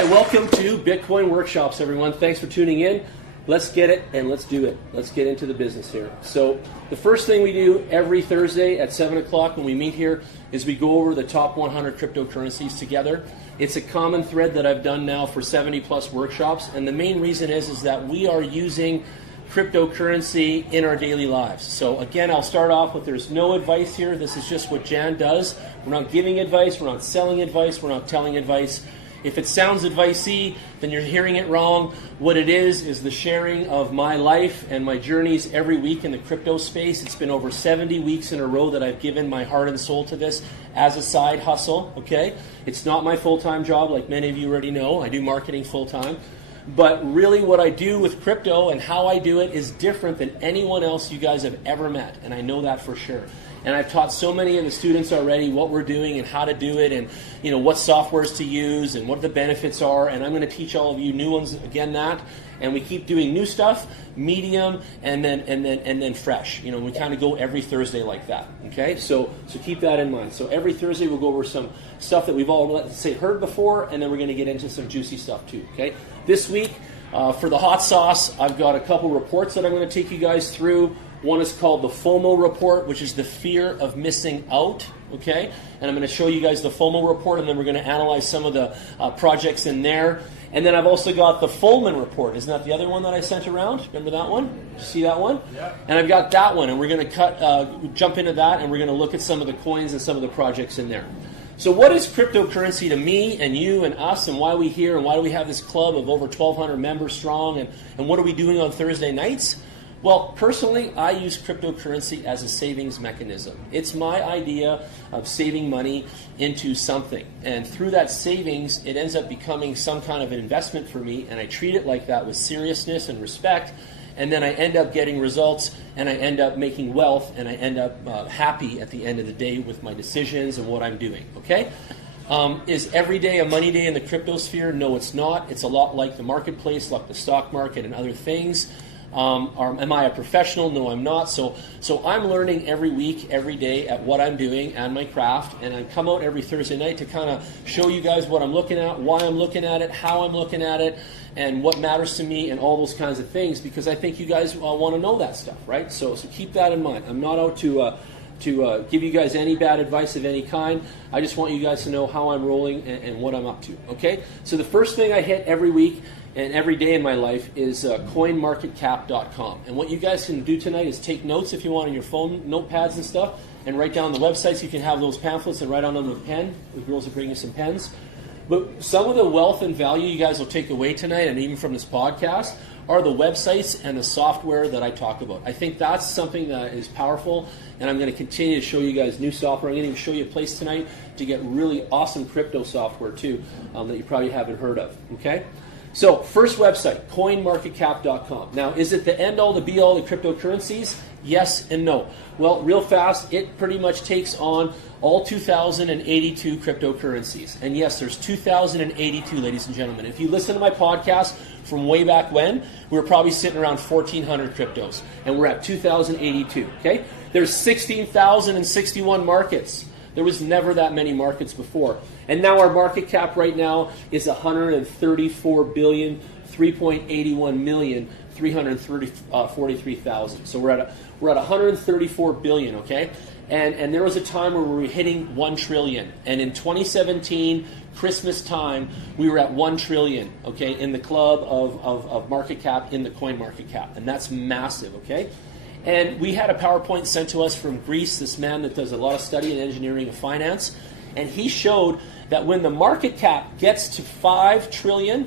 right, welcome to Bitcoin Workshops, everyone. Thanks for tuning in. Let's get it and let's do it. Let's get into the business here. So the first thing we do every Thursday at 7 o'clock when we meet here is we go over the top 100 cryptocurrencies together. It's a common thread that I've done now for 70 plus workshops, and the main reason is that we are using cryptocurrency in our daily lives. So again, I'll start off with there's no advice here. This is just what Jan does. We're not giving advice, we're not selling advice, we're not telling advice. If it sounds advice-y, then you're hearing it wrong. What it is the sharing of my life and my journeys every week in the crypto space. It's been over 70 weeks in a row that I've given my heart and soul to this as a side hustle, okay? It's not my full-time job, like many of you already know. I do marketing full-time. But really what I do with crypto and how I do it is different than anyone else you guys have ever met, and I know that for sure. And I've taught so many of the students already what we're doing and how to do it, and what softwares to use and what the benefits are, and I'm going to teach all of you new ones again that. And we keep doing new stuff, medium, and then fresh. We kind of go every Thursday like that. Okay, so keep that in mind. So every Thursday we'll go over some stuff that we've all, let's say, heard before, and then we're going to get into some juicy stuff too. Okay, this week for the hot sauce, I've got a couple reports that I'm going to take you guys through. One is called the FOMO report, which is the fear of missing out. Okay, and I'm going to show you guys the FOMO report, and then we're going to analyze some of the projects in there. And then I've also got the Fullman report. Isn't that the other one that I sent around? Remember that one? Did you see that one? Yeah. And I've got that one, and we're going to jump into that, and we're going to look at some of the coins and some of the projects in there. So what is cryptocurrency to me and you and us, and why are we here, and why do we have this club of over 1,200 members strong, and what are we doing on Thursday nights? Well, personally, I use cryptocurrency as a savings mechanism. It's my idea of saving money into something. And through that savings, it ends up becoming some kind of an investment for me, and I treat it like that with seriousness and respect. And then I end up getting results, and I end up making wealth, and I end up happy at the end of the day with my decisions and what I'm doing, okay? Is every day a money day in the crypto sphere? No, it's not. It's a lot like the marketplace, like the stock market and other things. Am I a professional? No, I'm not. So I'm learning every week, every day at what I'm doing and my craft, and I come out every Thursday night to kind of show you guys what I'm looking at, why I'm looking at it, how I'm looking at it, and what matters to me, and all those kinds of things, because I think you guys want to know that stuff, right? So keep that in mind. I'm not out to give you guys any bad advice of any kind. I just want you guys to know how I'm rolling and what I'm up to, okay? So the first thing I hit every week and every day in my life is coinmarketcap.com. And what you guys can do tonight is take notes if you want on your phone, notepads and stuff, and write down the websites. You can have those pamphlets and write on them with a pen. The girls will bring you some pens. But some of the wealth and value you guys will take away tonight, and even from this podcast, are the websites and the software that I talk about. I think that's something that is powerful, and I'm going to continue to show you guys new software. I'm going to even show you a place tonight to get really awesome crypto software too that you probably haven't heard of. Okay? So, first website, coinmarketcap.com. Now, is it the end-all, the be-all of cryptocurrencies? Yes and no. Well, real fast, it pretty much takes on all 2,082 cryptocurrencies. And yes, there's 2,082, ladies and gentlemen. If you listen to my podcast from way back when, we were probably sitting around 1,400 cryptos, and we're at 2,082, okay? There's 16,061 markets. There was never that many markets before. And now our market cap right now is 134 billion, 3.81 million, 343,000. So we're at 134 billion, okay? And there was a time where we were hitting 1 trillion. And in 2017, Christmas time, we were at 1 trillion, okay, in the club of market cap, in the coin market cap. And that's massive, okay? And we had a PowerPoint sent to us from Greece, this man that does a lot of study in engineering and finance, and he showed that when the market cap gets to 5 trillion,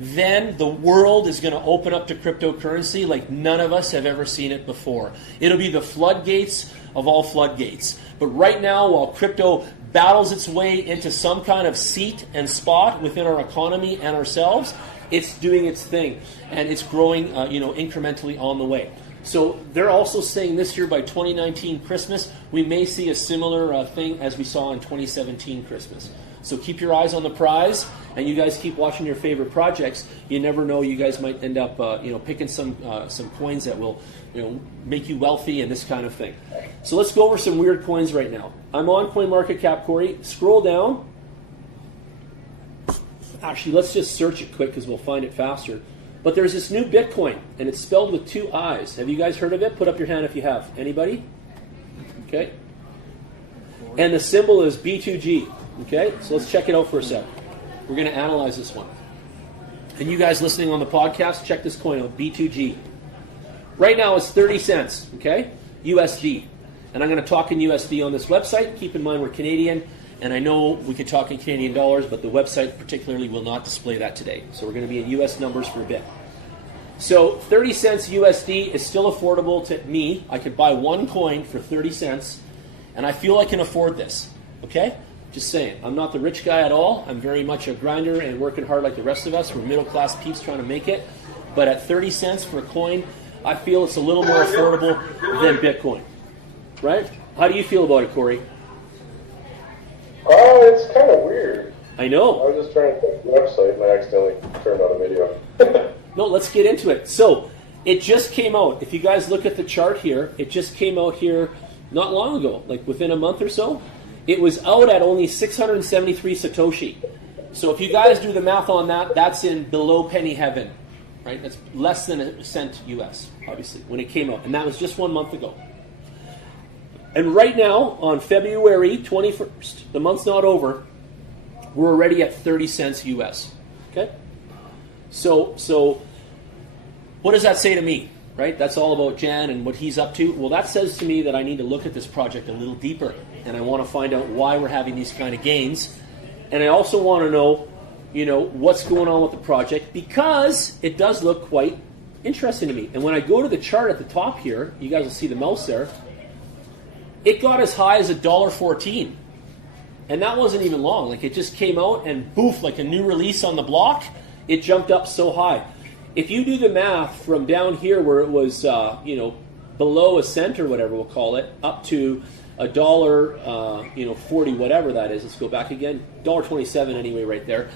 then the world is going to open up to cryptocurrency like none of us have ever seen it before. It'll be the floodgates of all floodgates. But right now, while crypto battles its way into some kind of seat and spot within our economy and ourselves, it's doing its thing, and it's growing incrementally on the way. So they're also saying this year by 2019 Christmas, we may see a similar thing as we saw in 2017 Christmas. So keep your eyes on the prize, and you guys keep watching your favorite projects. You never know, you guys might end up picking some coins that will make you wealthy and this kind of thing. So let's go over some weird coins right now. I'm on CoinMarketCap, Corey. Scroll down. Actually, let's just search it quick because we'll find it faster. But there's this new Bitcoin, and it's spelled with 2 I's. Have you guys heard of it? Put up your hand if you have. Anybody? Okay. And the symbol is B2G. Okay, so let's check it out for a sec. We're going to analyze this one. And you guys listening on the podcast, check this coin out, B2G. Right now it's 30 cents, okay, USD. And I'm going to talk in USD on this website. Keep in mind we're Canadian, and I know we could talk in Canadian dollars, but the website particularly will not display that today. So we're going to be in US numbers for a bit. So 30 cents USD is still affordable to me. I could buy one coin for 30 cents, and I feel I can afford this, okay? Just saying. I'm not the rich guy at all. I'm very much a grinder and working hard like the rest of us. We're middle-class peeps trying to make it. But at 30 cents for a coin, I feel it's a little more affordable than Bitcoin. Right? How do you feel about it, Corey? Oh, it's kind of weird. I know. I was just trying to click the website and I accidentally turned on a video. No, let's get into it. So, it just came out. If you guys look at the chart here, it just came out here not long ago, like within a month or so. It was out at only 673 Satoshi. So if you guys do the math on that, that's in below penny heaven, right? That's less than a cent US, obviously, when it came out. And that was just 1 month ago. And right now, on February 21st, the month's not over, we're already at 30 cents US, okay? So what does that say to me, right? That's all about Jan and what he's up to. Well, that says to me that I need to look at this project a little deeper. And I want to find out why we're having these kind of gains. And I also want to know, what's going on with the project, because it does look quite interesting to me. And when I go to the chart at the top here, you guys will see the mouse there, it got as high as $1.14. And that wasn't even long. Like, it just came out and boof, like a new release on the block, it jumped up so high. If you do the math from down here where it was, below a cent or whatever we'll call it, up to $1, 40, whatever that is. Let's go back again. $1.27 anyway, right there.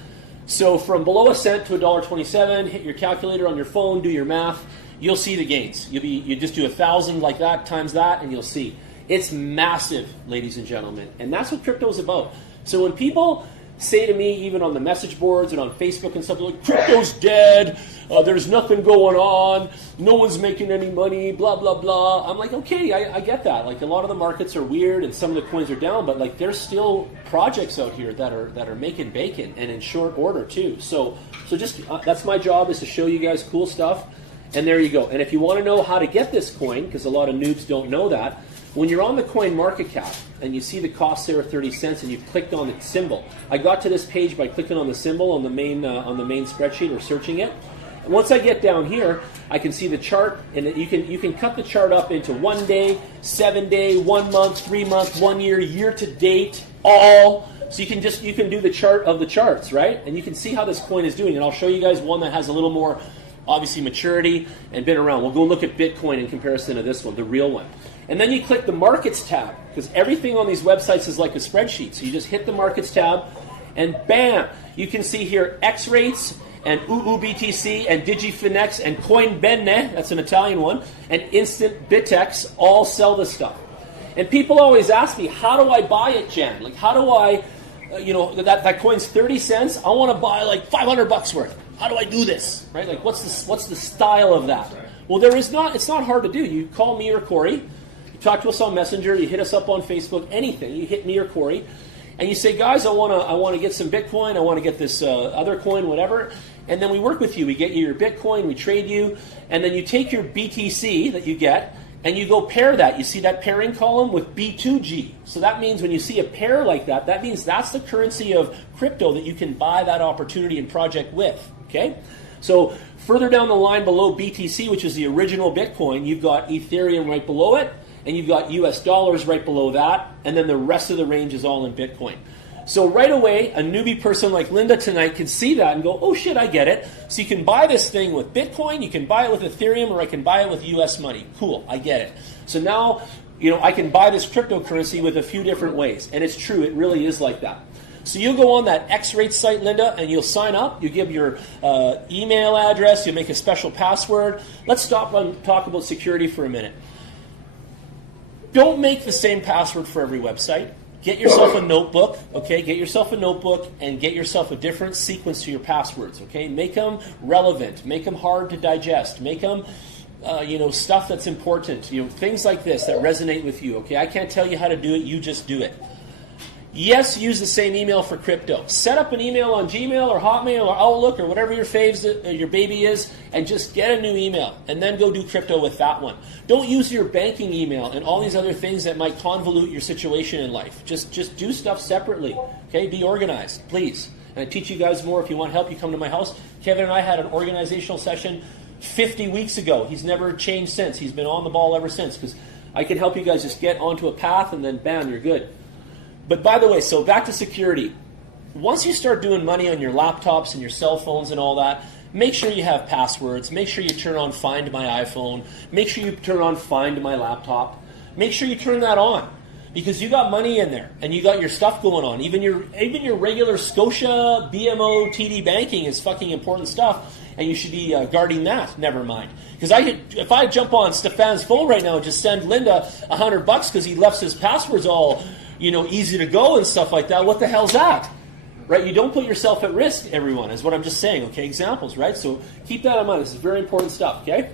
So from below a cent to $1.27, hit your calculator on your phone, do your math. You'll see the gains. You just do 1,000 like that times that, and you'll see it's massive, ladies and gentlemen. And that's what crypto is about. So when people say to me, even on the message boards and on Facebook and stuff, they're like, crypto's dead, there's nothing going on, no one's making any money, blah, blah, blah. I'm like, okay, I get that. Like, a lot of the markets are weird and some of the coins are down, but like, there's still projects out here that are making bacon, and in short order too. So just that's my job, is to show you guys cool stuff. And there you go. And if you want to know how to get this coin, because a lot of noobs don't know that, when you're on the coin market cap and you see the cost there of 30 cents and you've clicked on the symbol, I got to this page by clicking on the symbol on the main spreadsheet or searching it. And once I get down here, I can see the chart, and you can cut the chart up into 1 day, 7 day, 1 month, 3 month, 1 year, year to date, all. So you can do the chart of the charts, right? And you can see how this coin is doing. And I'll show you guys one that has a little more, obviously, maturity and been around. We'll go look at Bitcoin in comparison to this one, the real one. And then you click the Markets tab, because everything on these websites is like a spreadsheet. So you just hit the Markets tab, and bam, you can see here X rates and UUBTC and DigiFinex and Coinbene, that's an Italian one, and Instant Bitex all sell this stuff. And people always ask me, how do I buy it, Jan? Like, how do I, that coin's 30 cents, I want to buy like $500 worth. How do I do this? Right? Like, what's the style of that? Well, it's not hard to do. You call me or Corey. You talk to us on Messenger, you hit us up on Facebook, anything. You hit me or Corey, and you say, guys, I want to get some Bitcoin, I want to get this other coin, whatever. And then we work with you. We get you your Bitcoin, we trade you, and then you take your BTC that you get, and you go pair that. You see that pairing column with B2G. So that means when you see a pair like that, that means that's the currency of crypto that you can buy that opportunity and project with. Okay? So further down the line below BTC, which is the original Bitcoin, you've got Ethereum right below it, and you've got US dollars right below that, and then the rest of the range is all in Bitcoin. So right away, a newbie person like Linda tonight can see that and go, oh shit, I get it. So you can buy this thing with Bitcoin, you can buy it with Ethereum, or I can buy it with US money. Cool, I get it. So now, I can buy this cryptocurrency with a few different ways. And it's true, it really is like that. So you'll go on that X-Rate site, Linda, and you'll sign up. You give your email address, you'll make a special password. Let's stop and talk about security for a minute. Don't make the same password for every website. get yourself a notebook, okay? Get yourself a notebook and get yourself a different sequence to your passwords, okay? Make them relevant, make them hard to digest, make them, stuff that's important, things like this that resonate with you, okay? I can't tell you how to do it, you just do it. Yes, use the same email for crypto. Set up an email on Gmail or Hotmail or Outlook or whatever your your baby is, and just get a new email, and then go do crypto with that one. Don't use your banking email and all these other things that might convolute your situation in life. Just do stuff separately, okay? Be organized, please. And I teach you guys more. If you want help, you come to my house. Kevin and I had an organizational session 50 weeks ago. He's never changed since. He's been on the ball ever since, because I can help you guys just get onto a path, and then bam, you're good. But by the way, so back to security. Once you start doing money on your laptops and your cell phones and all that, make sure you have passwords. Make sure you turn on Find My iPhone. Make sure you turn on Find My laptop. Make sure you turn that on, because you got money in there and you got your stuff going on. Even your regular Scotia, BMO, TD banking is fucking important stuff, and you should be guarding that. Never mind. Because if I jump on Stefan's phone right now and just send Linda $100 because he left his passwords all easy to go and stuff like that, what the hell's that? Right? You don't put yourself at risk, everyone, is what I'm just saying, okay? Examples, right? So keep that in mind. This is very important stuff, okay?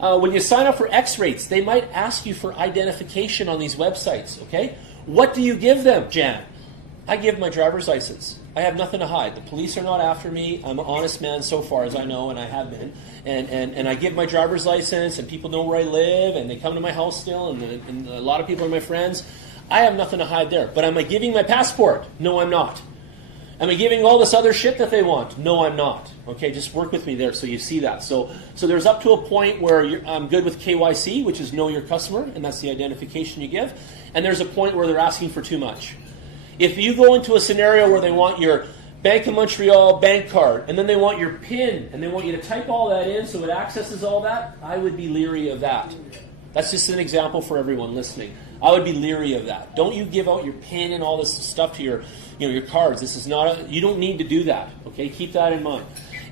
When you sign up for X-rates, they might ask you for identification on these websites, okay? What do you give them, Jan? I give my driver's license. I have nothing to hide. The police are not after me. I'm an honest man so far as I know, and I have been. And I give my driver's license, and people know where I live, and they come to my house still, and a lot of people are my friends. I have nothing to hide there. But am I giving my passport? No, I'm not. Am I giving all this other shit that they want? No, I'm not. Okay, just work with me there so you see that. So there's up to a point where I'm good with KYC, which is know your customer, and that's the identification you give. And there's a point where they're asking for too much. If you go into a scenario where they want your Bank of Montreal bank card, and then they want your PIN, and they want you to type all that in so it accesses all that, I would be leery of that. That's just an example for everyone listening. I would be leery of that. Don't you give out your PIN and all this stuff to your cards. This is not you don't need to do that. Okay, keep that in mind.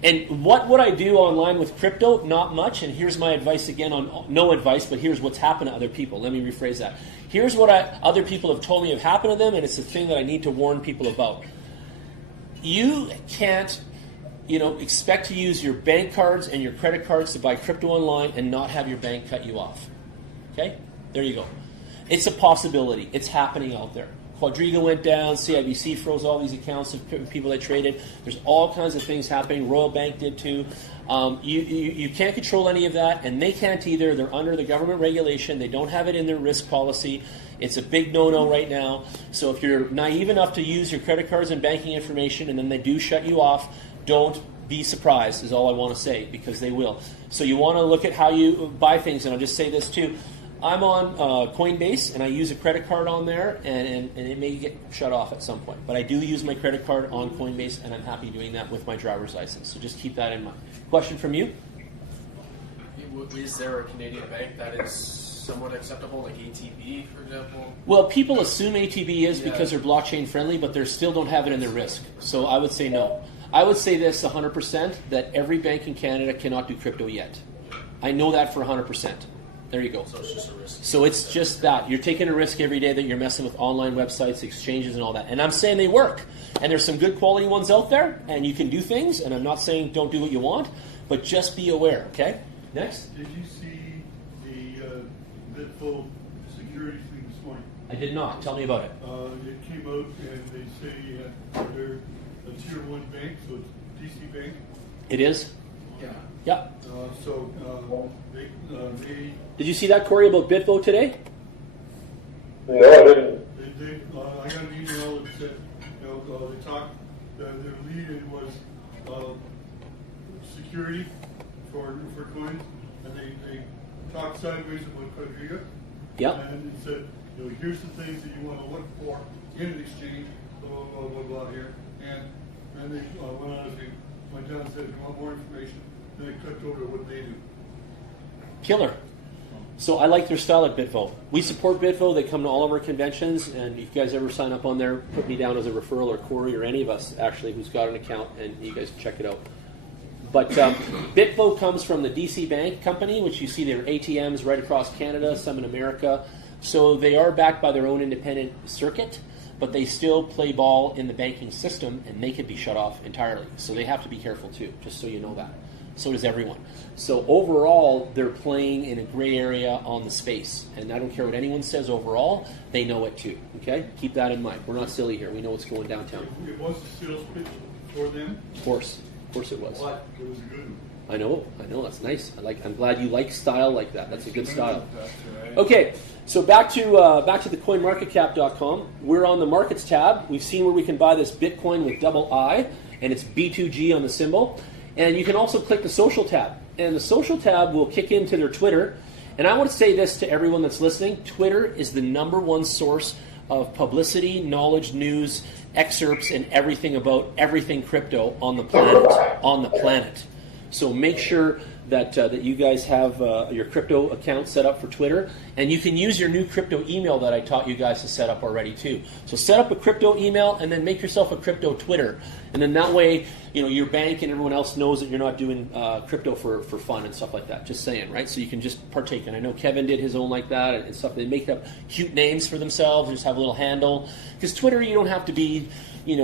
And what would I do online with crypto? Not much. And here's my advice again on no advice, but here's what's happened to other people. Let me rephrase that. Here's what other people have told me have happened to them, and it's the thing that I need to warn people about. You can't, expect to use your bank cards and your credit cards to buy crypto online and not have your bank cut you off. Okay? There you go. It's a possibility. It's happening out there. Quadriga went down. CIBC froze all these accounts of people that traded. There's all kinds of things happening. Royal Bank did too. You can't control any of that, and they can't either. They're under the government regulation. They don't have it in their risk policy. It's a big no-no right now. So if you're naive enough to use your credit cards and banking information, and then they do shut you off, don't be surprised, is all I want to say, because they will. So you want to look at how you buy things, and I'll just say this too. I'm on Coinbase, and I use a credit card on there, and it may get shut off at some point. But I do use my credit card on Coinbase, and I'm happy doing that with my driver's license. So just keep that in mind. Question from you? Is there a Canadian bank that is somewhat acceptable, like ATB, for example? Well, people assume ATB is because they're blockchain friendly, but they still don't have it in their risk. So I would say no. I would say this 100%, that every bank in Canada cannot do crypto yet. I know that for 100%. There you go. So it's just a risk. So it's just that. You're taking a risk every day that you're messing with online websites, exchanges, and all that. And I'm saying they work. And there's some good quality ones out there, and you can do things, and I'm not saying don't do what you want, but just be aware, okay? Next. Did you see the Bitfo security thing this morning? I did not. Tell me about it. It came out, and they say they're a tier 1 bank, so it's DC Bank. It is? Yeah. Yeah. They Did you see that, Corey, about Bitvo today? No, I didn't. I got an email that said, they talked, their lead was security for coins, and they talked sideways about Quadriga. Yeah. And it said, here's the things that you want to look for in an exchange, blah, blah, blah, blah, blah, here. And then they went down and said, if you want more information, then they clicked over to what they do. Killer. So I like their style at Bitvo. We support Bitvo. They come to all of our conventions, and if you guys ever sign up on there, put me down as a referral, or Corey, or any of us actually who's got an account, and you guys check it out. But Bitvo comes from the DC Bank company, which you see their ATMs right across Canada, some in America. So they are backed by their own independent circuit, but they still play ball in the banking system, and they could be shut off entirely. So they have to be careful too, just so you know that. So does everyone. So overall, they're playing in a gray area on the space. And I don't care what anyone says overall, they know it too. Okay? Keep that in mind. We're not silly here. We know what's going downtown. It was a sales pitch for them. Of course it was. But it was a good one. I know. That's nice. I'm glad you like style like that. That's a good style. Okay, so back to the coinmarketcap.com. We're on the markets tab. We've seen where we can buy this Bitcoin with double I, and it's B2G on the symbol. And you can also click the social tab. And the social tab will kick into their Twitter. And I want to say this to everyone that's listening. Twitter is the #1 source of publicity, knowledge, news, excerpts, and everything about everything crypto on the planet. So make sure that you guys have your crypto account set up for Twitter, and you can use your new crypto email that I taught you guys to set up already too. So set up a crypto email and then make yourself a crypto Twitter, and then that way, your bank and everyone else knows that you're not doing crypto for fun and stuff like that. Just saying, right? So you can just partake. And I know Kevin did his own like that and stuff. They make up cute names for themselves and just have a little handle. Because Twitter, you don't have to be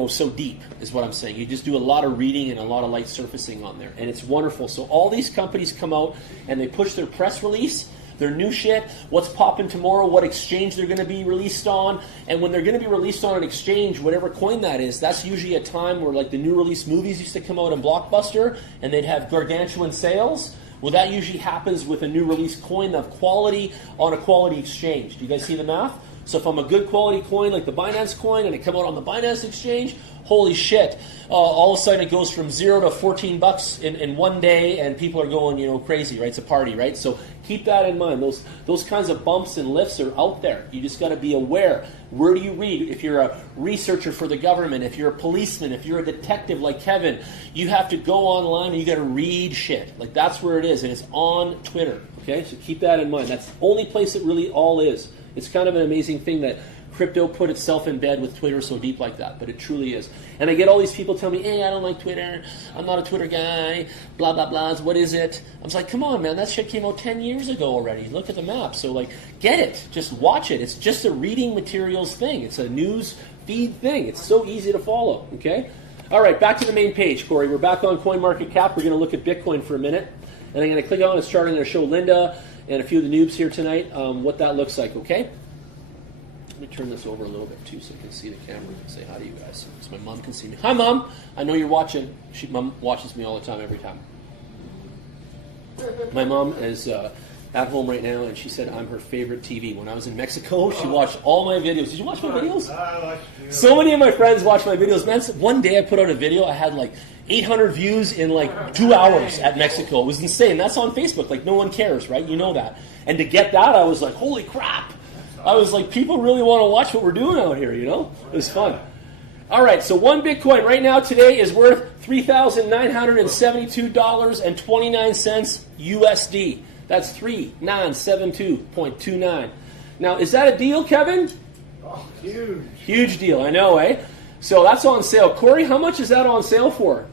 so deep is what I'm saying. You just do a lot of reading and a lot of light surfacing on there. And it's wonderful. So all these companies come out and they push their press release, their new shit, what's popping tomorrow, what exchange they're going to be released on. And when they're going to be released on an exchange, whatever coin that is, that's usually a time where like the new release movies used to come out in Blockbuster and they'd have gargantuan sales. Well, that usually happens with a new release coin of quality on a quality exchange. Do you guys see the math? So if I'm a good quality coin like the Binance coin and it come out on the Binance exchange, holy shit, all of a sudden it goes from $0 to $14 in one day and people are going, crazy, right? It's a party, right? So keep that in mind. Those kinds of bumps and lifts are out there. You just got to be aware. Where do you read? If you're a researcher for the government, if you're a policeman, if you're a detective like Kevin, you have to go online and you got to read shit. Like that's where it is, and it's on Twitter. Okay, so keep that in mind. That's the only place it really all is. It's kind of an amazing thing that crypto put itself in bed with Twitter so deep like that, but it truly is. And I get all these people tell me, hey, I don't like Twitter, I'm not a Twitter guy, blah, blah, blahs, what is it? I was like, come on, man, that shit came out 10 years ago already. Look at the map. So, get it. Just watch it. It's just a reading materials thing. It's a news feed thing. It's so easy to follow, okay? All right, back to the main page, Corey. We're back on CoinMarketCap. We're going to look at Bitcoin for a minute. And I'm going to click on its chart. I'm going to show Linda and a few of the noobs here tonight what that looks like, okay? Let me turn this over a little bit too so I can see the camera and say hi to you guys so my mom can see me. Hi, Mom. I know you're watching. Mom watches me all the time, every time. My mom is at home right now, and she said I'm her favorite TV. When I was in Mexico, she watched all my videos. Did you watch my videos? So many of my friends watch my videos. Man, one day I put out a video. I had 800 views in 2 hours at Mexico. It was insane. That's on Facebook. No one cares, right? You know that. And to get that, I was like, holy crap. I was like, people really want to watch what we're doing out here, It was fun. All right, so one Bitcoin right now today is worth $3,972.29 USD. That's 3972.29. Now, is that a deal, Kevin? Oh, huge. Huge deal, I know, eh? So that's on sale. Corey, how much is that on sale for?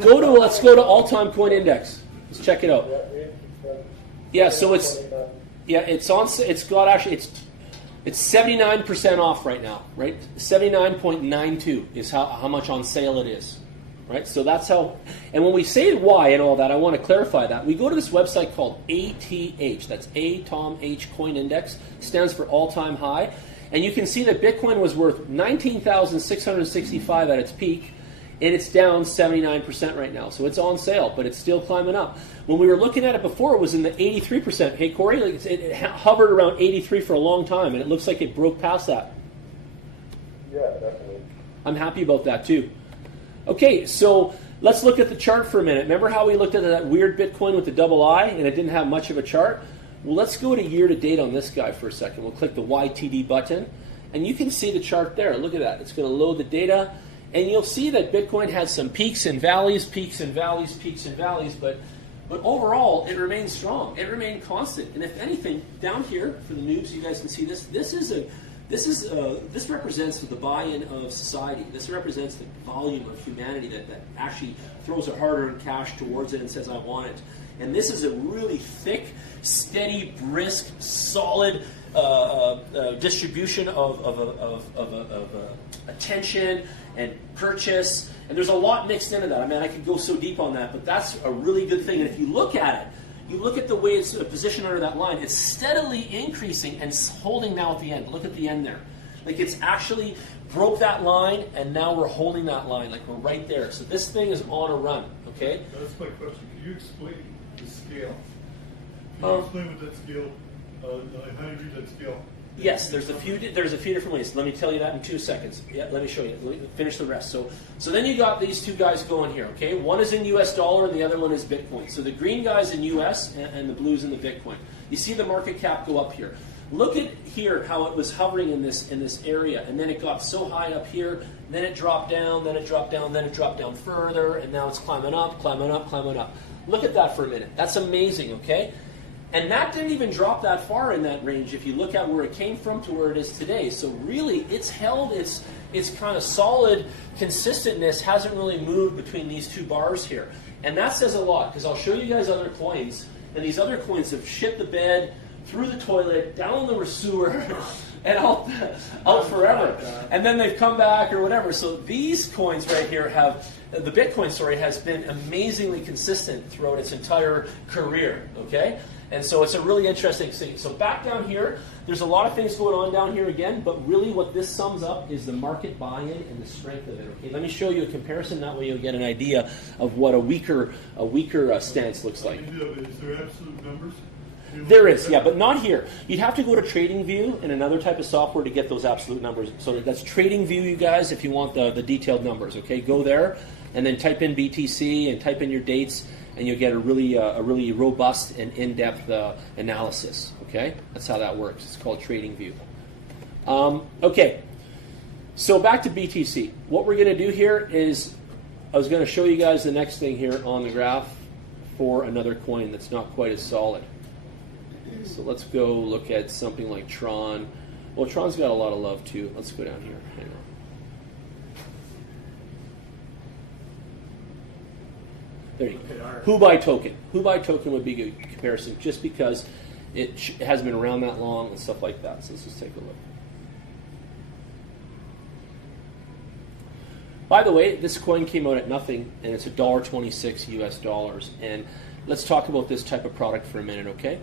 85%. Let's go to all-time coin index. Let's check it out. Yeah, so it's 79% off right now, right? 79.92 is how much on sale it is, right? So that's how. And when we say why and all that, I want to clarify that. We go to this website called ATH. That's Tom H Coin Index. Stands for all-time high, and you can see that Bitcoin was worth 19,665 at its peak. And it's down 79% right now. So it's on sale, but it's still climbing up. When we were looking at it before, it was in the 83%. Hey, Corey, it hovered around 83 for a long time, and it looks like it broke past that. Yeah, definitely. I'm happy about that, too. Okay, so let's look at the chart for a minute. Remember how we looked at that weird Bitcoin with the double I, and it didn't have much of a chart? Well, let's go to year-to-date on this guy for a second. We'll click the YTD button, and you can see the chart there. Look at that. It's going to load the data. And you'll see that Bitcoin has some peaks and valleys, peaks and valleys, peaks and valleys, but overall it remains strong. It remained constant. And if anything, down here for the noobs, you guys can see this. This represents the buy-in of society. This represents the volume of humanity that actually throws a hard-earned cash towards it and says, "I want it." And this is a really thick, steady, brisk, solid distribution of attention and purchase. And there's a lot mixed into that. I mean, I could go so deep on that, but that's a really good thing. And if you look at it, you look at the way it's positioned under that line, it's steadily increasing and holding now at the end. Look at the end there. Like it's actually broke that line, and now we're holding that line. Like we're right there. So this thing is on a run, okay? That's my question. Can you explain the scale? Can you explain what that scale, how you read that scale? Yes, there's a few different ways. Let me tell you that in 2 seconds. Yeah, let me show you. Let me finish the rest. So then you got these two guys going here, okay? One is in US dollar and the other one is Bitcoin. So the green guy's in US and the blue's in the Bitcoin. You see the market cap go up here. Look at here how it was hovering in this area, and then it got so high up here, then it dropped down, then it dropped down, then it dropped down further, and now it's climbing up, climbing up, climbing up. Look at that for a minute. That's amazing, okay? And that didn't even drop that far in that range if you look at where it came from to where it is today. So really, it's held its kind of solid consistentness, hasn't really moved between these two bars here. And that says a lot, because I'll show you guys other coins, and these other coins have shit the bed, through the toilet, down the sewer, and out forever. And then they've come back or whatever. So these coins right here the Bitcoin story has been amazingly consistent throughout its entire career, okay? And so it's a really interesting thing. So back down here, there's a lot of things going on down here again, but really what this sums up is the market buy-in and the strength of it, okay? Let me show you a comparison, that way you'll get an idea of what a weaker stance looks like. Is there absolute numbers? There is, yeah, but not here. You'd have to go to TradingView and another type of software to get those absolute numbers. So that's TradingView, you guys, if you want the detailed numbers, okay? Go there and then type in BTC and type in your dates, and you'll get a really robust and in-depth analysis, okay? That's how that works. It's called TradingView. Okay, so back to BTC. What we're going to do here is, I was going to show you guys the next thing here on the graph for another coin that's not quite as solid. So let's go look at something like Tron. Well, Tron's got a lot of love too. Let's go down here. Hang on. There you go. Who-Buy token. Who-Buy token would be a good comparison, just because it hasn't been around that long and stuff like that. So let's just take a look. By the way, this coin came out at nothing, and it's $1.26 US dollars. And let's talk about this type of product for a minute, okay?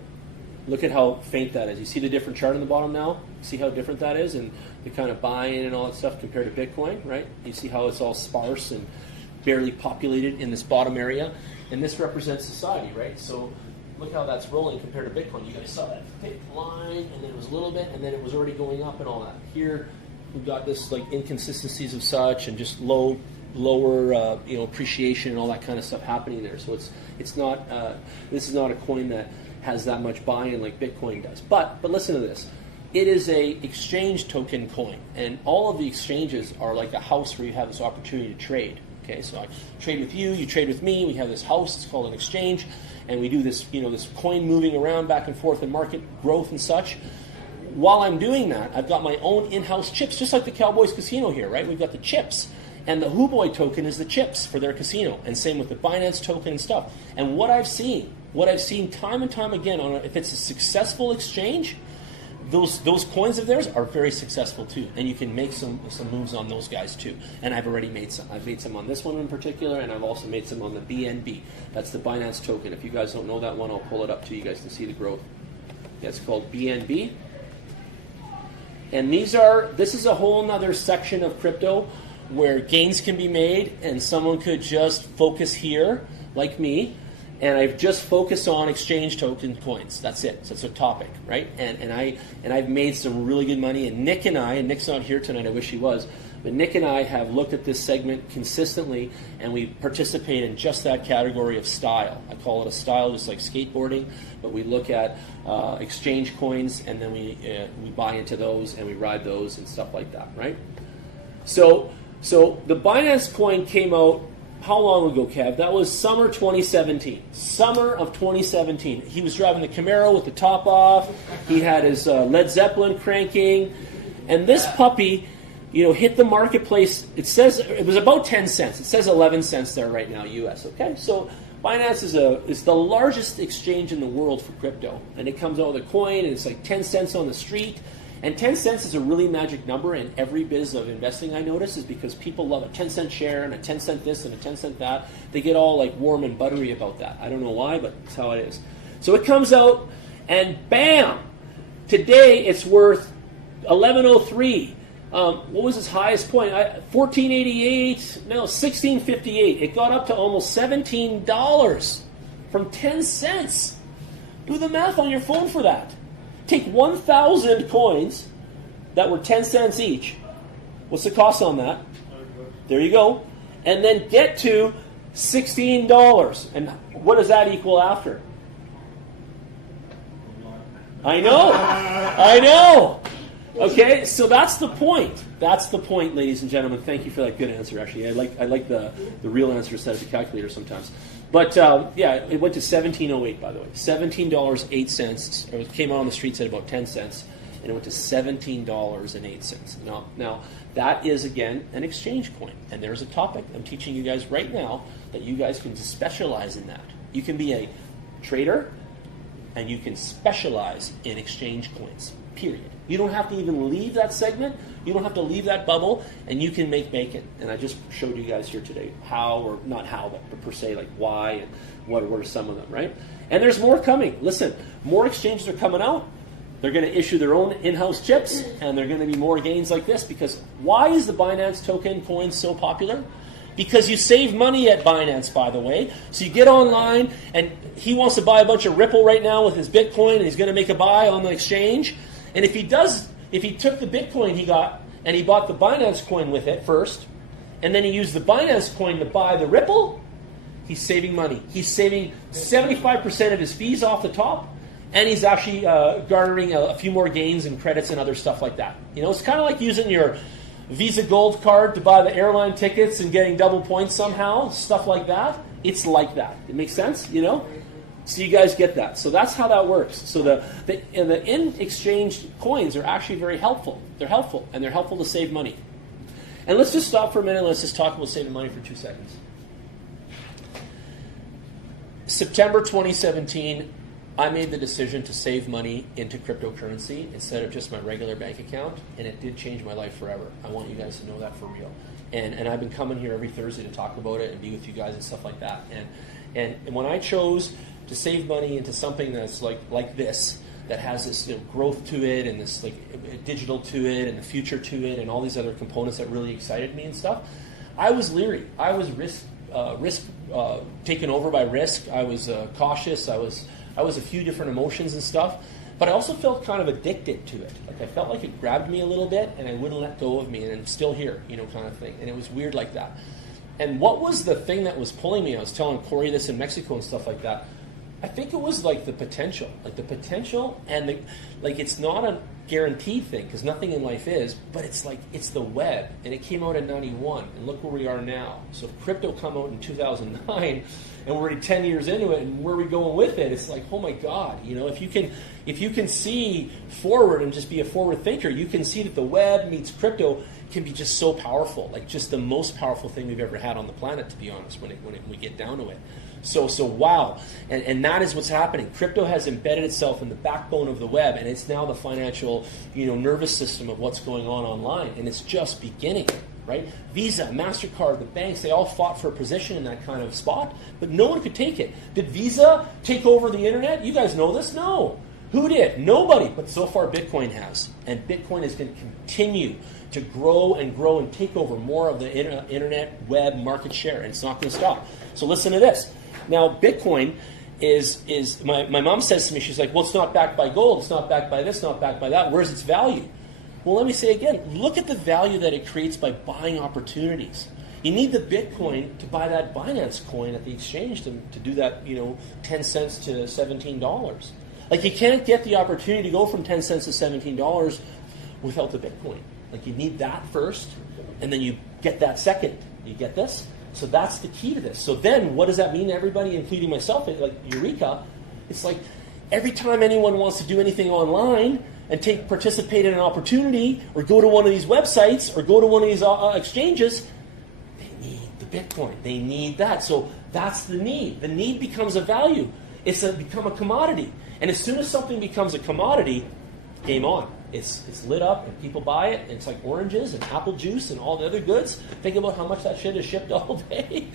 Look at how faint that is. You see the different chart on the bottom now? See how different that is, and the kind of buy-in and all that stuff compared to Bitcoin, right? You see how it's all sparse and barely populated in this bottom area, and this represents society, right? So look how that's rolling compared to Bitcoin. You guys saw that thick line, and then it was a little bit, and then it was already going up and all that. Here we've got this like inconsistencies of such, and just lower appreciation and all that kind of stuff happening there. So it's not this is not a coin that has that much buy-in like Bitcoin does. But listen to this. It is a exchange token coin, and all of the exchanges are like a house where you have this opportunity to trade. Okay, so I trade with you, you trade with me. We have this house, it's called an exchange, and we do this, this coin moving around back and forth in market growth and such. While I'm doing that, I've got my own in-house chips, just like the Cowboys Casino here, right? We've got the chips. And the Who-Boy token is the chips for their casino, and same with the Binance token and stuff. And what I've seen time and time again, if it's a successful exchange, those coins of theirs are very successful too, and you can make some moves on those guys too. And I've already made some. I've made some on this one in particular, and I've also made some on the BNB. That's the Binance token. If you guys don't know that one, I'll pull it up to you guys to see the growth. That's called BNB. And this is a whole nother section of crypto where gains can be made, and someone could just focus here, like me, and I've just focused on exchange token coins. That's it. So it's a topic, right? And I've made some really good money. And Nick's not here tonight. I wish he was. But Nick and I have looked at this segment consistently, and we participate in just that category of style. I call it a style, just like skateboarding. But we look at exchange coins, and then we buy into those, and we ride those and stuff like that, right? So the Binance coin came out how long ago, Kev? That was summer 2017. Summer of 2017. He was driving the Camaro with the top off. He had his Led Zeppelin cranking. And this puppy, hit the marketplace. It says it was about 10 cents. It says 11 cents there right now, US. Okay? So Binance is the largest exchange in the world for crypto, and it comes out with a coin, and it's like 10 cents on the street. And 10 cents is a really magic number in every biz of investing, I notice, is because people love a 10-cent share and a 10-cent this and a 10-cent that. They get all like warm and buttery about that. I don't know why, but it's how it is. So it comes out, and bam! Today it's worth $11.03. What was its highest point? $14.88. No, $16.58. It got up to almost $17 from 10 cents. Do the math on your phone for that. Take 1,000 coins that were 10 cents each. What's the cost on that? There you go. And then get to $16. And what does that equal after? I know. I know. Okay, so that's the point. That's the point, ladies and gentlemen. Thank you for that good answer, actually. I like the real answer instead of the calculator sometimes. But, yeah, it went to $17.08, by the way. $17.08. It came out on the streets at about 10 cents, and it went to $17.08. Now, that is, again, an exchange coin. And there's a topic I'm teaching you guys right now that you guys can specialize in that. You can be a trader, and you can specialize in exchange coins, period. You don't have to even leave that segment. You don't have to leave that bubble, and you can make bacon. And I just showed you guys here today how, or not how, but per se, like why and what are some of them, right? And there's more coming. Listen, more exchanges are coming out. They're going to issue their own in-house chips, and they're going to be more gains like this. Because why is the Binance token coin so popular? Because you save money at Binance, by the way. So you get online, and he wants to buy a bunch of Ripple right now with his Bitcoin, and he's going to make a buy on the exchange. And if he took the Bitcoin he got and he bought the Binance coin with it first, and then he used the Binance coin to buy the Ripple, he's saving money. He's saving 75% of his fees off the top, and he's actually garnering a few more gains and credits and other stuff like that. You know, it's kind of like using your Visa Gold card to buy the airline tickets and getting double points somehow, stuff like that. It's like that. It makes sense, you know? So you guys get that. So that's how that works. So the in-exchange coins are actually very helpful. They're helpful, and they're helpful to save money. And let's just stop for a minute. Let's just talk about saving money for 2 seconds. September 2017, I made the decision to save money into cryptocurrency instead of just my regular bank account, and it did change my life forever. I want you guys to know that for real. And I've been coming here every Thursday to talk about it and be with you guys and stuff like that. And when I chose to save money into something that's like this, that has this growth to it and this like digital to it and the future to it and all these other components that really excited me and stuff, I was leery. I was taken over by risk. I was cautious. I was a few different emotions and stuff, but I also felt kind of addicted to it. Like I felt like it grabbed me a little bit and it wouldn't let go of me, and I'm still here, kind of thing. And it was weird like that. And what was the thing that was pulling me? I was telling Corey this in Mexico and stuff like that. I think it was like the potential, and it's not a guaranteed thing because nothing in life is, but it's the web, and it came out in '91, and look where we are now. So if crypto come out in 2009, and we're already 10 years into it, and where are we going with it? It's like, oh my God, if you can see forward and just be a forward thinker, you can see that the web meets crypto can be just so powerful, like just the most powerful thing we've ever had on the planet, to be honest, when we get down to it. So wow, and that is what's happening. Crypto has embedded itself in the backbone of the web, and it's now the financial, nervous system of what's going on online, and it's just beginning, right? Visa, MasterCard, the banks, they all fought for a position in that kind of spot, but no one could take it. Did Visa take over the internet? You guys know this? No. Who did? Nobody, but so far Bitcoin has, and Bitcoin is going to continue to grow and take over more of the internet web market share, and it's not going to stop. So listen to this. Now, Bitcoin is my mom says to me, she's like, well, it's not backed by gold, it's not backed by this, not backed by that. Where's its value? Well, let me say again, look at the value that it creates by buying opportunities. You need the Bitcoin to buy that Binance coin at the exchange to do that, 10 cents to $17. Like, you can't get the opportunity to go from 10 cents to $17 without the Bitcoin. Like, you need that first, and then you get that second. You get this? So that's the key to this. So then, what does that mean to everybody, including myself? Like, eureka! It's like every time anyone wants to do anything online and participate in an opportunity, or go to one of these websites, or go to one of these exchanges, they need the Bitcoin. They need that. So that's the need. The need becomes a value. It's become a commodity. And as soon as something becomes a commodity, game on. It's lit up and people buy it. And it's like oranges and apple juice and all the other goods. Think about how much that shit is shipped all day.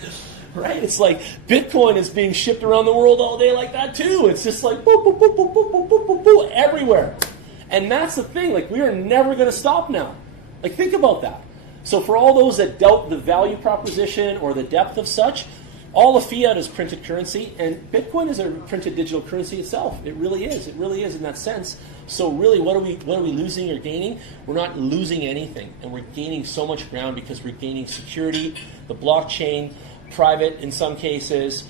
Right? It's like Bitcoin is being shipped around the world all day like that too. It's just like boop, boop, boop, boop, boop, boop, boop, boop, boop, everywhere. And that's the thing. Like, we are never going to stop now. Like, think about that. So for all those that doubt the value proposition or the depth of such, all of fiat is printed currency, and Bitcoin is a printed digital currency itself. It really is. It really is in that sense. So really, what are we losing or gaining? We're not losing anything, and we're gaining so much ground because we're gaining security, the blockchain, private in some cases,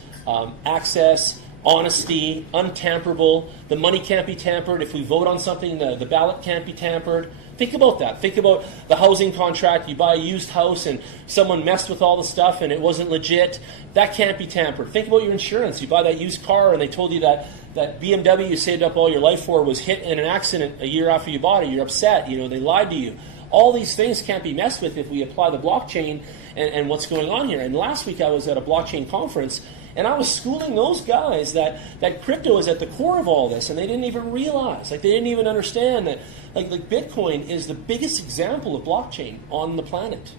access, honesty, untamperable. The money can't be tampered. If we vote on something, the ballot can't be tampered. Think about that. Think about the housing contract. You buy a used house and someone messed with all the stuff and it wasn't legit. That can't be tampered. Think about your insurance. You buy that used car and they told you that BMW you saved up all your life for was hit in an accident a year after you bought it. You're upset. You know, they lied to you. All these things can't be messed with if we apply the blockchain and what's going on here. And last week I was at a blockchain conference and I was schooling those guys that crypto is at the core of all this, and they didn't even realize, like they didn't even understand that like Bitcoin is the biggest example of blockchain on the planet.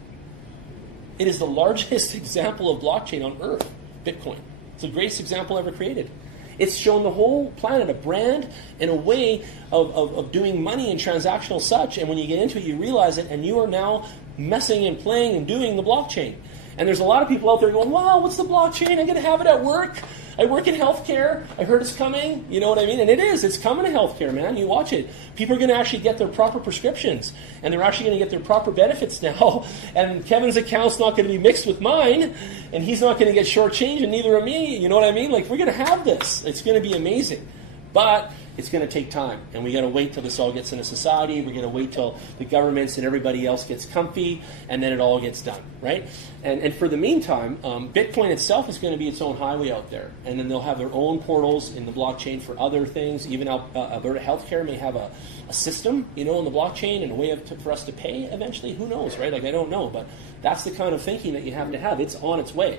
It is the largest example of blockchain on Earth, Bitcoin. It's the greatest example ever created. It's shown the whole planet a brand and a way of doing money and transactional such, and when you get into it, you realize it, and you are now messing and playing and doing the blockchain. And there's a lot of people out there going, wow, what's the blockchain? I'm going to have it at work. I work in healthcare. I heard it's coming. You know what I mean? And it is. It's coming to healthcare, man. You watch it. People are going to actually get their proper prescriptions. And they're actually going to get their proper benefits now. And Kevin's account's not going to be mixed with mine. And he's not going to get shortchanged, and neither are me. You know what I mean? Like, we're going to have this. It's going to be amazing. But it's going to take time, and we got to wait till this all gets into society. We're going to wait till the governments and everybody else gets comfy, and then it all gets done, right? And for the meantime, Bitcoin itself is going to be its own highway out there, and then they'll have their own portals in the blockchain for other things. Even Alberta Healthcare may have a system, you know, in the blockchain and a way for us to pay eventually. Who knows, right? Like, I don't know, but that's the kind of thinking that you have to have. It's on its way,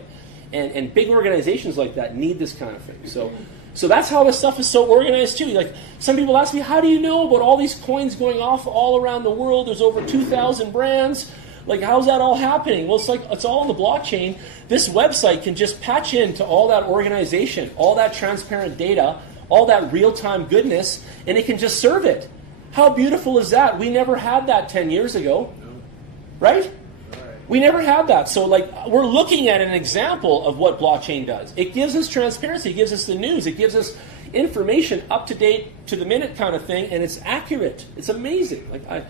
and big organizations like that need this kind of thing. So that's how this stuff is so organized too. Like, some people ask me, how do you know about all these coins going off all around the world? There's over 2,000 brands. Like, how's that all happening? Well, it's all on the blockchain. This website can just patch into all that organization, all that transparent data, all that real-time goodness, and it can just serve it. How beautiful is that? We never had that 10 years ago, right? We never had that. So, like, we're looking at an example of what blockchain does. It gives us transparency. It gives us the news. It gives us information up to date, to the minute kind of thing, and it's accurate. It's amazing. Like,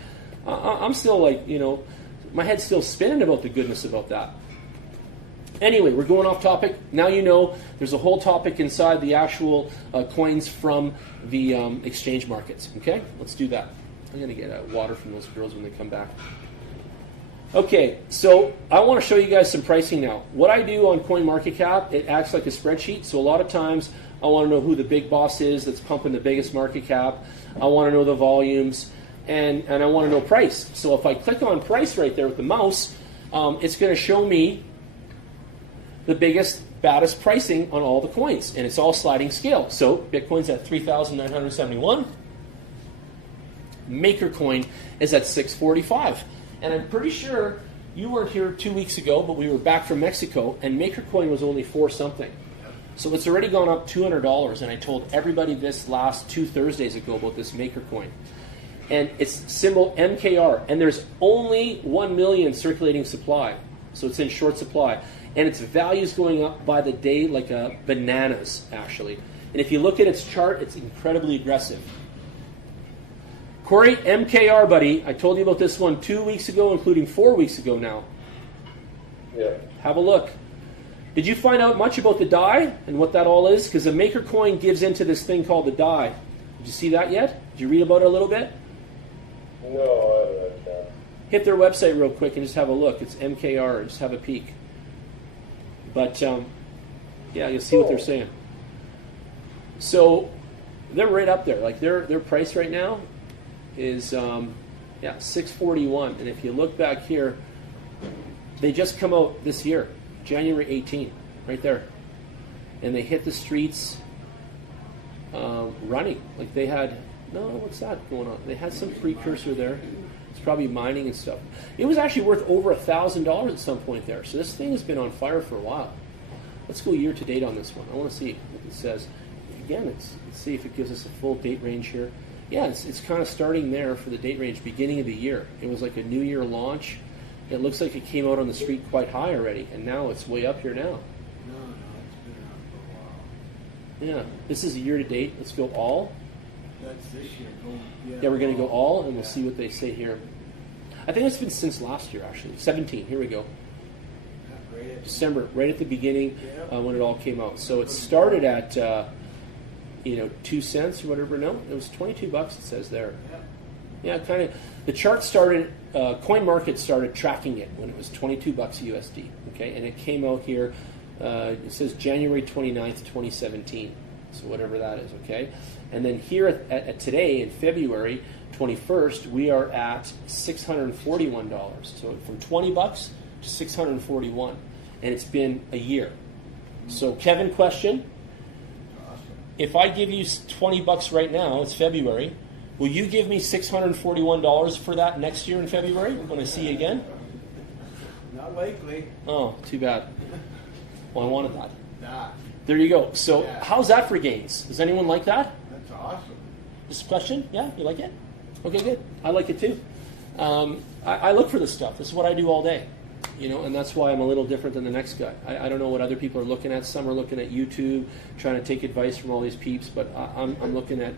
I'm still, like, you know, my head's still spinning about the goodness about that. Anyway, we're going off topic. Now you know there's a whole topic inside the actual coins from the exchange markets. Okay? Let's do that. I'm going to get water from those girls when they come back. Okay, so I want to show you guys some pricing now. What I do on CoinMarketCap, it acts like a spreadsheet. So a lot of times I want to know who the big boss is that's pumping the biggest market cap. I want to know the volumes, and I want to know price. So if I click on price right there with the mouse, it's going to show me the biggest, baddest pricing on all the coins, and it's all sliding scale. So Bitcoin's at 3,971. Makercoin is at 645. And I'm pretty sure you weren't here 2 weeks ago, but we were back from Mexico, and Makercoin was only 4 something. So it's already gone up $200, and I told everybody this last 2 Thursdays ago about this Makercoin. And it's symbol MKR, and there's only 1 million circulating supply. So it's in short supply. And its value is going up by the day like bananas, actually. And if you look at its chart, it's incredibly aggressive. Corey, MKR, buddy, I told you about this one 2 weeks ago, including 4 weeks ago now. Yeah. Have a look. Did you find out much about the die and what that all is? Because the Makercoin gives into this thing called the die. Did you see that yet? Did you read about it a little bit? No, I haven't had a chance. Hit their website real quick and just have a look. It's MKR. Just have a peek. But, yeah, you'll see what they're saying. So they're right up there. Like, their price right now is $641, and if you look back here, they just come out this year. January 18, right there. And they hit the streets running. Like they had, what's that going on? They had some precursor there. It's probably mining and stuff. It was actually worth over $1,000 at some point there. So this thing has been on fire for a while. Let's go year to date on this one. I want to see what it says. Again, let's see if it gives us a full date range here. Yeah, it's kind of starting there for the date range, beginning of the year. It was like a New Year launch. It looks like it came out on the street quite high already, and now it's way up here now. No, it's been around for a while. Yeah, this is a year to date. Let's go all. That's this year. Yeah, we're going to go all, and we'll see what they say here. I think it's been since last year, actually. 17, here we go. December, right at the beginning when it all came out. So it started at 2 cents or whatever. No, it was $22. It says there. Yeah, kind of. The chart started. Coin Market started tracking it when it was $22 USD. Okay, and it came out here. It says January 29th, 2017. So whatever that is. Okay, and then here at today in February 21st, we are at $641. So from $20 to $641, and it's been a year. So Kevin, question. If I give you $20 right now, it's February, will you give me $641 for that next year in February when I see you again? Not likely. Oh, too bad. Well, I wanted that. Nah. There you go. So how's that for gains? Does anyone like that? That's awesome. This question? Yeah, you like it? Okay, good. I like it too. I look for this stuff. This is what I do all day. And that's why I'm a little different than the next guy. I don't know what other people are looking at. Some are looking at YouTube, trying to take advice from all these peeps, but I'm looking at,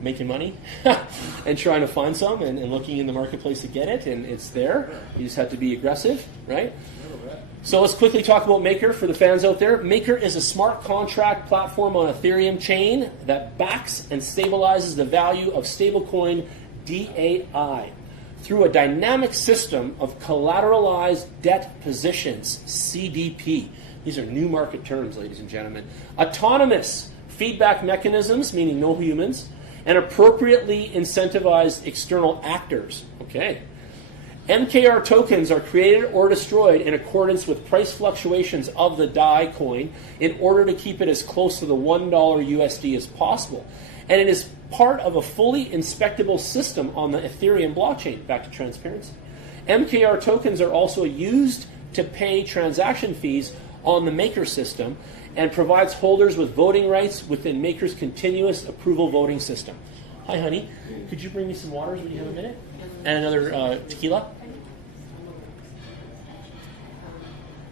making money and trying to find some and looking in the marketplace to get it, and it's there. You just have to be aggressive, right? So let's quickly talk about Maker for the fans out there. Maker is a smart contract platform on Ethereum chain that backs and stabilizes the value of stablecoin DAI through a dynamic system of collateralized debt positions, CDP. These are new market terms, ladies and gentlemen. Autonomous feedback mechanisms, meaning no humans, and appropriately incentivized external actors. Okay. MKR tokens are created or destroyed in accordance with price fluctuations of the DAI coin in order to keep it as close to the $1 USD as possible. And it is part of a fully inspectable system on the Ethereum blockchain. Back to transparency. MKR tokens are also used to pay transaction fees on the Maker system and provides holders with voting rights within Maker's continuous approval voting system. Hi, honey. Could you bring me some waters when you have a minute? And another tequila?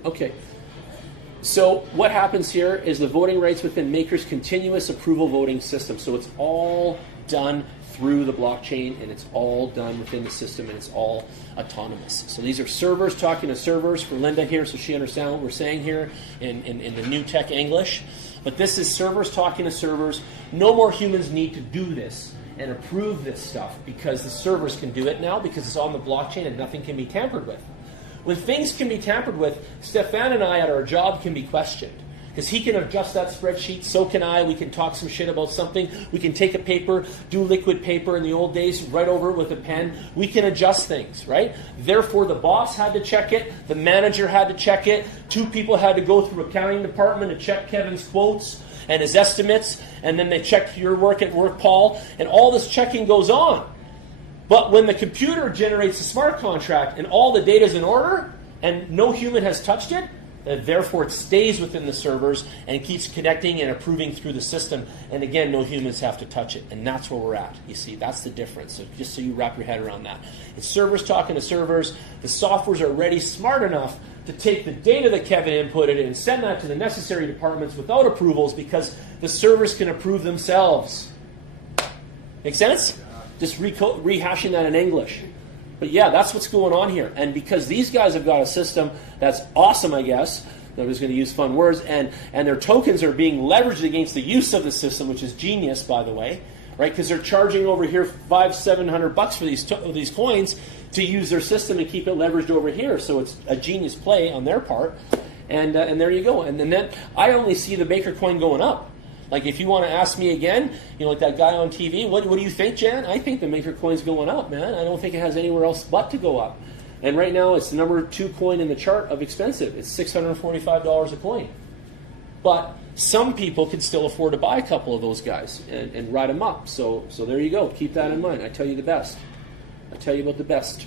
Okay. So what happens here is the voting rights within Maker's continuous approval voting system. So it's all done through the blockchain, and it's all done within the system, and it's all autonomous. So these are servers talking to servers for Linda here, so she understands what we're saying here in the new tech English. But this is servers talking to servers. No more humans need to do this and approve this stuff because the servers can do it now because it's on the blockchain and nothing can be tampered with. When things can be tampered with, Stefan and I at our job can be questioned. Because he can adjust that spreadsheet, so can I. We can talk some shit about something. We can take a paper, do liquid paper in the old days, write over it with a pen. We can adjust things, right? Therefore, the boss had to check it. The manager had to check it. 2 people had to go through accounting department to check Kevin's quotes and his estimates. And then they checked your work at work, Paul. And all this checking goes on. But when the computer generates a smart contract and all the data is in order and no human has touched it, therefore it stays within the servers and keeps connecting and approving through the system. And again, no humans have to touch it. And that's where we're at. You see, that's the difference. So just so you wrap your head around that. It's servers talking to servers. The softwares are already smart enough to take the data that Kevin inputted and send that to the necessary departments without approvals because the servers can approve themselves. Make sense? Just rehashing that in English. But yeah, that's what's going on here. And because these guys have got a system that's awesome, I guess, I'm just going to use fun words, and their tokens are being leveraged against the use of the system, which is genius, by the way, right? Because they're charging over here $500-700 for these coins to use their system and keep it leveraged over here. So it's a genius play on their part. And there you go. And then I only see the Maker coin going up. Like if you want to ask me again, like that guy on TV, what do you think, Jan? I think the Maker coin's going up, man. I don't think it has anywhere else but to go up. And right now, it's the number 2 coin in the chart of expensive. It's $645 a coin. But some people can still afford to buy a couple of those guys and ride them up. So there you go. Keep that in mind. I tell you the best. I tell you about the best.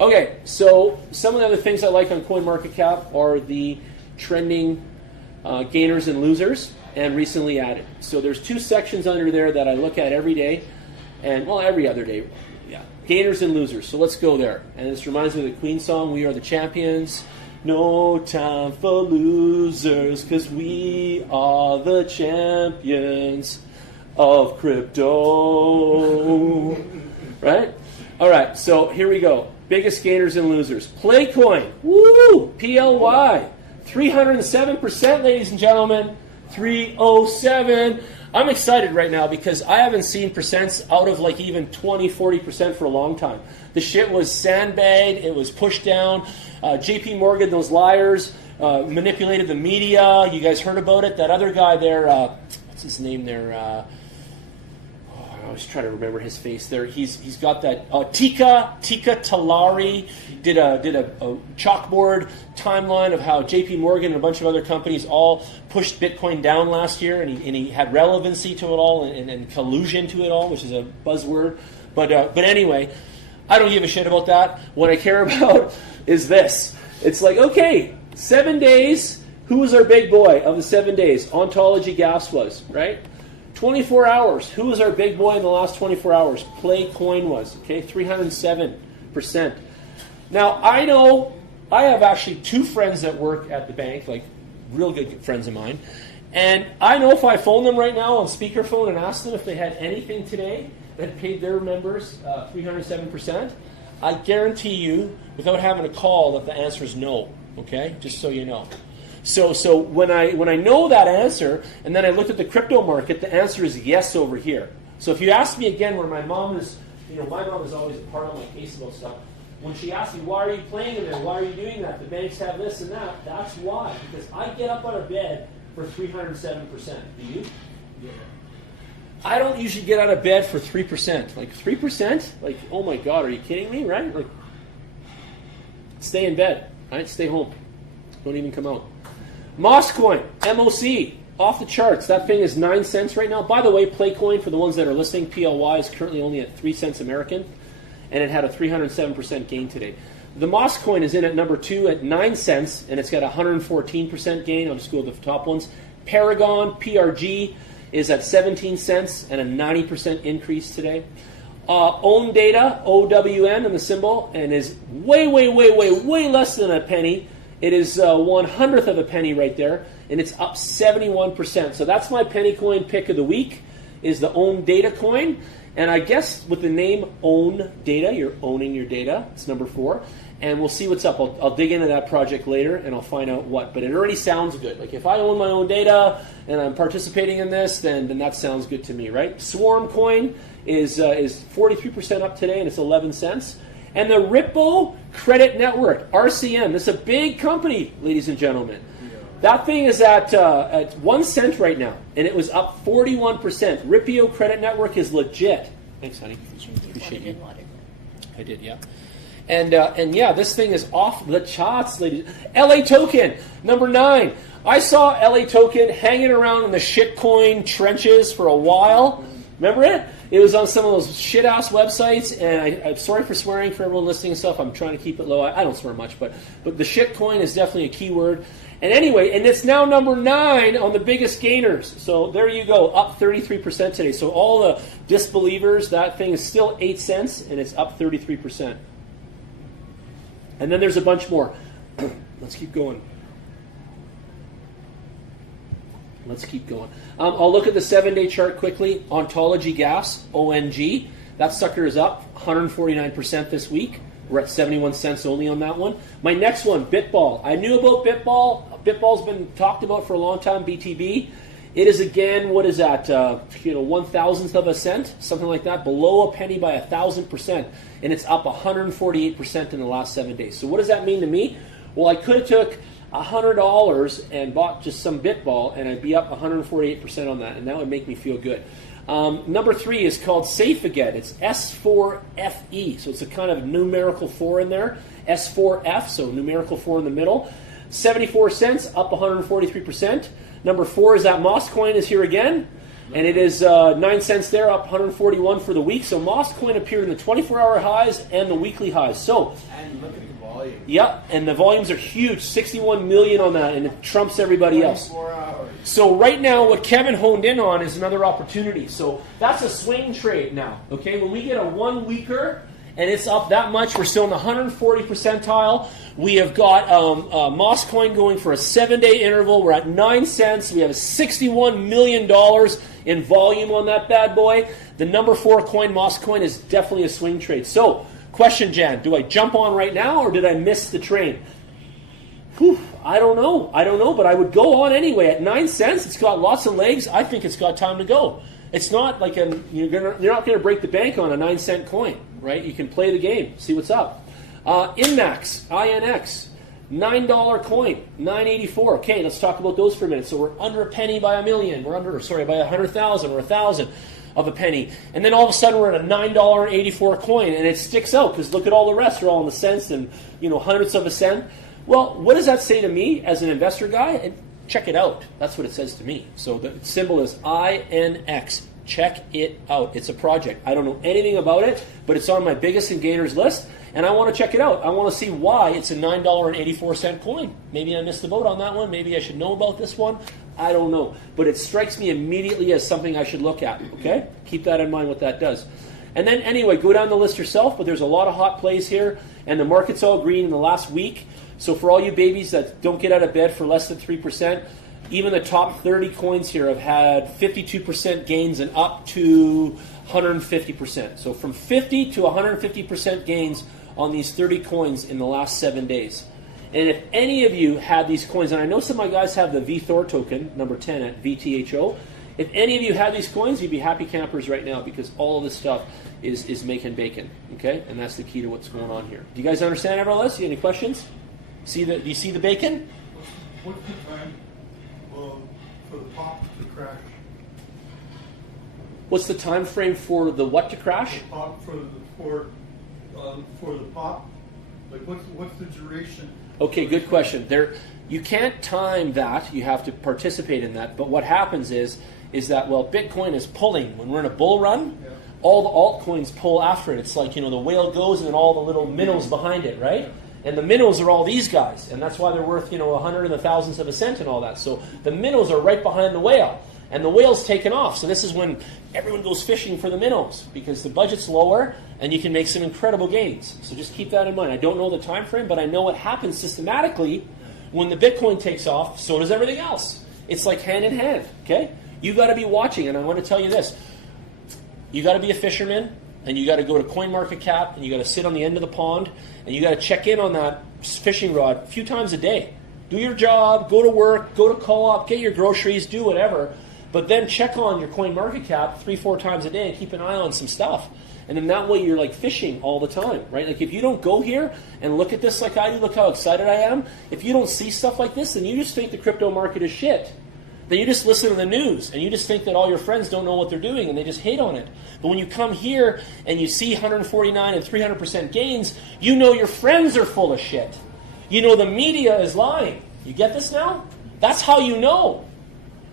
Okay, so some of the other things I like on CoinMarketCap are the trending gainers and losers, and recently added. So there's 2 sections under there that I look at every day, and well, every other day. Yeah, gainers and losers. So let's go there. And this reminds me of the Queen song, "We Are the Champions." No time for losers, 'cause we are the champions of crypto. Right? All right, so here we go. Biggest gainers and losers. Playcoin, woo, PLY, 307%, ladies and gentlemen. 307. I'm excited right now because I haven't seen percents out of like even 20, 40% for a long time. The shit was sandbagged. It was pushed down. JP Morgan, those liars, manipulated the media. You guys heard about it. That other guy there, what's his name there? I always try to remember his face there. He's got that Tika Talari did a chalkboard timeline of how JP Morgan and a bunch of other companies all pushed Bitcoin down last year, and he had relevancy to it all and collusion to it all, which is a buzzword. But anyway, I don't give a shit about that. What I care about is this. It's like, okay, 7 days. Who was our big boy of the 7 days? Ontology Gas was, right? 24 hours. Who was our big boy in the last 24 hours? Playcoin was, okay? 307%. Now, I know I have actually 2 friends that work at the bank, like real good friends of mine. And I know if I phone them right now on speakerphone and ask them if they had anything today that paid their members 307%, I guarantee you, without having a call, that the answer is no, okay? Just so you know. So when I know that answer, and then I looked at the crypto market, the answer is yes over here. So if you ask me again where my mom is, my mom is always a part of my case about stuff. When she asks me, why are you playing in there? Why are you doing that? The banks have this and that. That's why. Because I get up out of bed for 307%. Do you? Yeah. I don't usually get out of bed for 3%. Like 3%? Like, oh my God, are you kidding me? Right? Like, stay in bed. Right? Stay home. Don't even come out. Moscoin, MOC, off the charts. That thing is 9 cents right now. By the way, Playcoin, for the ones that are listening, PLY is currently only at 3 cents American, and it had a 307% gain today. The Moscoin is in at number 2 at 9 cents, and it's got a 114% gain. I'll just go with the top ones. Paragon, PRG, is at 17 cents and a 90% increase today. Own Data, OWN in the symbol, and is way less than a penny. It is 1/100th of a penny right there, and it's up 71%. So that's my penny coin pick of the week, is the Own Data coin. And I guess with the name Own Data, you're owning your data. It's number 4. And we'll see what's up. I'll dig into that project later, and I'll find out what. But it already sounds good. Like if I own my own data and I'm participating in this, then that sounds good to me, right? Swarm coin is 43% up today, and it's 11 cents. And the Ripple Credit Network, RCN, this is a big company, ladies and gentlemen. That thing is at 1 cent right now, and it was up 41%. Ripple Credit Network is legit. Thanks, honey. Appreciate you. I did, yeah. And yeah, this thing is off the charts, ladies. LA Token, number 9. I saw LA Token hanging around in the shitcoin trenches for a while. Remember it? It was on some of those shit-ass websites, and I'm sorry for swearing for everyone listening and stuff. I'm trying to keep it low. I don't swear much, but the shitcoin is definitely a key word. And anyway, and it's now number 9 on the biggest gainers. So there you go, up 33% today. So all the disbelievers, that thing is still 8 cents, and it's up 33%. And then there's a bunch more. Let's keep going. I'll look at the 7-day chart quickly. Ontology Gas, ONG. That sucker is up 149% this week. We're at 71 cents only on that one. My next one, Bitball. I knew about Bitball. Bitball's been talked about for a long time, BTB. It is again, what is that? 1/1000th of a cent, something like that, below a penny by 1,000%, and it's up 148% in the last 7 days. So what does that mean to me? Well, I could have took $100 and bought just some Bitball, and I'd be up 148% on that, and that would make me feel good. Number 3 is called Safe again. It's S4FE, so it's a kind of numerical 4 in there. S4F, so numerical 4 in the middle. 74 cents, up 143%. Number 4 is that Moss coin is here again, and it is 9 cents there, up 141 for the week. So Moss coin appeared in the 24-hour highs and the weekly highs. So, And look at the volume. yeah, and the volumes are huge, 61 million on that, and it trumps everybody else. 4 hours. So right now, what Kevin honed in on is another opportunity. So that's a swing trade now. Okay, when we get a 1 weeker and it's up that much, we're still in the 140 percentile. We have got Moss coin going for a 7-day interval. We're at 9 cents. We have $61 million in volume on that bad boy. The number 4 coin, Moss coin, is definitely a swing trade. So, question, Jan, do I jump on right now or did I miss the train? Whew, I don't know, but I would go on anyway. At 9 cents, it's got lots of legs. I think it's got time to go. It's not like you're not going to break the bank on a 9-cent coin, right? You can play the game, see what's up. INX, $9 coin, $9.84. Okay, let's talk about those for a minute. So we're under a penny by a million. By 100,000 or 1,000 of a penny. And then all of a sudden we're at a $9.84 coin, and it sticks out because look at all the rest. They're all in the cents and hundredths of a cent. Well, what does that say to me as an investor guy? And check it out. That's what it says to me. So the symbol is INX. Check it out. It's a project. I don't know anything about it, but it's on my biggest and gainers list, and I want to check it out. I want to see why it's a $9.84 coin. Maybe I missed the boat on that one. Maybe I should know about this one. I don't know. But it strikes me immediately as something I should look at. Okay? Keep that in mind what that does. And then anyway, go down the list yourself, but there's a lot of hot plays here, and the market's all green in the last week. So for all you babies that don't get out of bed for less than 3%, even the top 30 coins here have had 52% gains and up to 150%. So from 50 to 150% gains on these 30 coins in the last 7 days. And if any of you had these coins, and I know some of my guys have the VTHOR token, number 10 at VTHO, if any of you had these coins, you'd be happy campers right now because all of this stuff is making bacon, okay? And that's the key to what's going on here. Do you guys understand all this? You any questions? Do you see the bacon? What's the time for the pop to crash? What's the time frame for the what to crash? The pop for the pop. Like what's the duration? Okay, good question. You can't time that. You have to participate in that. But what happens is that Bitcoin is pulling when we're in a bull run. Yeah. All the altcoins pull after it. It's like the whale goes and then all the little minnows behind it, right? Yeah. And the minnows are all these guys, and that's why they're worth 100 and the thousandths of a cent and all that. So the minnows are right behind the whale, and the whale's taken off. So this is when everyone goes fishing for the minnows because the budget's lower and you can make some incredible gains. So just keep that in mind. I don't know the time frame, but I know what happens systematically when the Bitcoin takes off. So does everything else. It's like hand in hand. Okay, you got to be watching, and I want to tell you this: you got to be a fisherman. And you got to go to CoinMarketCap, and you got to sit on the end of the pond, and you got to check in on that fishing rod a few times a day. Do your job, go to work, go to co-op, get your groceries, do whatever, but then check on your CoinMarketCap 3-4 times a day and keep an eye on some stuff. And then that way you're like fishing all the time, right? Like if you don't go here and look at this like I do, look how excited I am. If you don't see stuff like this, then you just think the crypto market is shit. Then you just listen to the news and you just think that all your friends don't know what they're doing and they just hate on it. But when you come here and you see 149 and 300% gains, you know your friends are full of shit. You know the media is lying. You get this now? That's how you know.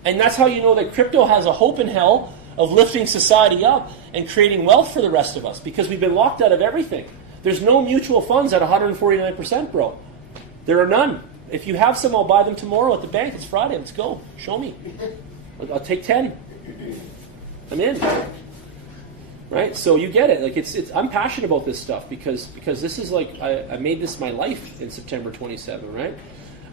And that's how you know that crypto has a hope in hell of lifting society up and creating wealth for the rest of us because we've been locked out of everything. There's no mutual funds at 149%, bro. There are none. If you have some, I'll buy them tomorrow at the bank. It's Friday. Let's go. Show me. I'll take 10. I'm in. Right? So you get it. Like it's. I'm passionate about this stuff because this is like I made this my life in September 27. Right?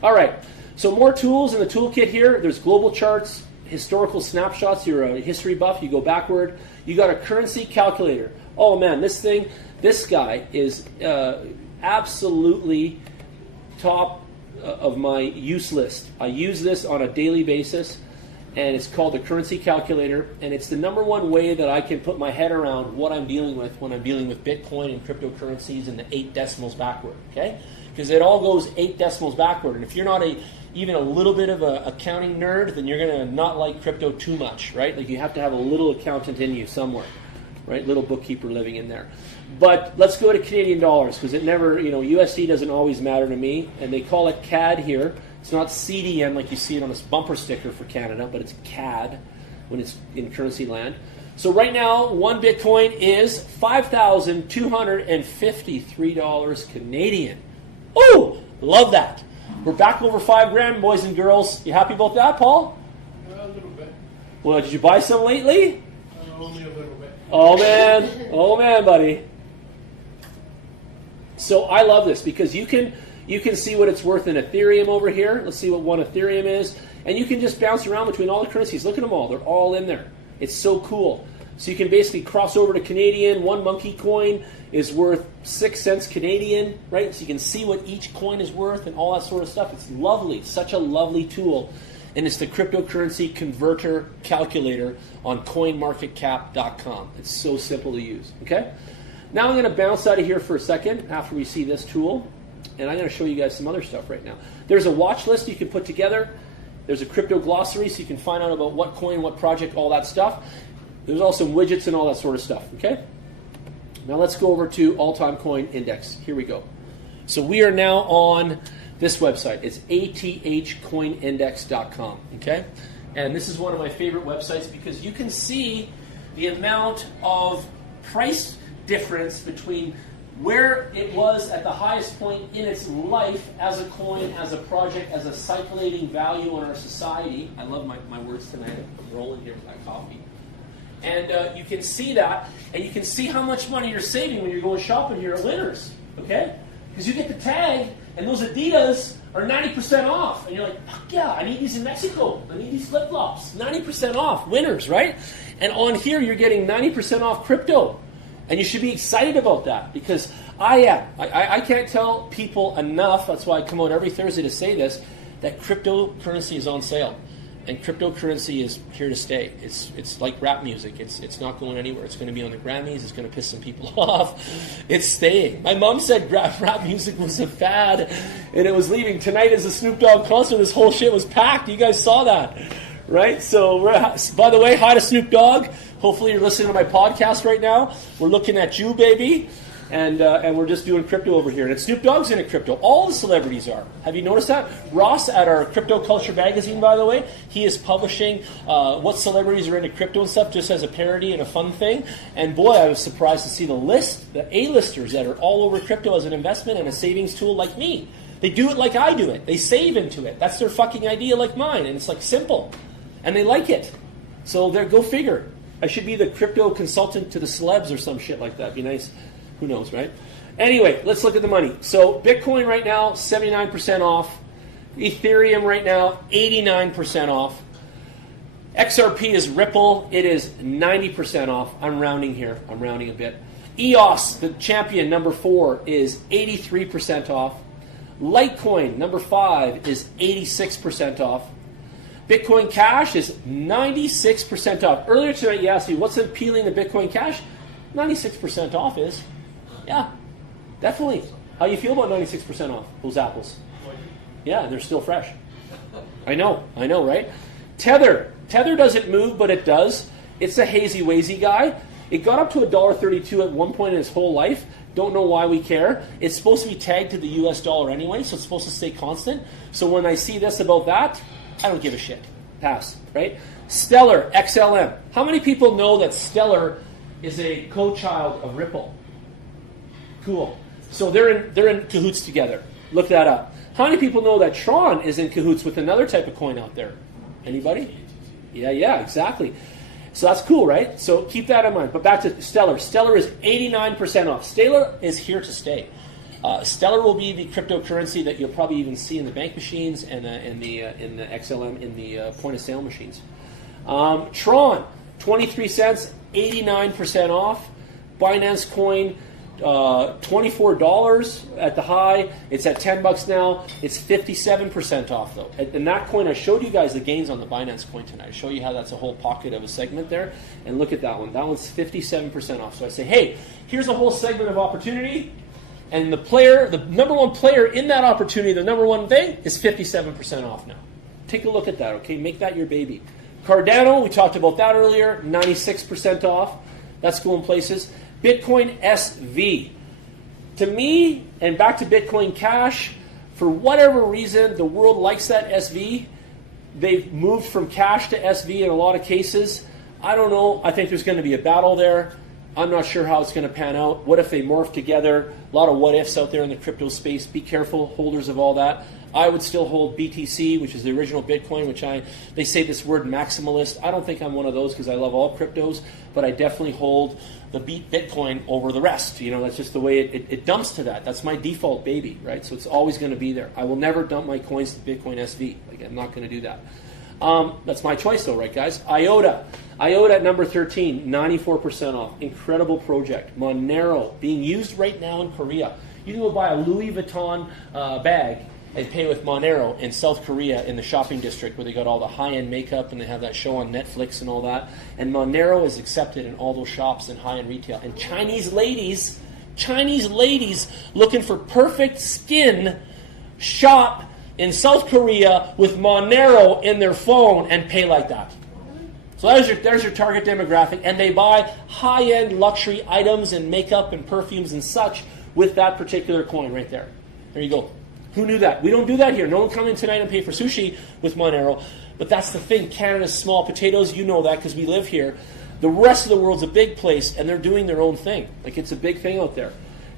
All right. So more tools in the toolkit here. There's global charts, historical snapshots. You're a history buff. You go backward. You got a currency calculator. Oh man, this guy is absolutely top of my use list. I use this on a daily basis, and it's called the currency calculator, and it's the #1 way that I can put my head around what I'm dealing with when I'm dealing with Bitcoin and cryptocurrencies and the 8 decimals backward, okay? Because it all goes 8 decimals backward, and if you're not even a little bit of an accounting nerd, then you're going to not like crypto too much, right? Like you have to have a little accountant in you somewhere, right? Little bookkeeper living in there. But let's go to Canadian dollars, because it never, USD doesn't always matter to me, and they call it CAD here. It's not CDN like you see it on this bumper sticker for Canada, but it's CAD when it's in currency land. So right now, 1 Bitcoin is $5,253 Canadian. Oh, love that. We're back over $5,000, boys and girls. You happy about that, Paul? A little bit. Well, did you buy some lately? Only a little bit. Oh man, buddy. So I love this because you can see what it's worth in Ethereum over here. Let's see what 1 Ethereum is. And you can just bounce around between all the currencies. Look at them all. They're all in there. It's so cool. So you can basically cross over to Canadian. 1 monkey coin is worth 6 cents Canadian, right? So you can see what each coin is worth and all that sort of stuff. It's lovely. Such a lovely tool. And it's the cryptocurrency converter calculator on coinmarketcap.com. It's so simple to use, okay? Now I'm going to bounce out of here for a second after we see this tool. And I'm going to show you guys some other stuff right now. There's a watch list you can put together. There's a crypto glossary so you can find out about what coin, what project, all that stuff. There's also widgets and all that sort of stuff, okay? Now let's go over to all-time coin index. Here we go. So we are now on this website. It's athcoinindex.com, okay? And this is one of my favorite websites because you can see the amount of price difference between where it was at the highest point in its life as a coin, as a project, as a circulating value in our society. I love my words tonight. I'm rolling here with my coffee. And you can see that, and you can see how much money you're saving when you're going shopping here at Winners, okay? Because you get the tag, and those Adidas are 90% off. And you're like, fuck yeah, I need these in Mexico. I need these flip-flops. 90% off, Winners, right? And on here, you're getting 90% off crypto. And you should be excited about that because I am. I can't tell people enough, that's why I come out every Thursday to say this, that cryptocurrency is on sale. And cryptocurrency is here to stay. It's like rap music. It's not going anywhere. It's going to be on the Grammys. It's going to piss some people off. It's staying. My mom said rap music was a fad and it was leaving. Tonight is a Snoop Dogg concert. This whole shit was packed. You guys saw that, right? So, by the way, hi to Snoop Dogg. Hopefully you're listening to my podcast right now. We're looking at you, baby. And we're just doing crypto over here. And Snoop Dogg's in a crypto. All the celebrities are. Have you noticed that? Ross at our Crypto Culture magazine, by the way, he is publishing what celebrities are into crypto and stuff just as a parody and a fun thing. And boy, I was surprised to see the list, the A-listers that are all over crypto as an investment and a savings tool like me. They do it like I do it. They save into it. That's their fucking idea like mine. And it's like simple. And they like it. So go figure. I should be the crypto consultant to the celebs or some shit like that. Be nice. Who knows, right? Anyway, let's look at the money. So Bitcoin right now, 79% off. Ethereum right now, 89% off. XRP is Ripple. It is 90% off. I'm rounding here. I'm rounding a bit. EOS, the champion, number 4, is 83% off. Litecoin, number 5, is 86% off. Bitcoin Cash is 96% off. Earlier tonight you asked me, what's appealing to Bitcoin Cash? 96% off is. Yeah, definitely. How you feel about 96% off those apples? Yeah, they're still fresh. I know, right? Tether doesn't move, but it does. It's a hazy-wazy guy. It got up to $1.32 at one point in its whole life. Don't know why we care. It's supposed to be tagged to the US dollar anyway, so it's supposed to stay constant. So when I see this about that, I don't give a shit. Pass, right? Stellar, XLM. How many people know that Stellar is a co-child of Ripple? Cool. So they're in cahoots together. Look that up. How many people know that Tron is in cahoots with another type of coin out there? Anybody? Yeah, exactly. So that's cool, right? So keep that in mind. But back to Stellar. Stellar is 89% off. Stellar is here to stay. Stellar will be the cryptocurrency that you'll probably even see in the bank machines and in the XLM, in the point of sale machines. Tron, 23 cents, 89% off. Binance Coin, $24 at the high. It's at $10 now. It's 57% off though. And that coin, I showed you guys the gains on the Binance coin tonight. I show you how that's a whole pocket of a segment there. And look at that one. That one's 57% off. So I say, hey, here's a whole segment of opportunity. And the number one player in that opportunity, the number one thing, is 57% off now. Take a look at that, okay? Make that your baby. Cardano, we talked about that earlier, 96% off. That's going places. Bitcoin SV. To me, and back to Bitcoin Cash, for whatever reason, the world likes that SV. They've moved from cash to SV in a lot of cases. I don't know. I think there's going to be a battle there. I'm not sure how it's going to pan out. What if they morph together? A lot of what ifs out there in the crypto space. Be careful, holders of all that. I would still hold BTC, which is the original Bitcoin, they say this word maximalist. I don't think I'm one of those because I love all cryptos, but I definitely hold the Bitcoin over the rest. You know, that's just the way it dumps to that. That's my default baby, right? So it's always going to be there. I will never dump my coins to Bitcoin SV. Like, I'm not going to do that. That's my choice though, right guys? IOTA at number 13, 94% off. Incredible project. Monero, being used right now in Korea. You can go buy a Louis Vuitton bag and pay with Monero in South Korea in the shopping district where they got all the high-end makeup and they have that show on Netflix and all that. And Monero is accepted in all those shops and high-end retail. And Chinese ladies looking for perfect skin shop in South Korea with Monero in their phone and pay like that. So there's your target demographic. And they buy high-end luxury items and makeup and perfumes and such with that particular coin right there. There you go. Who knew that? We don't do that here. No one come in tonight and pay for sushi with Monero. But that's the thing. Canada's small potatoes. You know that because we live here. The rest of the world's a big place, and they're doing their own thing. Like, it's a big thing out there.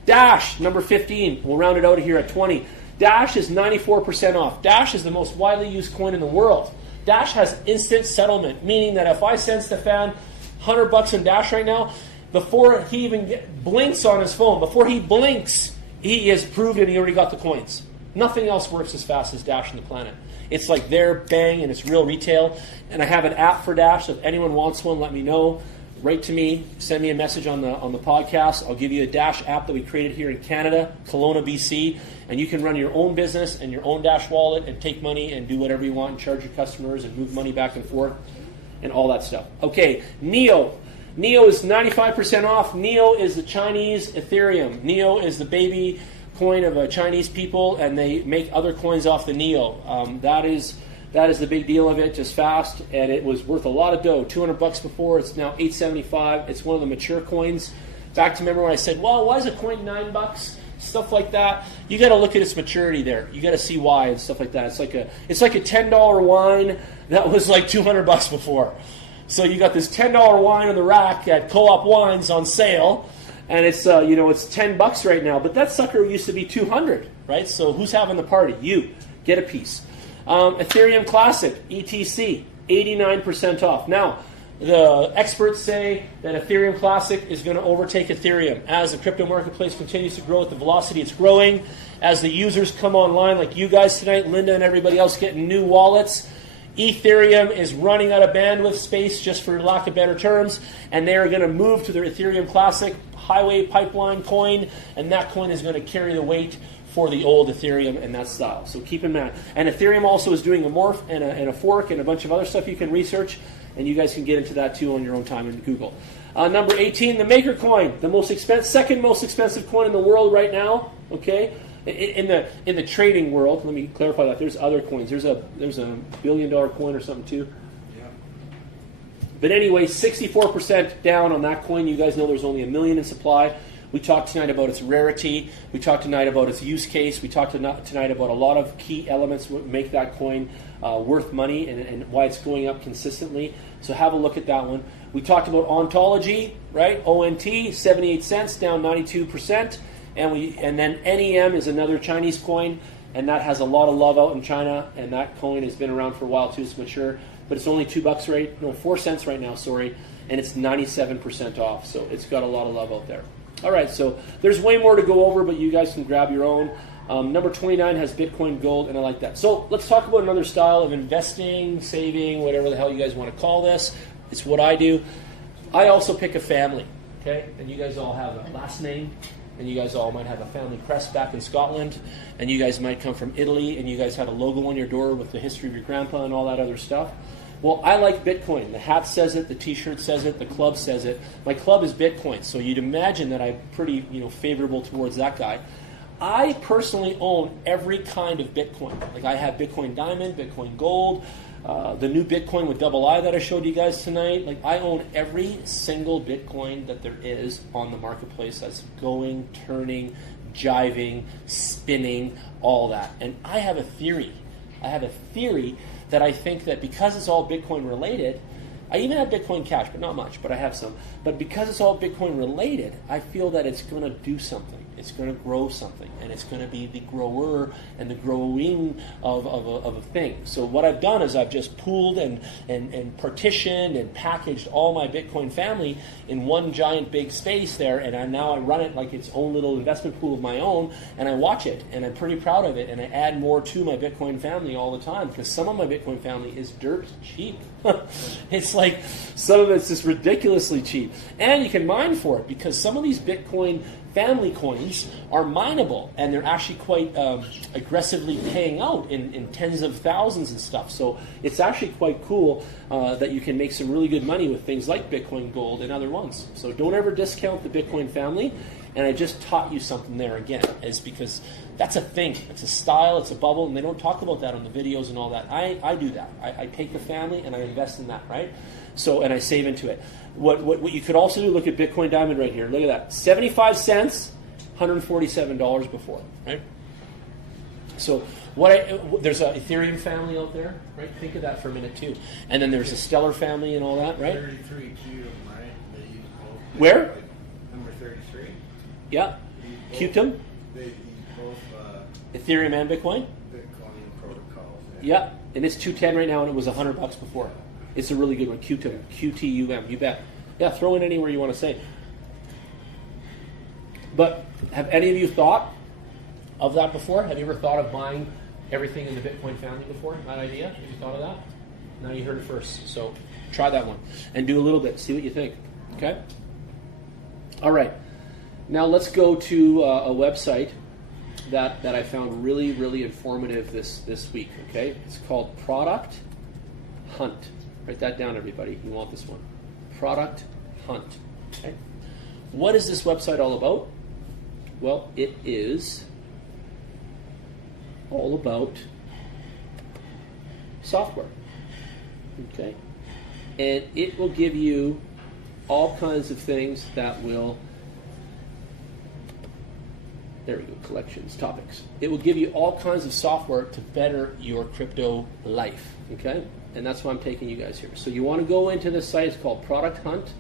Dash, number 15. We'll round it out here at 20. Dash is 94% off. Dash is the most widely used coin in the world. Dash has instant settlement, meaning that if I send Stefan $100 in Dash right now, before he even blinks on his phone, before he blinks, he has proved that he already got the coins. Nothing else works as fast as Dash on the planet. It's like there, bang, and it's real retail. And I have an app for Dash, so if anyone wants one, let me know. Write to me, send me a message on the podcast. I'll give you a Dash app that we created here in Canada, Kelowna, BC, and you can run your own business and your own Dash wallet and take money and do whatever you want and charge your customers and move money back and forth and all that stuff. Okay, Neo. Neo is 95% off. Neo is the Chinese Ethereum. Neo is the baby coin of Chinese people, and they make other coins off the Neo. That is the big deal of it, just fast, and it was worth a lot of dough. $200 before, it's now $875. It's one of the mature coins. Back to remember when I said, well, why is a coin $9? Stuff like that. You got to look at its maturity there. You got to see why and stuff like that. It's like a $10 wine that was like $200 before. So you got this $10 wine on the rack at Co-op Wines on sale. And it's it's $10 right now, but that sucker used to be $200, right? So who's having the party? You get a piece. Ethereum Classic ETC 89% off. Now, the experts say that Ethereum Classic is going to overtake Ethereum as the crypto marketplace continues to grow at the velocity it's growing. As the users come online, like you guys tonight, Linda and everybody else getting new wallets. Ethereum is running out of bandwidth space, just for lack of better terms, and they are going to move to their Ethereum Classic highway pipeline coin, and that coin is going to carry the weight for the old Ethereum and that style. So keep in mind. And Ethereum also is doing a morph and a fork and a bunch of other stuff you can research, and you guys can get into that too on your own time in Google. Number 18, the Maker coin, the second most expensive coin in the world right now. Okay. In the trading world, let me clarify that. There's other coins. There's a $1 billion coin or something too. Yeah. But anyway, 64% down on that coin. You guys know there's only 1 million in supply. We talked tonight about its rarity. We talked tonight about its use case. We talked tonight about a lot of key elements that make that coin worth money and why it's going up consistently. So have a look at that one. We talked about Ontology, right? ONT, 78 cents, down 92%. And then NEM is another Chinese coin, and that has a lot of love out in China, and that coin has been around for a while too. It's mature, but it's only 4 cents right now, and it's 97% off, so it's got a lot of love out there. All right, so there's way more to go over, but you guys can grab your own. Number 29 has Bitcoin Gold, and I like that. So let's talk about another style of investing, saving, whatever the hell you guys want to call this. It's what I do. I also pick a family, okay? And you guys all have a last name and you guys all might have a family crest back in Scotland, and you guys might come from Italy, and you guys had a logo on your door with the history of your grandpa and all that other stuff. Well, I like Bitcoin. The hat says it, the T-shirt says it, the club says it. My club is Bitcoin, so you'd imagine that I'm pretty, favorable towards that guy. I personally own every kind of Bitcoin. Like I have Bitcoin Diamond, Bitcoin Gold, the new Bitcoin with double I that I showed you guys tonight. Like I own every single Bitcoin that there is on the marketplace that's going, turning, jiving, spinning, all that. And I have a theory. That I think that because it's all Bitcoin related, I even have Bitcoin Cash, but not much, but I have some. But because it's all Bitcoin related, I feel that it's going to do something. It's going to grow something, and it's going to be the grower and the growing of a thing. So what I've done is I've just pooled and partitioned and packaged all my Bitcoin family in one giant big space there, and now I run it like its own little investment pool of my own, and I watch it, and I'm pretty proud of it, and I add more to my Bitcoin family all the time, because some of my Bitcoin family is dirt cheap. It's like, some of it's just ridiculously cheap. And you can mine for it, because some of these Bitcoin family coins are mineable, and they're actually quite aggressively paying out in tens of thousands and stuff. So it's actually quite cool that you can make some really good money with things like Bitcoin Gold and other ones. So don't ever discount the Bitcoin family. And I just taught you something there again, is because that's a thing. It's a style, it's a bubble, and they don't talk about that on the videos and all that. I do that. I take the family and I invest in that, right? So, and I save into it. What you could also do, look at Bitcoin Diamond right here. Look at that. 75 cents, $147 before, right? So there's an Ethereum family out there, right? Think of that for a minute too. And then there's a Stellar family and all that, right? 33 too, right? They use both. Where? Number 33. Yeah. Qtum? They use both Ethereum and Bitcoin? Bitcoin protocols. Yeah. And it's 210 right now, and it was $100 before. It's a really good one. Qtum. QTUM. You bet. Yeah, throw in anywhere you want to say. But have any of you thought of that before? Have you ever thought of buying everything in the Bitcoin family before? That idea? Have you thought of that? Now you heard it first. So try that one. And do a little bit. See what you think. Okay? All right. Now let's go to a website that I found really, really informative this week. Okay? It's called Product Hunt. Write that down, everybody. You want this one. Product Hunt. Okay? What is this website all about? Well, it is all about software. Okay? And it will give you all kinds of things that will, there we go, collections, topics. It will give you all kinds of software to better your crypto life. Okay? And that's why I'm taking you guys here. So you want to go into this site. It's called Product Hunt.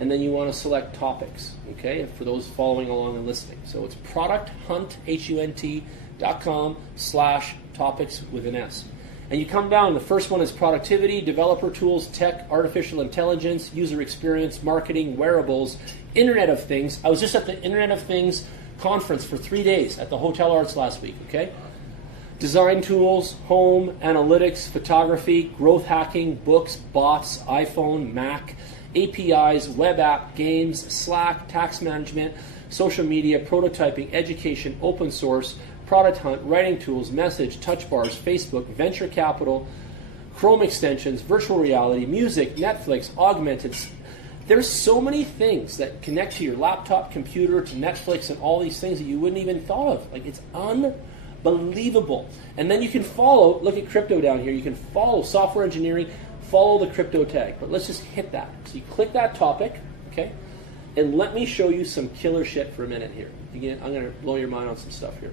And then you want to select topics, okay, for those following along and listening. So it's producthunt.com/topics with an S. And you come down, the first one is productivity, developer tools, tech, artificial intelligence, user experience, marketing, wearables, Internet of Things. I was just at the Internet of Things conference for 3 days at the Hotel Arts last week, okay? Design tools, home, analytics, photography, growth hacking, books, bots, iPhone, Mac, APIs, web app, games, Slack, tax management, social media, prototyping, education, open source, product hunt, writing tools, message, touch bars, Facebook, venture capital, Chrome extensions, virtual reality, music, Netflix, augmented. There's so many things that connect to your laptop, computer, to Netflix, and all these things that you wouldn't even thought of. Like, it's unbelievable. And then you can follow, look at crypto down here, you can follow software engineering, follow the crypto tag. But let's just hit that. So you click that topic, okay? And let me show you some killer shit for a minute here. Again, I'm going to blow your mind on some stuff here.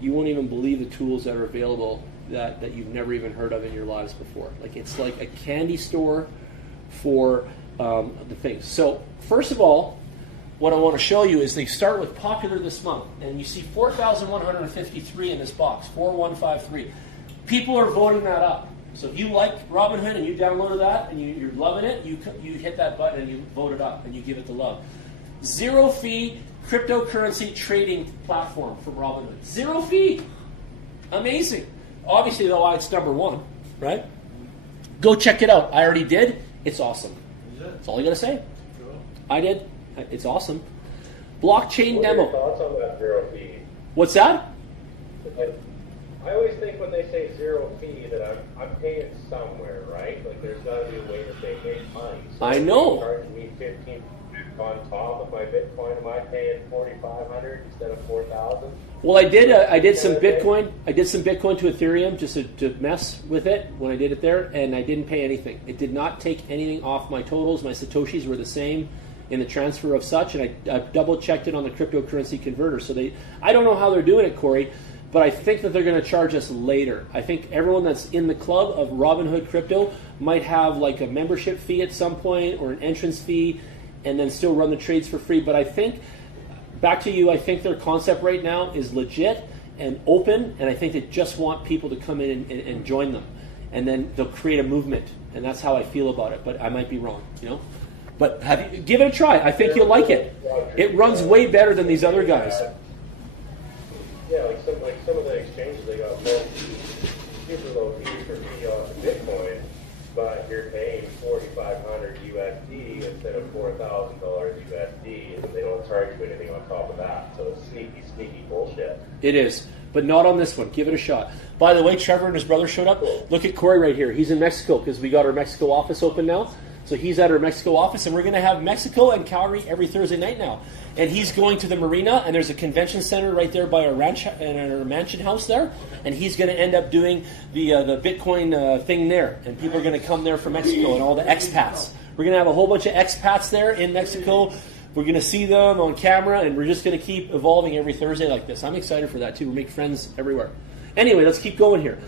You won't even believe the tools that are available that you've never even heard of in your lives before. Like, it's like a candy store for the things. So first of all, what I want to show you is they start with popular this month. And you see 4,153 in this box, 4153. People are voting that up. So if you like Robinhood and you downloaded that and you're loving it, you hit that button and you vote it up and you give it the love. Zero fee cryptocurrency trading platform from Robinhood. Zero fee. Amazing. Obviously, though, it's number one, right? Go check it out. I already did. It's awesome. That's all I got to say. Cool. I did. It's awesome. Blockchain What are demo. your thoughts on that zero fee? What's that? I always think when they say zero fee that I'm paying somewhere, right? Like there's got to be a way that they make money. So I know. If they're charging me 15 on top of my Bitcoin, am I paying 4,500 instead of 4,000? Well, I did some Bitcoin. I did some Bitcoin to Ethereum just to mess with it when I did it there, and I didn't pay anything. It did not take anything off my totals. My Satoshis were the same in the transfer of such, and I double checked it on the cryptocurrency converter. So I don't know how they're doing it, Corey, but I think that they're going to charge us later. I think everyone that's in the club of Robinhood Crypto might have like a membership fee at some point or an entrance fee, and then still run the trades for free. But I think, back to you, I think their concept right now is legit and open, and I think they just want people to come in and join them. And then they'll create a movement, and that's how I feel about it. But I might be wrong, you know? But give it a try. I think you'll like it. It runs way better than these other guys. Yeah, like some of the exchanges, they got super low fees for fee on Bitcoin, but you're paying 4,500 USD instead of $4,000 USD, and they don't charge you anything on top of that. So it's sneaky bullshit. It is, but not on this one. Give it a shot. By the way, Trevor and his brother showed up. Look at Corey right here. He's in Mexico because we got our Mexico office open now. So he's at our Mexico office, and we're going to have Mexico and Calgary every Thursday night now. And he's going to the marina, and there's a convention center right there by our ranch and our mansion house there. And he's going to end up doing the Bitcoin thing there. And people are going to come there from Mexico and all the expats. We're going to have a whole bunch of expats there in Mexico. We're going to see them on camera, and we're just going to keep evolving every Thursday like this. I'm excited for that, too. We make friends everywhere. Anyway, let's keep going here.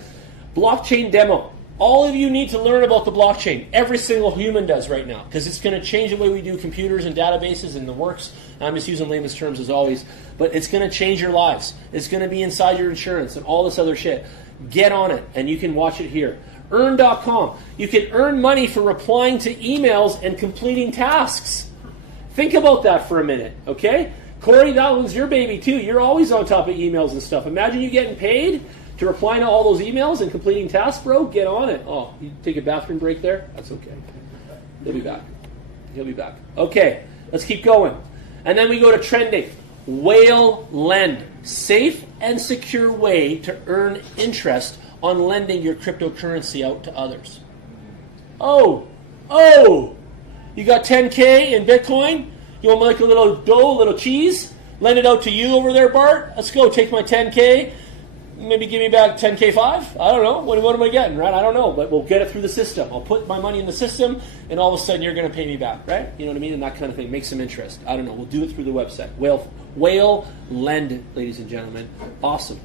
Blockchain demo. All of you need to learn about the blockchain. Every single human does right now, because it's going to change the way we do computers and databases and the works. I'm just using layman's terms as always, but it's going to change your lives. It's going to be inside your insurance and all this other shit. Get on it, and you can watch it here. Earn.com. You can earn money for replying to emails and completing tasks. Think about that for a minute, okay? Corey, that one's your baby too. You're always on top of emails and stuff. Imagine you getting paid to replying to all those emails and completing tasks, bro. Get on it. Oh, you take a bathroom break there? That's okay. He'll be back. He'll be back. Okay, let's keep going. And then we go to trending. Whale Lend. Safe and secure way to earn interest on lending your cryptocurrency out to others. Oh, you got 10K in Bitcoin? You want like a little dough, a little cheese? Lend it out to you over there, Bart? Let's go. Take my 10K. Maybe give me back 10K5? I don't know. What am I getting, right? I don't know, but we'll get it through the system. I'll put my money in the system, and all of a sudden you're going to pay me back, right? You know what I mean? And that kind of thing. Make some interest. I don't know. We'll do it through the website. Whale Lend, ladies and gentlemen. Awesome.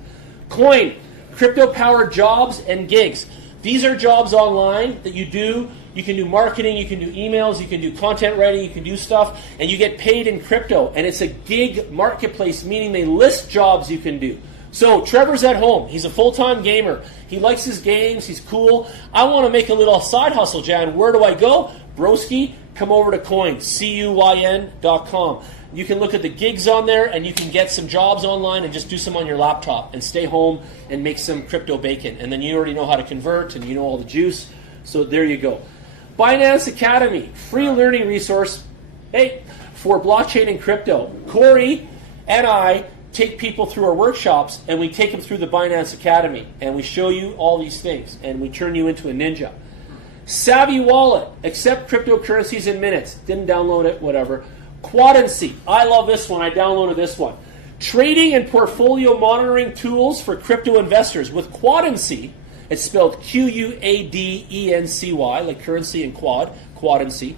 Coin. Crypto-powered jobs and gigs. These are jobs online that you do. You can do marketing, you can do emails, you can do content writing, you can do stuff, and you get paid in crypto. And it's a gig marketplace, meaning they list jobs you can do. So Trevor's at home. He's a full-time gamer. He likes his games. He's cool. I want to make a little side hustle, Jan. Where do I go? Broski, come over to Coin, CUYN.com. You can look at the gigs on there, and you can get some jobs online and just do some on your laptop and stay home and make some crypto bacon. And then you already know how to convert, and you know all the juice. So there you go. Binance Academy, free learning resource, for blockchain and crypto. Corey and I take people through our workshops, and we take them through the Binance Academy, and we show you all these things, and we turn you into a ninja. Savvy Wallet, accept cryptocurrencies in minutes. Didn't download it, whatever. Quadency, I love this one. I downloaded this one. Trading and portfolio monitoring tools for crypto investors. With Quadency, it's spelled Quadency, like currency and Quadency.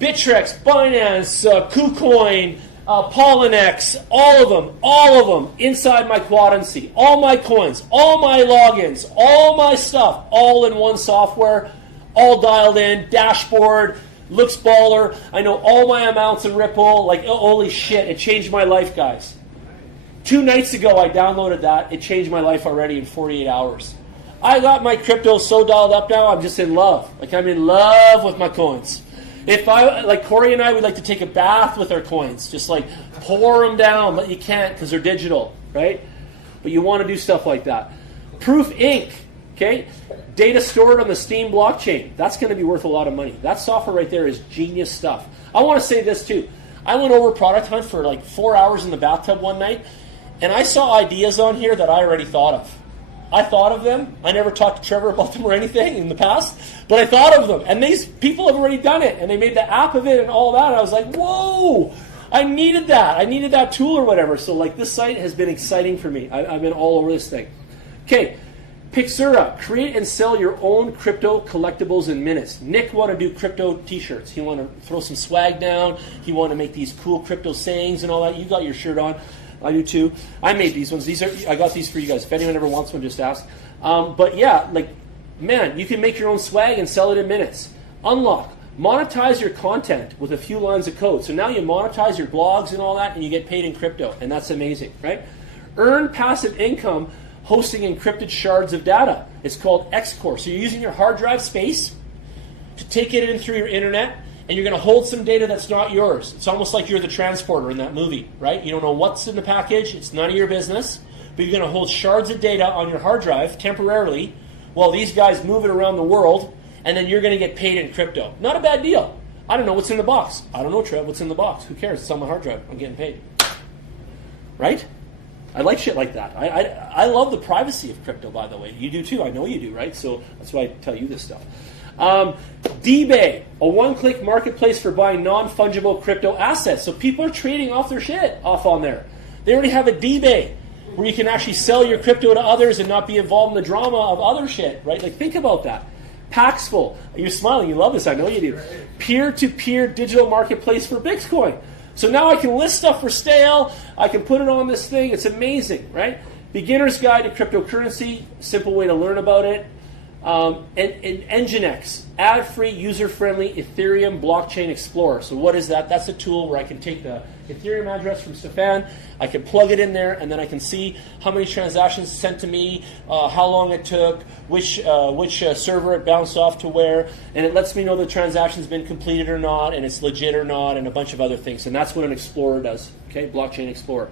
Bittrex, Binance, KuCoin, Polynex, all of them inside my Quadency. All my coins, all my logins, all my stuff, all in one software, all dialed in, dashboard, looks baller. I know all my amounts in Ripple. Like, holy shit, it changed my life, guys. 2 nights ago, I downloaded that. It changed my life already in 48 hours. I got my crypto so dialed up now, I'm just in love. Like, I'm in love with my coins. If I, like Corey and I, would like to take a bath with our coins. Just like pour them down, but you can't because they're digital, right? But you want to do stuff like that. Proof Inc., okay? Data stored on the Steam blockchain. That's going to be worth a lot of money. That software right there is genius stuff. I want to say this too. I went over Product Hunt for like 4 hours in the bathtub one night, and I saw ideas on here that I already thought of. I thought of them. I never talked to Trevor about them or anything in the past, but I thought of them. And these people have already done it, and they made the app of it and all that. And I was like, whoa, I needed that. I needed that tool or whatever. So like this site has been exciting for me. I've been all over this thing. Okay, Pixura, create and sell your own crypto collectibles in minutes. Nick wanted to do crypto t-shirts. He wanted to throw some swag down. He wanted to make these cool crypto sayings and all that. You got your shirt on. I do too. I made these ones. I got these for you guys. If anyone ever wants one, just ask. But yeah, like, man, you can make your own swag and sell it in minutes. Unlock. Monetize your content with a few lines of code. So now you monetize your blogs and all that, and you get paid in crypto. And that's amazing, right? Earn passive income hosting encrypted shards of data. It's called Xcore. So you're using your hard drive space to take it in through your internet, and you're going to hold some data that's not yours. It's almost like you're the transporter in that movie, right? You don't know what's in the package. It's none of your business. But you're going to hold shards of data on your hard drive temporarily while these guys move it around the world, and then you're going to get paid in crypto. Not a bad deal. I don't know what's in the box. I don't know, Trev, what's in the box. Who cares? It's on my hard drive. I'm getting paid. Right? I like shit like that. I love the privacy of crypto, by the way. You do too. I know you do, right? So that's why I tell you this stuff. DBay, a one-click marketplace for buying non-fungible crypto assets. So people are trading off their shit off on there. They already have a DBay where you can actually sell your crypto to others and not be involved in the drama of other shit, right? Like, think about that. Paxful, you're smiling, you love this, I know you do. Peer-to-peer digital marketplace for Bitcoin. So now I can list stuff for sale, I can put it on this thing, it's amazing, right? Beginner's Guide to Cryptocurrency, simple way to learn about it. And Nginx, ad-free, user-friendly Ethereum blockchain explorer. So what is that? That's a tool where I can take the Ethereum address from Stefan, I can plug it in there, and then I can see how many transactions sent to me, how long it took, which server it bounced off to where, and it lets me know the transaction's been completed or not, and it's legit or not, and a bunch of other things. And that's what an explorer does, okay? Blockchain explorer.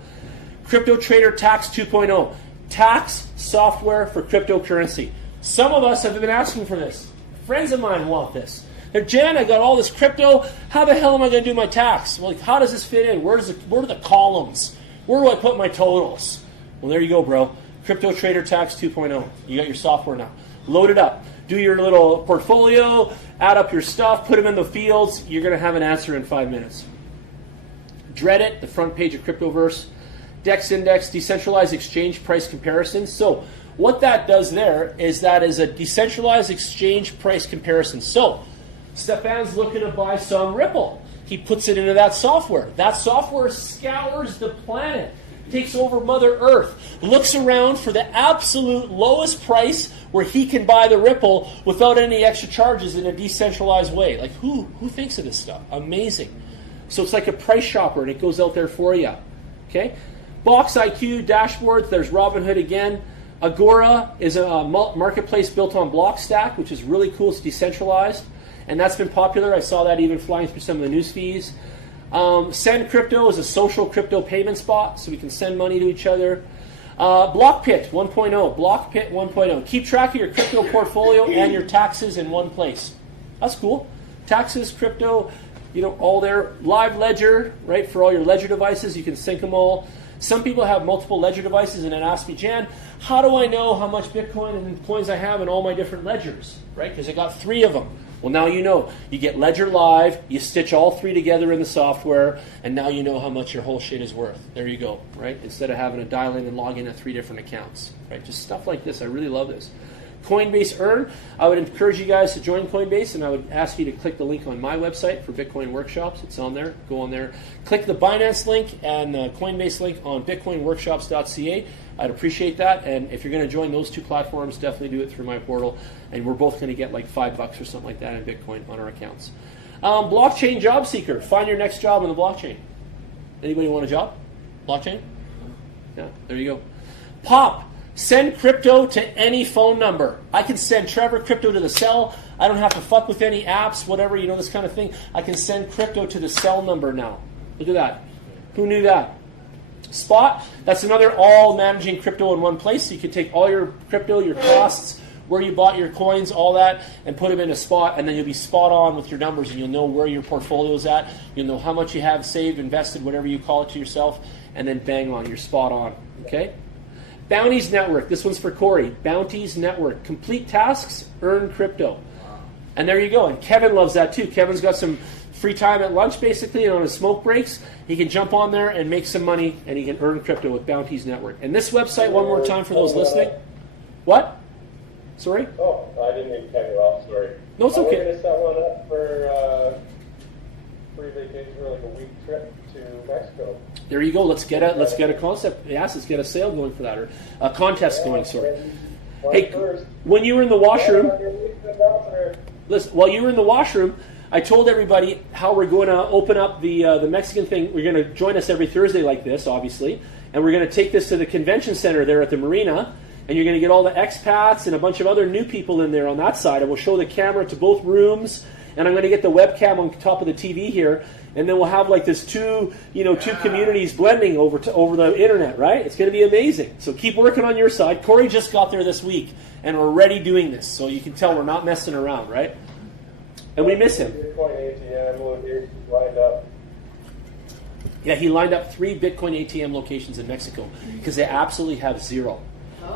Crypto Trader Tax 2.0, tax software for cryptocurrency. Some of us have been asking for this. Friends of mine want this. They're, Jen, I got all this crypto. How the hell am I going to do my tax? Well, like, how does this fit in? Where are the columns? Where do I put my totals? Well, there you go, bro. Crypto Trader Tax 2.0. You got your software now. Load it up. Do your little portfolio. Add up your stuff. Put them in the fields. You're going to have an answer in 5 minutes. Dreadit, the front page of Cryptoverse. DEX Index, decentralized exchange price comparison. So what that does there is that is a decentralized exchange price comparison. So Stefan's looking to buy some Ripple. He puts it into that software. That software scours the planet, takes over Mother Earth, looks around for the absolute lowest price where he can buy the Ripple without any extra charges in a decentralized way. Like, who thinks of this stuff? Amazing. So it's like a price shopper, and it goes out there for you. Okay? Box IQ, dashboards, there's Robinhood again. Agora is a marketplace built on Blockstack, which is really cool. It's decentralized, and that's been popular. I saw that even flying through some of the news feeds. Send Crypto is a social crypto payment spot, so we can send money to each other. BlockPit 1.0, BlockPit 1.0. Keep track of your crypto portfolio and your taxes in one place. That's cool. Taxes, crypto, all there. Live Ledger, right, for all your ledger devices. You can sync them all. Some people have multiple ledger devices, and then ask me, Jan, how do I know how much Bitcoin and coins I have in all my different ledgers, right? Because I got 3 of them. Well, now you know. You get Ledger Live, you stitch all 3 together in the software, and now you know how much your whole shit is worth. There you go, right? Instead of having to dial in and log in at 3 different accounts, right? Just stuff like this. I really love this. Coinbase Earn. I would encourage you guys to join Coinbase, and I would ask you to click the link on my website for Bitcoin Workshops. It's on there. Go on there. Click the Binance link and the Coinbase link on bitcoinworkshops.ca. I'd appreciate that, and if you're going to join those 2 platforms, definitely do it through my portal, and we're both going to get like $5 or something like that in Bitcoin on our accounts. Blockchain Job Seeker. Find your next job in the blockchain. Anybody want a job? Blockchain? Yeah, there you go. Pop. Send crypto to any phone number. I can send Trevor crypto to the cell. I don't have to fuck with any apps, whatever, this kind of thing. I can send crypto to the cell number now. Look at that. Who knew that? Spot, that's another all managing crypto in one place. So you can take all your crypto, your costs, where you bought your coins, all that, and put them in a spot, and then you'll be spot on with your numbers, and you'll know where your portfolio is at. You'll know how much you have saved, invested, whatever you call it to yourself, and then bang on, you're spot on. Okay? Bounties Network. This one's for Corey. Bounties Network. Complete tasks, earn crypto. And there you go. And Kevin loves that too. Kevin's got some free time at lunch, basically, and on his smoke breaks. He can jump on there and make some money, and he can earn crypto with Bounties Network. And this website, one more time for those listening. What? Sorry? Oh, I didn't mean to cut you off. Sorry. No, it's okay. We're going to set one up for free vacation, or like a week trip to Mexico. There you go. Let's get a concept. Yes, let's get a sale going for that, or a contest going. Sorry. Hey, when you were in the washroom, listen. While you were in the washroom, I told everybody how we're going to open up the Mexican thing. We're going to join us every Thursday like this, obviously, and we're going to take this to the convention center there at the marina. And you're going to get all the expats and a bunch of other new people in there on that side. And we'll show the camera to both rooms. And I'm going to get the webcam on top of the TV here. And then we'll have like this two communities blending over the internet, right? It's going to be amazing. So keep working on your side. Corey just got there this week, and we're already doing this. So you can tell we're not messing around, right? And we miss him. Bitcoin ATM lined up. Yeah, he lined up 3 Bitcoin ATM locations in Mexico because they absolutely have zero.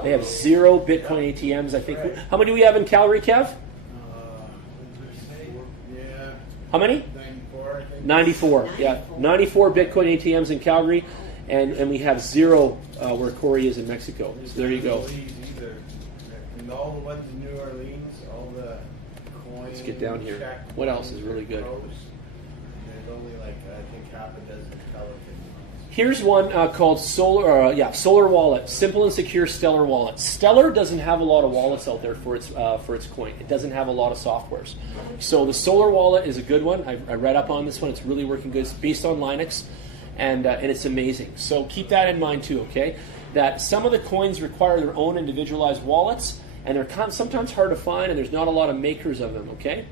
They have 0 Bitcoin ATMs, I think. Right. How many do we have in Calgary, Kev? Yeah. How many? 94, I think. 94. Yeah, 94 Bitcoin ATMs in Calgary, and we have 0 where Corey is in Mexico. So there you go. Either. And all the ones in New Orleans, all the coins. Let's get down here. What else is really good? There's only like, I think, half a dozen Pelican. Here's one called Solar Wallet, simple and secure Stellar Wallet. Stellar doesn't have a lot of wallets out there for its coin. It doesn't have a lot of softwares. So the Solar Wallet is a good one. I read up on this one. It's really working good. It's based on Linux, and it's amazing. So keep that in mind too. Okay, that some of the coins require their own individualized wallets, and they're sometimes hard to find, and there's not a lot of makers of them. Okay.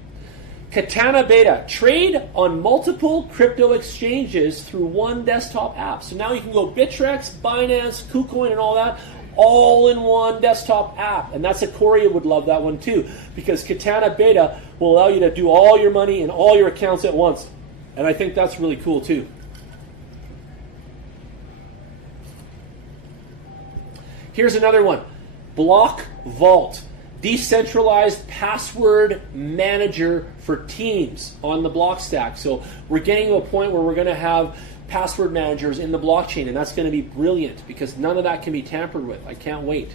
Katana Beta. Trade on multiple crypto exchanges through one desktop app. So now you can go Bittrex, Binance, KuCoin, and all that, all in one desktop app. And that's a Corey would love that one too, because Katana Beta will allow you to do all your money in all your accounts at once. And I think that's really cool too. Here's another one. Block Vault. Decentralized password manager for teams on the block stack. So we're getting to a point where we're going to have password managers in the blockchain, and that's going to be brilliant because none of that can be tampered with. I can't wait.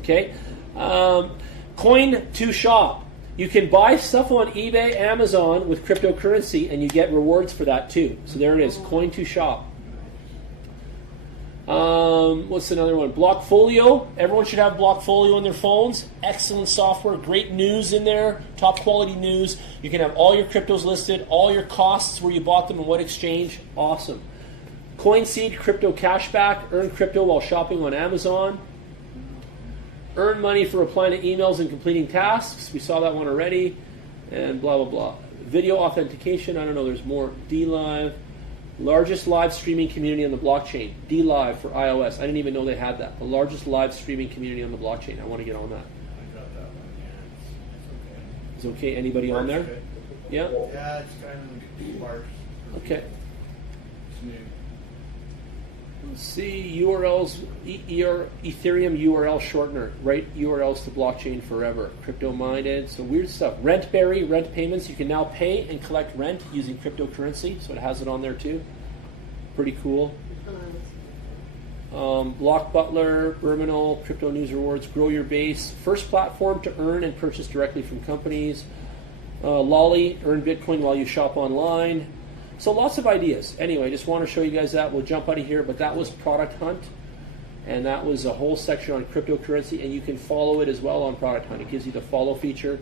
Okay, Coin2Shop. You can buy stuff on eBay, Amazon with cryptocurrency, and you get rewards for that too. So there it is, Coin2Shop. What's another one? Blockfolio. Everyone should have Blockfolio on their phones. Excellent software. Great news in there. Top quality news. You can have all your cryptos listed, all your costs, where you bought them and what exchange. Awesome. CoinSeed Crypto Cashback. Earn crypto while shopping on Amazon. Earn money for replying to emails and completing tasks. We saw that one already. And blah, blah, blah. Video authentication. I don't know. There's more. DLive. Largest live streaming community on the blockchain. DLive for iOS. I didn't even know they had that. The largest live streaming community on the blockchain. I want to get on that. I got that one, yeah. Is it okay? Anybody on there? Fit. Yeah? Yeah, it's kind of sparse. Okay. It's new. Let's see. URLs. Ethereum URL shortener. Write URLs to blockchain forever. Crypto-minded. So weird stuff. Rentberry. Rent payments. You can now pay and collect rent using cryptocurrency. So it has it on there too. Pretty cool. Block Butler, Terminal, Crypto News Rewards, Grow Your Base, first platform to earn and purchase directly from companies. Lolly, earn Bitcoin while you shop online. So lots of ideas. Anyway, just want to show you guys that. We'll jump out of here, but that was Product Hunt, and that was a whole section on cryptocurrency, and you can follow it as well on Product Hunt. It gives you the follow feature.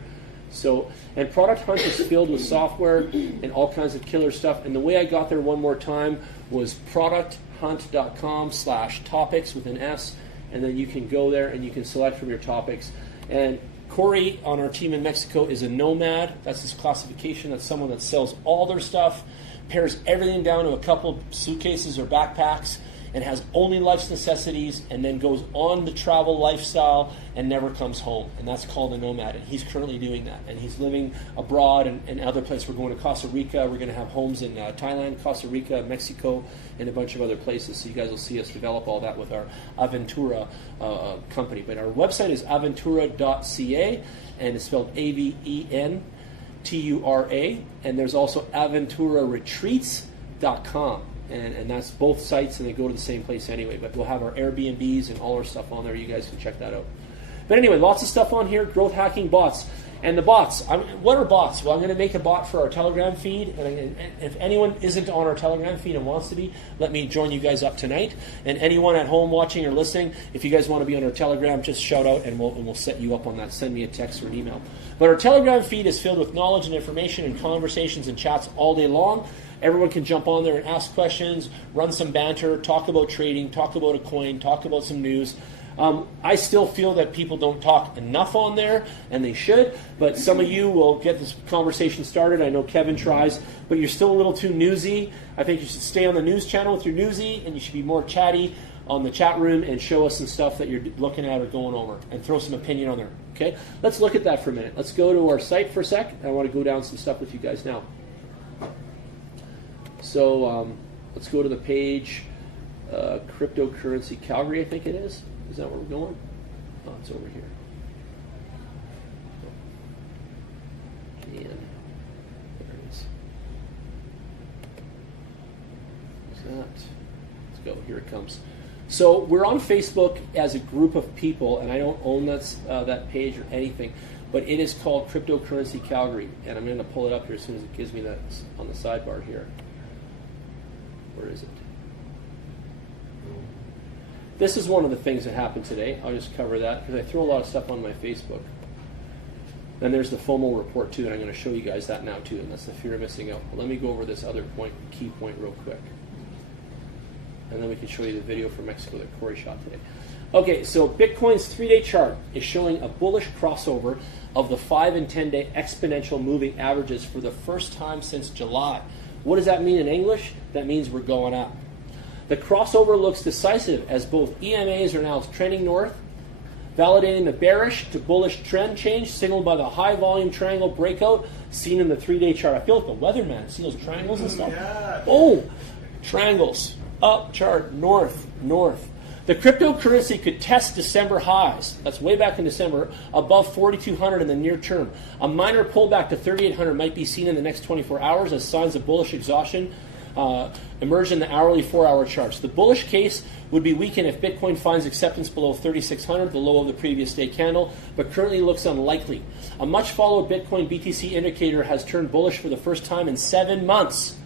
So, and Product Hunt is filled with software and all kinds of killer stuff. And the way I got there one more time was producthunt.com/topics with an S, and then you can go there and you can select from your topics. And Corey on our team in Mexico is a nomad. That's his classification. That's someone that sells all their stuff, pares everything down to a couple suitcases or backpacks, and has only life's necessities and then goes on the travel lifestyle and never comes home. And that's called a nomad. And he's currently doing that. And he's living abroad and other places. We're going to Costa Rica. We're going to have homes in Thailand, Costa Rica, Mexico, and a bunch of other places. So you guys will see us develop all that with our Aventura company. But our website is aventura.ca, and it's spelled Aventura. And there's also aventuraretreats.com. And that's both sites, and they go to the same place anyway. But we'll have our Airbnbs and all our stuff on there. You guys can check that out. But anyway, lots of stuff on here. Growth hacking bots. And the bots. What are bots? Well, I'm going to make a bot for our Telegram feed. And if anyone isn't on our Telegram feed and wants to be, let me join you guys up tonight. And anyone at home watching or listening, if you guys want to be on our Telegram, just shout out and we'll set you up on that. Send me a text or an email. But our Telegram feed is filled with knowledge and information and conversations and chats all day long. Everyone can jump on there and ask questions, run some banter, talk about trading, talk about a coin, talk about some news. I still feel that people don't talk enough on there, and they should, but some of you will get this conversation started. I know Kevin tries, but you're still a little too newsy. I think you should stay on the news channel with your newsy, and you should be more chatty on the chat room and show us some stuff that you're looking at or going over, and throw some opinion on there. Okay? Let's look at that for a minute. Let's go to our site for a sec. I want to go down some stuff with you guys now. So let's go to the page, Cryptocurrency Calgary, I think it is. Is that where we're going? Oh, it's over here. And there it is. What's that? Let's go. Here it comes. So we're on Facebook as a group of people, and I don't own that page or anything, but it is called Cryptocurrency Calgary, and I'm going to pull it up here as soon as it gives me that on the sidebar here. Where is it? This is one of the things that happened today. I'll just cover that because I throw a lot of stuff on my Facebook. Then there's the FOMO report too, and I'm going to show you guys that now too, and that's the fear of missing out. But let me go over this other key point real quick. And then we can show you the video from Mexico that Corey shot today. Okay, so Bitcoin's 3-day chart is showing a bullish crossover of the 5 and 10-day exponential moving averages for the first time since July. What does that mean in English? That means we're going up. The crossover looks decisive as both EMAs are now trending north, validating the bearish to bullish trend change signaled by the high volume triangle breakout seen in the 3-day chart. I feel like the weatherman. See those triangles and stuff? Yeah. Oh, triangles. Up chart, north, north. The cryptocurrency could test December highs, that's way back in December, above 4,200 in the near term. A minor pullback to 3,800 might be seen in the next 24 hours as signs of bullish exhaustion emerge in the hourly 4-hour charts. The bullish case would be weakened if Bitcoin finds acceptance below 3,600, the low of the previous day candle, but currently looks unlikely. A much followed Bitcoin BTC indicator has turned bullish for the first time in 7 months,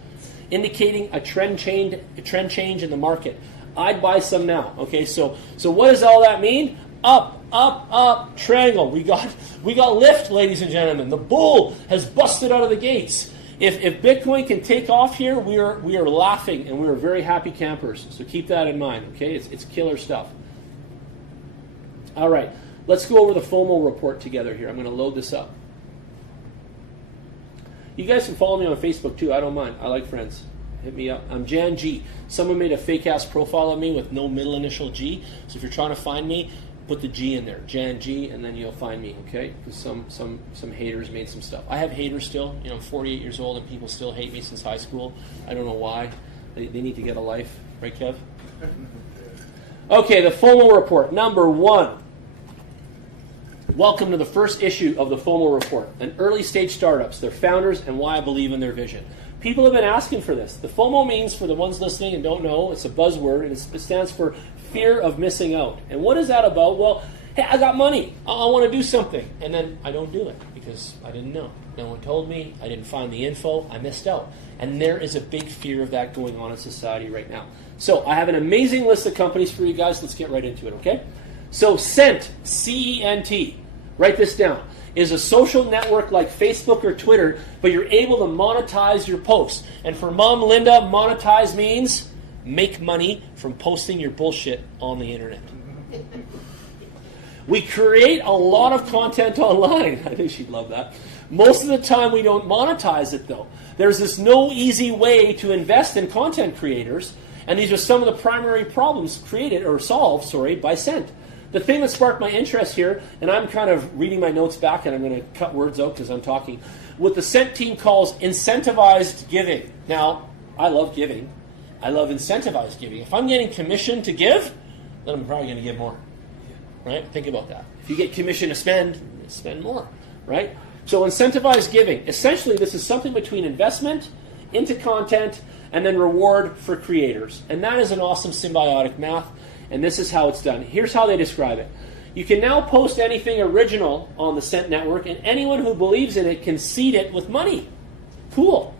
indicating a trend change in the market. I'd buy some now. Okay, so what does all that mean? Up, up, up, triangle. We got lift, ladies and gentlemen. The bull has busted out of the gates. If Bitcoin can take off here, we are laughing and we are very happy campers. So keep that in mind. Okay, it's killer stuff. All right, let's go over the FOMO report together here. I'm going to load this up. You guys can follow me on Facebook too. I don't mind. I like friends. Hit me up. I'm Jan G. Someone made a fake ass profile of me with no middle initial G. So if you're trying to find me, put the G in there, Jan G, and then you'll find me. Okay? Because some haters made some stuff. I have haters still. You know, I'm 48 years old and people still hate me since high school. I don't know why. They need to get a life, right, Kev? Okay, the FOMO report number 1. Welcome to the first issue of the FOMO report, an early stage startups, their founders, and why I believe in their vision. People have been asking for this. The FOMO means, for the ones listening and don't know, it's a buzzword, and it stands for fear of missing out. And what is that about? Well, hey, I got money. I want to do something. And then I don't do it because I didn't know. No one told me. I didn't find the info. I missed out. And there is a big fear of that going on in society right now. So I have an amazing list of companies for you guys. Let's get right into it, okay? So Cent, C-E-N-T, write this down, is a social network like Facebook or Twitter, but you're able to monetize your posts. And for Mom Linda, monetize means make money from posting your bullshit on the internet. We create a lot of content online. I think she'd love that. Most of the time we don't monetize it though. There's this no easy way to invest in content creators, And these are some of the primary problems created or solved, by Cent. The thing that sparked my interest here, and I'm kind of reading my notes back, and I'm going to cut words out because I'm talking, what the Cent team calls incentivized giving. Now, I love giving. I love incentivized giving. If I'm getting commission to give, then I'm probably going to give more. Right? Think about that. If you get commission to spend more. Right? So incentivized giving. Essentially, this is something between investment into content and then reward for creators. And that is an awesome symbiotic math. And this is how it's done. Here's how they describe it. You can now post anything original on the Cent network, and anyone who believes in it can seed it with money. Cool.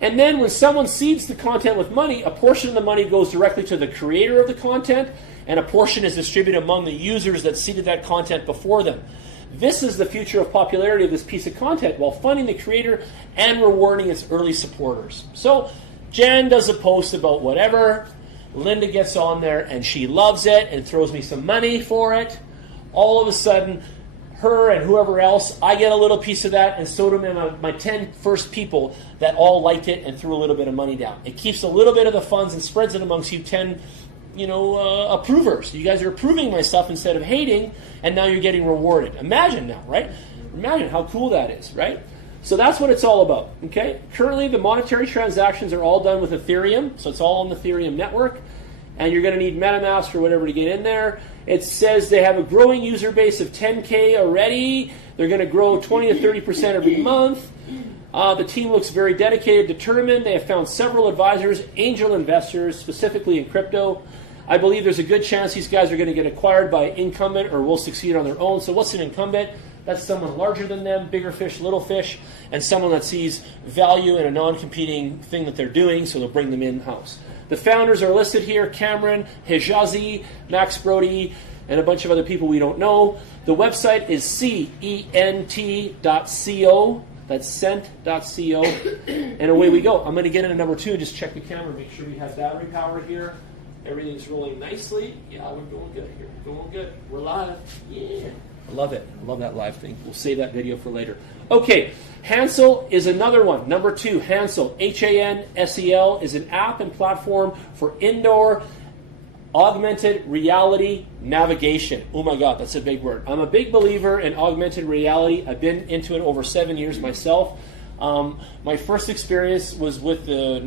And then when someone seeds the content with money, a portion of the money goes directly to the creator of the content, and a portion is distributed among the users that seeded that content before them. This is the future of popularity of this piece of content, while funding the creator and rewarding its early supporters. So Jan does a post about whatever. Linda gets on there and she loves it and throws me some money for it. All of a sudden, her and whoever else, I get a little piece of that, and so do my 10 first people that all liked it and threw a little bit of money down. It keeps a little bit of the funds and spreads it amongst you 10 approvers. You guys are approving my stuff instead of hating, and now you're getting rewarded. Imagine now, right? Imagine how cool that is, right? So that's what it's all about, okay? Currently, the monetary transactions are all done with Ethereum, so it's all on the Ethereum network, and you're going to need MetaMask or whatever to get in there. It says they have a growing user base of 10K already. They're going to grow 20 to 30% every month. The team looks very dedicated, determined. They have found several advisors, angel investors, specifically in crypto. I believe there's a good chance these guys are going to get acquired by incumbent or will succeed on their own. So what's an incumbent? That's someone larger than them, bigger fish, little fish, and someone that sees value in a non-competing thing that they're doing, so they'll bring them in-house. The founders are listed here: Cameron, Hijazi, Max Brody, and a bunch of other people we don't know. The website is cent.co. That's cent.co. And away we go. I'm going to get into number 2. Just check the camera, make sure we have battery power here. Everything's rolling nicely. Yeah, we're going good here. We're going good. We're live. Yeah. I love it. I love that live thing. We'll save that video for later. Okay, Hansel is another one. Number 2, Hansel, Hansel, is an app and platform for indoor augmented reality navigation. Oh my God, that's a big word. I'm a big believer in augmented reality. I've been into it over 7 years myself. My first experience was with the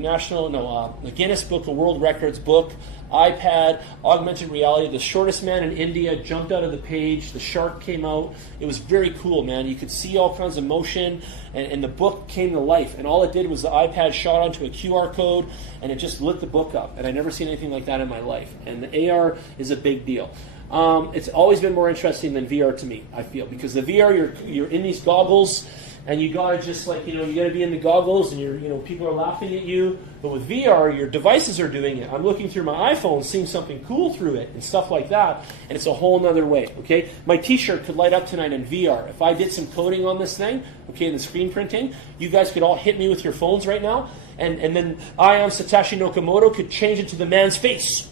the Guinness Book of World Records book, iPad, augmented reality. The shortest man in India jumped out of the page. The shark came out. It was very cool, man. You could see all kinds of motion, and the book came to life. And all it did was the iPad shot onto a QR code, and it just lit the book up. And I'd never seen anything like that in my life. And the AR is a big deal. It's always been more interesting than VR to me, I feel, because the VR, you're in these goggles, and you gotta just you gotta be in the goggles, and people are laughing at you. But with VR, your devices are doing it. I'm looking through my iPhone, seeing something cool through it, and stuff like that, and it's a whole nother way. Okay, my T-shirt could light up tonight in VR. If I did some coding on this thing, in the screen printing, you guys could all hit me with your phones right now, and then I, on Satoshi Nakamoto, could change it to the man's face,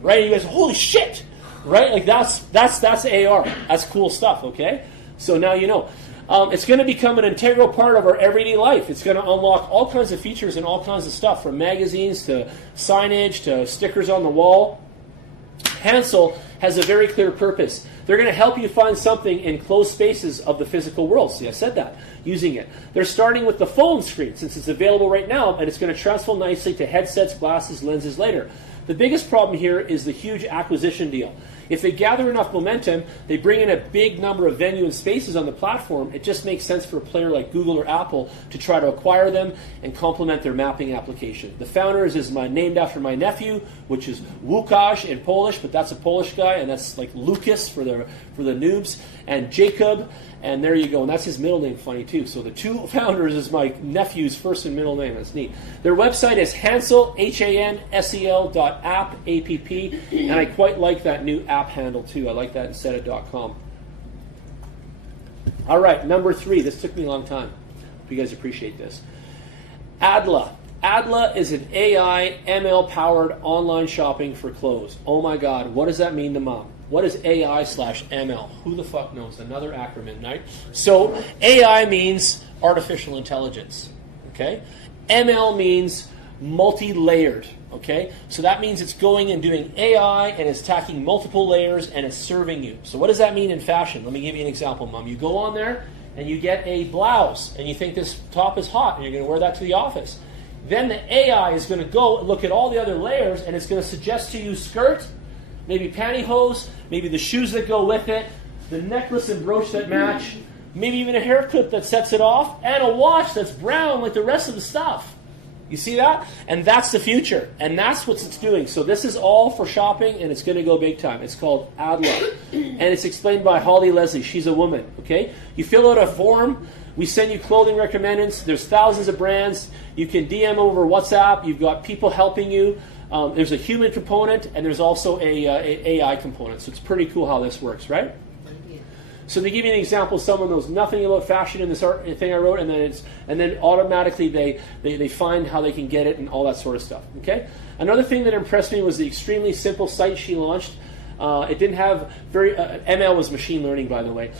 right? And you guys, holy shit, right? That's AR. That's cool stuff. Okay, so now you know. It's going to become an integral part of our everyday life. It's going to unlock all kinds of features and all kinds of stuff, from magazines to signage to stickers on the wall. Hansel has a very clear purpose. They're going to help you find something in closed spaces of the physical world. See, I said that, using it. They're starting with the phone screen, since it's available right now, and it's going to transfer nicely to headsets, glasses, lenses later. The biggest problem here is the huge acquisition deal. If they gather enough momentum, they bring in a big number of venue and spaces on the platform. It just makes sense for a player like Google or Apple to try to acquire them and complement their mapping application. The founders is named after my nephew, which is Łukasz in Polish, but that's a Polish guy, and that's like Lucas for the noobs, and Jacob, and there you go. And that's his middle name, funny too. So the 2 founders is my nephew's first and middle name. That's neat. Their website is Hansel, HANSEL.app, A-P-P, and I quite like that new app handle too. I like that instead of .com. All right, number 3. This took me a long time. Hope you guys appreciate this. Adla. Adla is an AI, ML-powered online shopping for clothes. Oh my God, what does that mean to mom? What is AI/ML? Who the fuck knows? Another acronym, right? So AI means artificial intelligence, okay? ML means multi-layered, Okay, so that means it's going and doing AI and it's attacking multiple layers and it's serving you. So what does that mean in fashion? Let me give you an example, Mom. You go on there and you get a blouse and you think this top is hot and you're going to wear that to the office. Then the AI is going to go and look at all the other layers and it's going to suggest to you skirt, maybe pantyhose, maybe the shoes that go with it, the necklace and brooch that match, maybe even a hair clip that sets it off, and a watch that's brown like the rest of the stuff. You see that? And that's the future. And that's what it's doing. So this is all for shopping, and it's going to go big time. It's called ADLA. And it's explained by Holly Leslie. She's a woman. Okay? You fill out a form. We send you clothing recommendeds. There's thousands of brands. You can DM over WhatsApp. You've got people helping you. There's a human component, and there's also a AI component. So it's pretty cool how this works, right? So they give you an example. Someone knows nothing about fashion in this thing I wrote, and then automatically they find how they can get it and all that sort of stuff. Okay. Another thing that impressed me was the extremely simple site she launched. It didn't have ML was machine learning, by the way,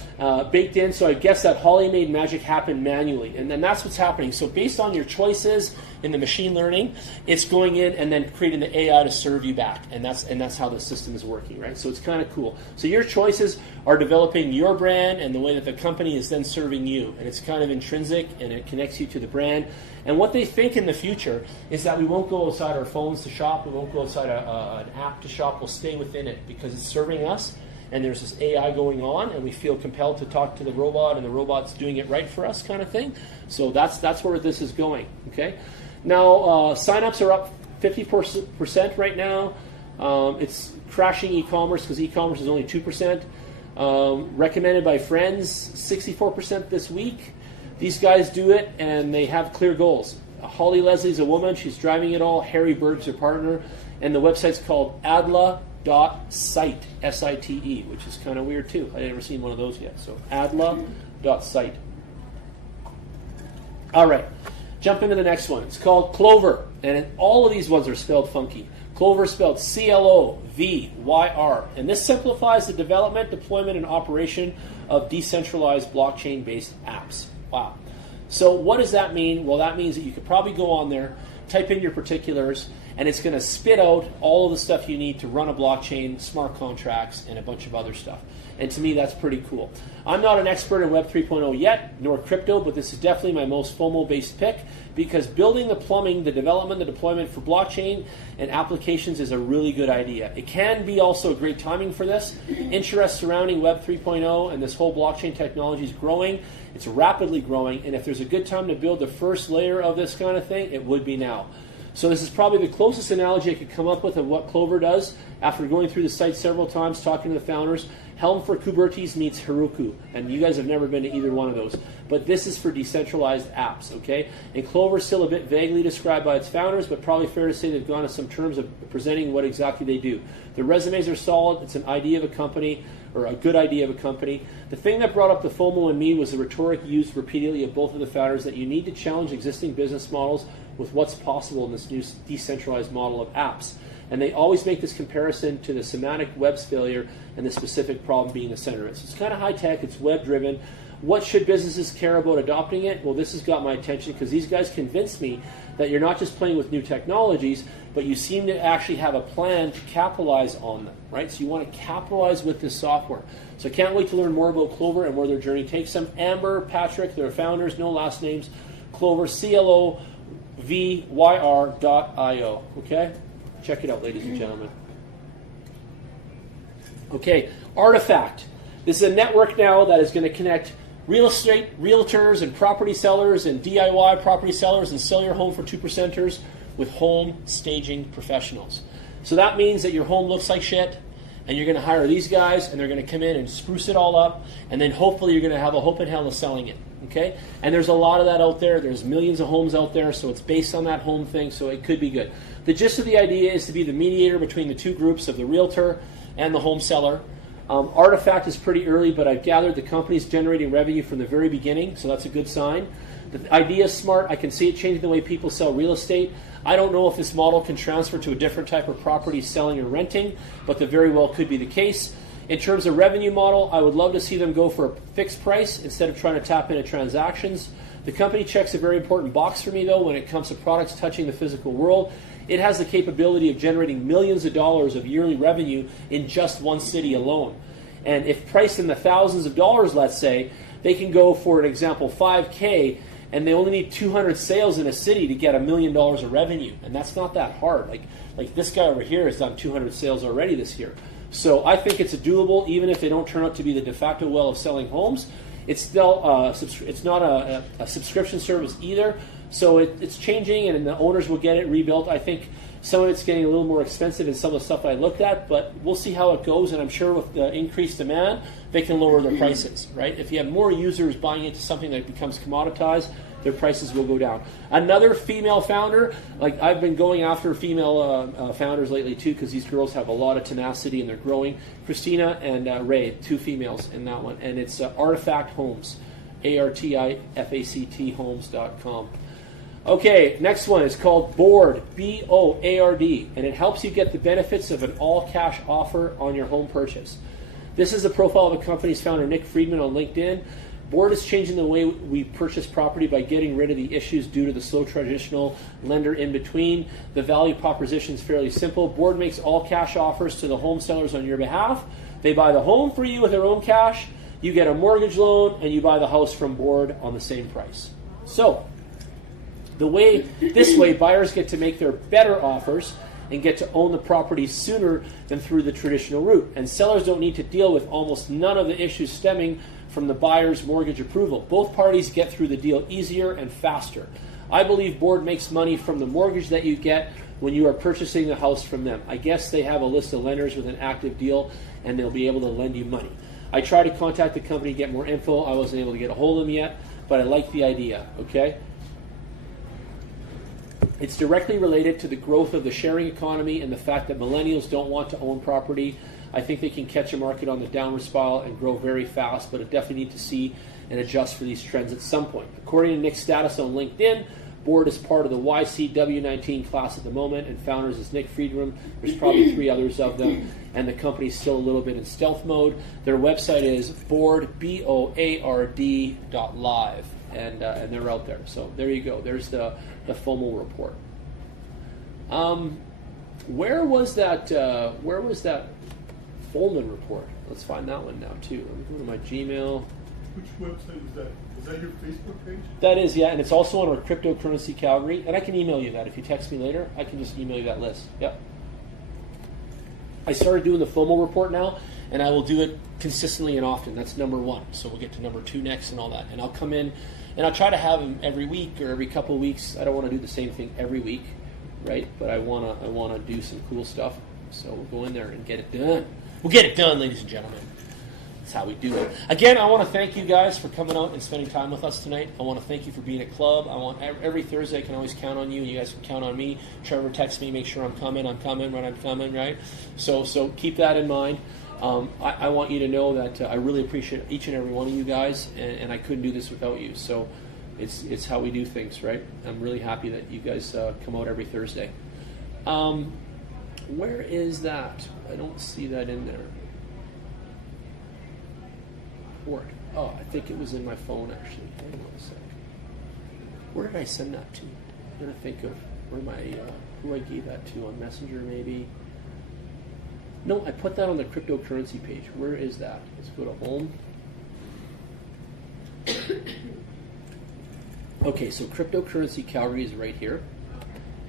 baked in. So I guess that Holly made magic happen manually, and then that's what's happening. So based on your choices in the machine learning, it's going in and then creating the AI to serve you back, and that's how the system is working, right? So it's kind of cool. So your choices are developing your brand and the way that the company is then serving you, and it's kind of intrinsic and it connects you to the brand. And what they think in the future is that we won't go outside our phones to shop, we won't go outside an app to shop, we'll stay within it because it's serving us, and there's this AI going on, and we feel compelled to talk to the robot, and the robot's doing it right for us, kind of thing. So that's where this is going. Okay. Now signups are up 50% right now. It's crashing e-commerce because e-commerce is only 2%. Recommended by friends, 64% this week. These guys do it, and they have clear goals. Holly Leslie's a woman. She's driving it all. Harry Berg's her partner. And the website's called adla.site, S-I-T-E, which is kind of weird, too. I've never seen one of those yet. So adla.site. All right. Jump into the next one. It's called Clover. And all of these ones are spelled funky. Clover is spelled C-L-O-V-Y-R. And this simplifies the development, deployment, and operation of decentralized blockchain-based apps. Wow. So what does that mean? Well, that means that you could probably go on there, type in your particulars, and it's going to spit out all of the stuff you need to run a blockchain, smart contracts, and a bunch of other stuff. And to me, that's pretty cool. I'm not an expert in Web 3.0 yet, nor crypto, but this is definitely my most FOMO-based pick because building the plumbing, the development, the deployment for blockchain and applications is a really good idea. It can be also a great timing for this. Interest surrounding Web 3.0 and this whole blockchain technology is growing. It's rapidly growing, and if there's a good time to build the first layer of this kind of thing, it would be now. So this is probably the closest analogy I could come up with of what Clover does after going through the site several times, talking to the founders. Helm for Kubernetes meets Heroku, and you guys have never been to either one of those. But this is for decentralized apps, okay? And Clover is still a bit vaguely described by its founders, but probably fair to say they've gone to some terms of presenting what exactly they do. The resumes are solid. It's an idea of a company, or a good idea of a company. The thing that brought up the FOMO in me was the rhetoric used repeatedly of both of the founders that you need to challenge existing business models with what's possible in this new decentralized model of apps. And they always make this comparison to the semantic web's failure and the specific problem being the center of it. So it's kind of high tech, it's web driven. What should businesses care about adopting it? Well, this has got my attention because these guys convinced me that you're not just playing with new technologies, but you seem to actually have a plan to capitalize on them, right? So you want to capitalize with this software. So I can't wait to learn more about Clover and where their journey takes them. Amber, Patrick, their founders, no last names. Clover, CLOVYR.io, okay? Check it out, ladies and gentlemen. Okay, Artifact. This is a network now that is going to connect real estate realtors and property sellers and DIY property sellers and sell your home for 2%ers with home staging professionals. So that means that your home looks like shit, and you're going to hire these guys, and they're going to come in and spruce it all up, and then hopefully you're going to have a hope in hell of selling it. Okay? And there's a lot of that out there. There's millions of homes out there, so it's based on that home thing, so it could be good. The gist of the idea is to be the mediator between the two groups of the realtor and the home seller. Artifact is pretty early, but I've gathered the company's generating revenue from the very beginning, so that's a good sign. The idea is smart. I can see it changing the way people sell real estate. I don't know if this model can transfer to a different type of property selling or renting, but that very well could be the case. In terms of revenue model, I would love to see them go for a fixed price instead of trying to tap into transactions. The company checks a very important box for me, though, when it comes to products touching the physical world. It has the capability of generating millions of dollars of yearly revenue in just one city alone. And if priced in the thousands of dollars, let's say, they can go, for an example, $5K, and they only need 200 sales in a city to get $1 million of revenue. And that's not that hard. Like this guy over here has done 200 sales already this year. So I think it's doable, even if they don't turn out to be the de facto well of selling homes. It's still it's not a subscription service either. So it's changing, and the owners will get it rebuilt. I think some of it's getting a little more expensive in some of the stuff I looked at, but we'll see how it goes. And I'm sure with the increased demand, they can lower their prices, right? If you have more users buying into something that becomes commoditized, their prices will go down. Another female founder, like I've been going after female founders lately too, because these girls have a lot of tenacity and they're growing. Christina and Ray, 2 females in that one, and it's Artifact Homes, ARTIFACT homes.com. Okay, next one is called Board, BOARD, and it helps you get the benefits of an all-cash offer on your home purchase. This is the profile of a company's founder, Nick Friedman, on LinkedIn. Board is changing the way we purchase property by getting rid of the issues due to the slow traditional lender in between. The value proposition is fairly simple. Board makes all-cash offers to the home sellers on your behalf. They buy the home for you with their own cash. You get a mortgage loan, and you buy the house from Board on the same price. So, this way, buyers get to make their better offers and get to own the property sooner than through the traditional route. And sellers don't need to deal with almost none of the issues stemming from the buyer's mortgage approval. Both parties get through the deal easier and faster. I believe Board makes money from the mortgage that you get when you are purchasing the house from them. I guess they have a list of lenders with an active deal, and they'll be able to lend you money. I tried to contact the company to get more info. I wasn't able to get a hold of them yet, but I like the idea, okay? It's directly related to the growth of the sharing economy and the fact that millennials don't want to own property. I think they can catch a market on the downward spiral and grow very fast, but I definitely need to see and adjust for these trends at some point. According to Nick's status on LinkedIn, Board is part of the YCW19 class at the moment, and founders is Nick Friedman. There's probably 3 others of them, and the company's still a little bit in stealth mode. Their website is board, BOARD.live, and they're out there. So there you go. There's the FOMO report. Where was that Folman report? Let's find that one now too. Let me go to my Gmail. Which website is that? Is that your Facebook page? That is, yeah, and it's also on our Cryptocurrency Calgary, and I can email you that. If you text me later, I can just email you that list. Yep. I started doing the FOMO report now, and I will do it consistently and often. That's number 1. So we'll get to number 2 next and all that. And I'll come in, and I'll try to have them every week or every couple of weeks. I don't want to do the same thing every week, right? But I want to do some cool stuff. So we'll go in there and get it done. We'll get it done, ladies and gentlemen. That's how we do it. Again, I want to thank you guys for coming out and spending time with us tonight. I want to thank you for being at club. I want every Thursday I can always count on you, and you guys can count on me. Trevor texts me, make sure I'm coming, right? So keep that in mind. I want you to know that I really appreciate each and every one of you guys, and I couldn't do this without you. So it's how we do things, right? I'm really happy that you guys come out every Thursday. Where is that? I don't see that in there. Oh, I think it was in my phone actually. Hang on a sec. Where did I send that to? I'm gonna think of who I gave that to on Messenger maybe. No, I put that on the cryptocurrency page. Where is that? Let's go to home. Okay, so Cryptocurrency Calgary is right here,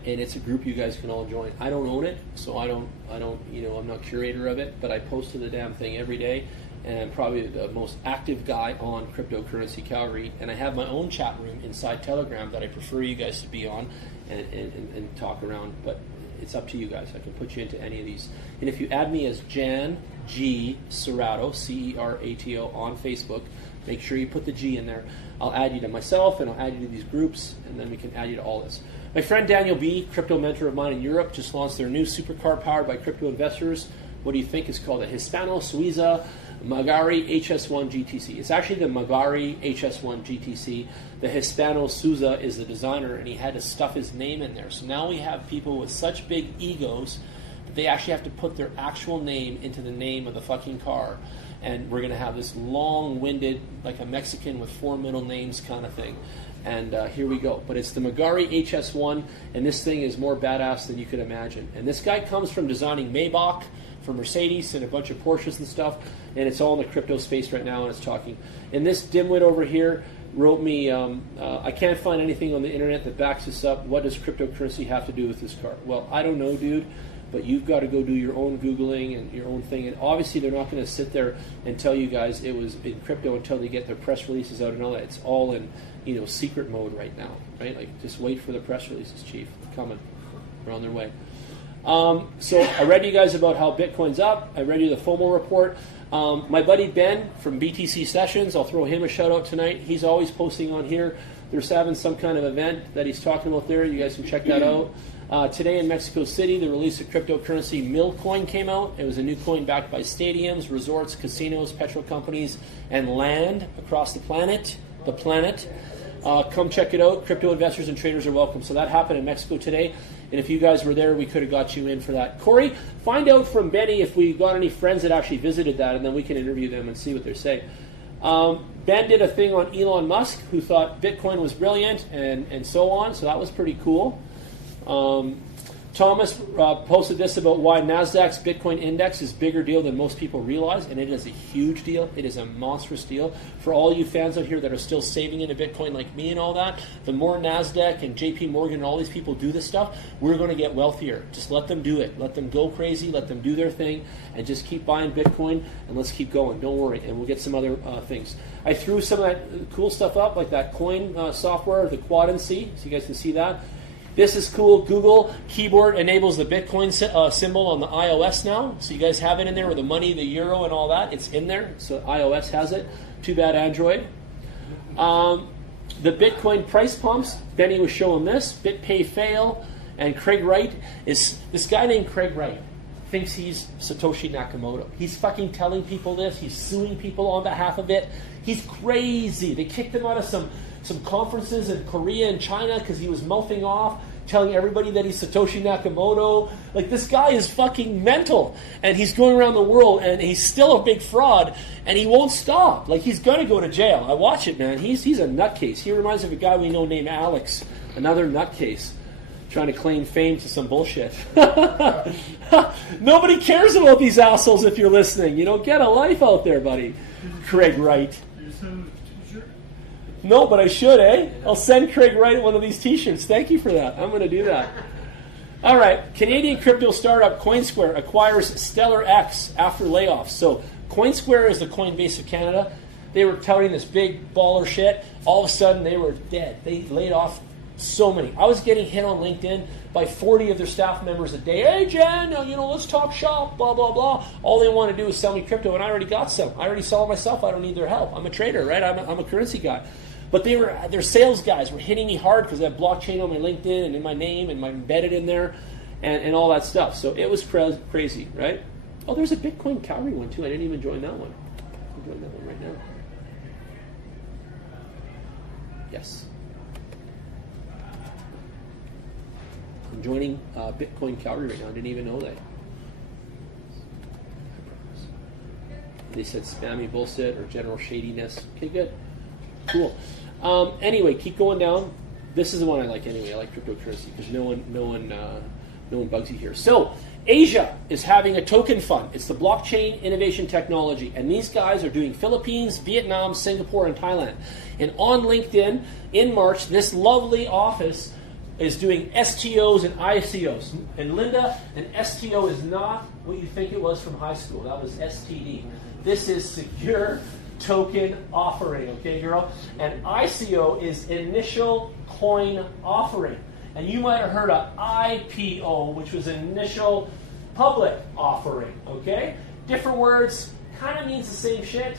and it's a group you guys can all join. I don't own it, so I don't. I'm not curator of it, but I post to the damn thing every day. And I'm probably the most active guy on Cryptocurrency Calgary. And I have my own chat room inside Telegram that I prefer you guys to be on and talk around. But it's up to you guys. I can put you into any of these. And if you add me as Jan G. Cerato, Cerato, on Facebook, make sure you put the G in there. I'll add you to myself, and I'll add you to these groups, and then we can add you to all this. My friend Daniel B., crypto mentor of mine in Europe, just launched their new supercar powered by crypto investors. What do you think? It's called a Hispano Suiza Magari HS1 GTC. It's actually the Magari HS1 GTC. The Hispano Suiza is the designer, and he had to stuff his name in there. So now we have people with such big egos that they actually have to put their actual name into the name of the fucking car. And we're going to have this long-winded, like a Mexican with 4 middle names kind of thing. And here we go. But it's the Magari HS1, and this thing is more badass than you could imagine. And this guy comes from designing Maybach for Mercedes and a bunch of Porsches and stuff, and it's all in the crypto space right now, and it's talking. And this dimwit over here wrote me, I can't find anything on the internet that backs this up. What does cryptocurrency have to do with this car? Well, I don't know, dude, but you've got to go do your own Googling and your own thing. And obviously they're not going to sit there and tell you guys it was in crypto until they get their press releases out and all that. It's all in, secret mode right now, right? Like, just wait for the press releases, Chief. They're coming. They're on their way. So I read you guys about how Bitcoin's up. I read you the FOMO report. My buddy Ben from BTC Sessions, I'll throw him a shout out tonight. He's always posting on here. They're having some kind of event that he's talking about there. You guys can check that out. Today in Mexico City, the release of cryptocurrency Milcoin came out. It was a new coin backed by stadiums, resorts, casinos, petrol companies, and land across the planet. Come check it out. Crypto investors and traders are welcome. So that happened in Mexico today. And if you guys were there, we could have got you in for that. Corey, find out from Benny if we got any friends that actually visited that, and then we can interview them and see what they say. Ben did a thing on Elon Musk, who thought Bitcoin was brilliant, and so on. So that was pretty cool. Thomas posted this about why NASDAQ's Bitcoin index is a bigger deal than most people realize, and it is a huge deal. It is a monstrous deal. For all you fans out here that are still saving into Bitcoin like me and all that, the more NASDAQ and JP Morgan and all these people do this stuff, we're going to get wealthier. Just let them do it. Let them go crazy. Let them do their thing, and just keep buying Bitcoin, and let's keep going. Don't worry, and we'll get some other things. I threw some of that cool stuff up, like that coin software, the Quadency, so you guys can see that. This is cool. Google keyboard enables the Bitcoin symbol on the iOS now. So you guys have it in there with the money, the euro, and all that. It's in there. So iOS has it. Too bad Android. The Bitcoin price pumps. Benny was showing this. BitPay fail. And Craig Wright is this guy named Craig Wright thinks he's Satoshi Nakamoto. He's fucking telling people this. He's suing people on behalf of it. He's crazy. They kicked him out of some conferences in Korea and China because he was mouthing off, telling everybody that he's Satoshi Nakamoto. Like, this guy is fucking mental, and he's going around the world, and he's still a big fraud, and he won't stop. Like, he's gonna go to jail. I watch it, man. He's a nutcase. He reminds me of a guy we know named Alex, another nutcase, trying to claim fame to some bullshit. Nobody cares about these assholes if you're listening. Get a life out there, buddy. Craig Wright. No, but I should, eh? I'll send Craig Wright one of these t-shirts. Thank you for that. I'm going to do that. All right. Canadian crypto startup CoinSquare acquires Stellar X after layoffs. So CoinSquare is the Coinbase of Canada. They were touting this big baller shit. All of a sudden, they were dead. They laid off so many. I was getting hit on LinkedIn by 40 of their staff members a day. Hey, Jen, let's talk shop, blah, blah, blah. All they want to do is sell me crypto, and I already got some. I already saw it myself. I don't need their help. I'm a trader, right? I'm a currency guy. But their sales guys were hitting me hard because I have blockchain on my LinkedIn and in my name and my embedded in there and all that stuff. So it was crazy, right? Oh, there's a Bitcoin Calgary one too. I didn't even join that one. I'm joining that one right now. Yes. I'm joining Bitcoin Calgary right now. I didn't even know that. They said spammy bullshit or general shadiness. Okay, good. Cool. Anyway, keep going down. This is the one I like anyway. I like cryptocurrency because no one bugs you here. So Asia is having a token fund. It's the Blockchain Innovation Technology, and these guys are doing Philippines, Vietnam, Singapore, and Thailand. And on LinkedIn in March, this lovely office is doing STOs and ICOs. And Linda, an STO is not what you think it was from high school. That was STD. This is secure token offering, okay, girl? And ICO is initial coin offering. And you might have heard of IPO, which was initial public offering, okay? Different words, kind of means the same shit.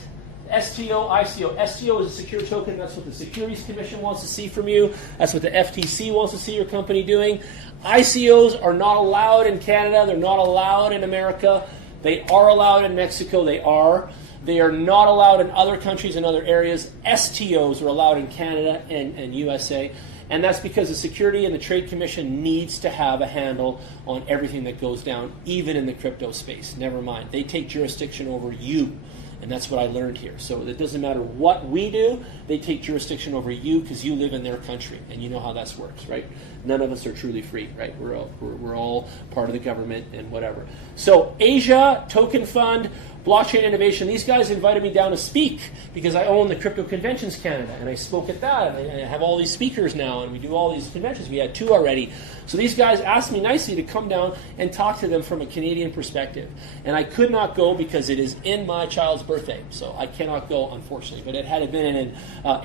STO, ICO. STO is a secure token. That's what the Securities Commission wants to see from you. That's what the FTC wants to see your company doing. ICOs are not allowed in Canada. They're not allowed in America. They are allowed in Mexico. They are not allowed in other countries and other areas. STOs are allowed in Canada and USA. And that's because the Security and the Trade Commission needs to have a handle on everything that goes down, even in the crypto space. Never mind. They take jurisdiction over you. And that's what I learned here. So it doesn't matter what we do, they take jurisdiction over you because you live in their country, and you know how that works, right? None of us are truly free, right? We're all part of the government and whatever. So Asia, Token Fund, Blockchain Innovation, these guys invited me down to speak because I own the Crypto Conventions Canada, and I spoke at that, and I have all these speakers now, and we do all these conventions. We had 2 already. So these guys asked me nicely to come down and talk to them from a Canadian perspective. And I could not go because it is in my child's birthday, so I cannot go, unfortunately. But had it been in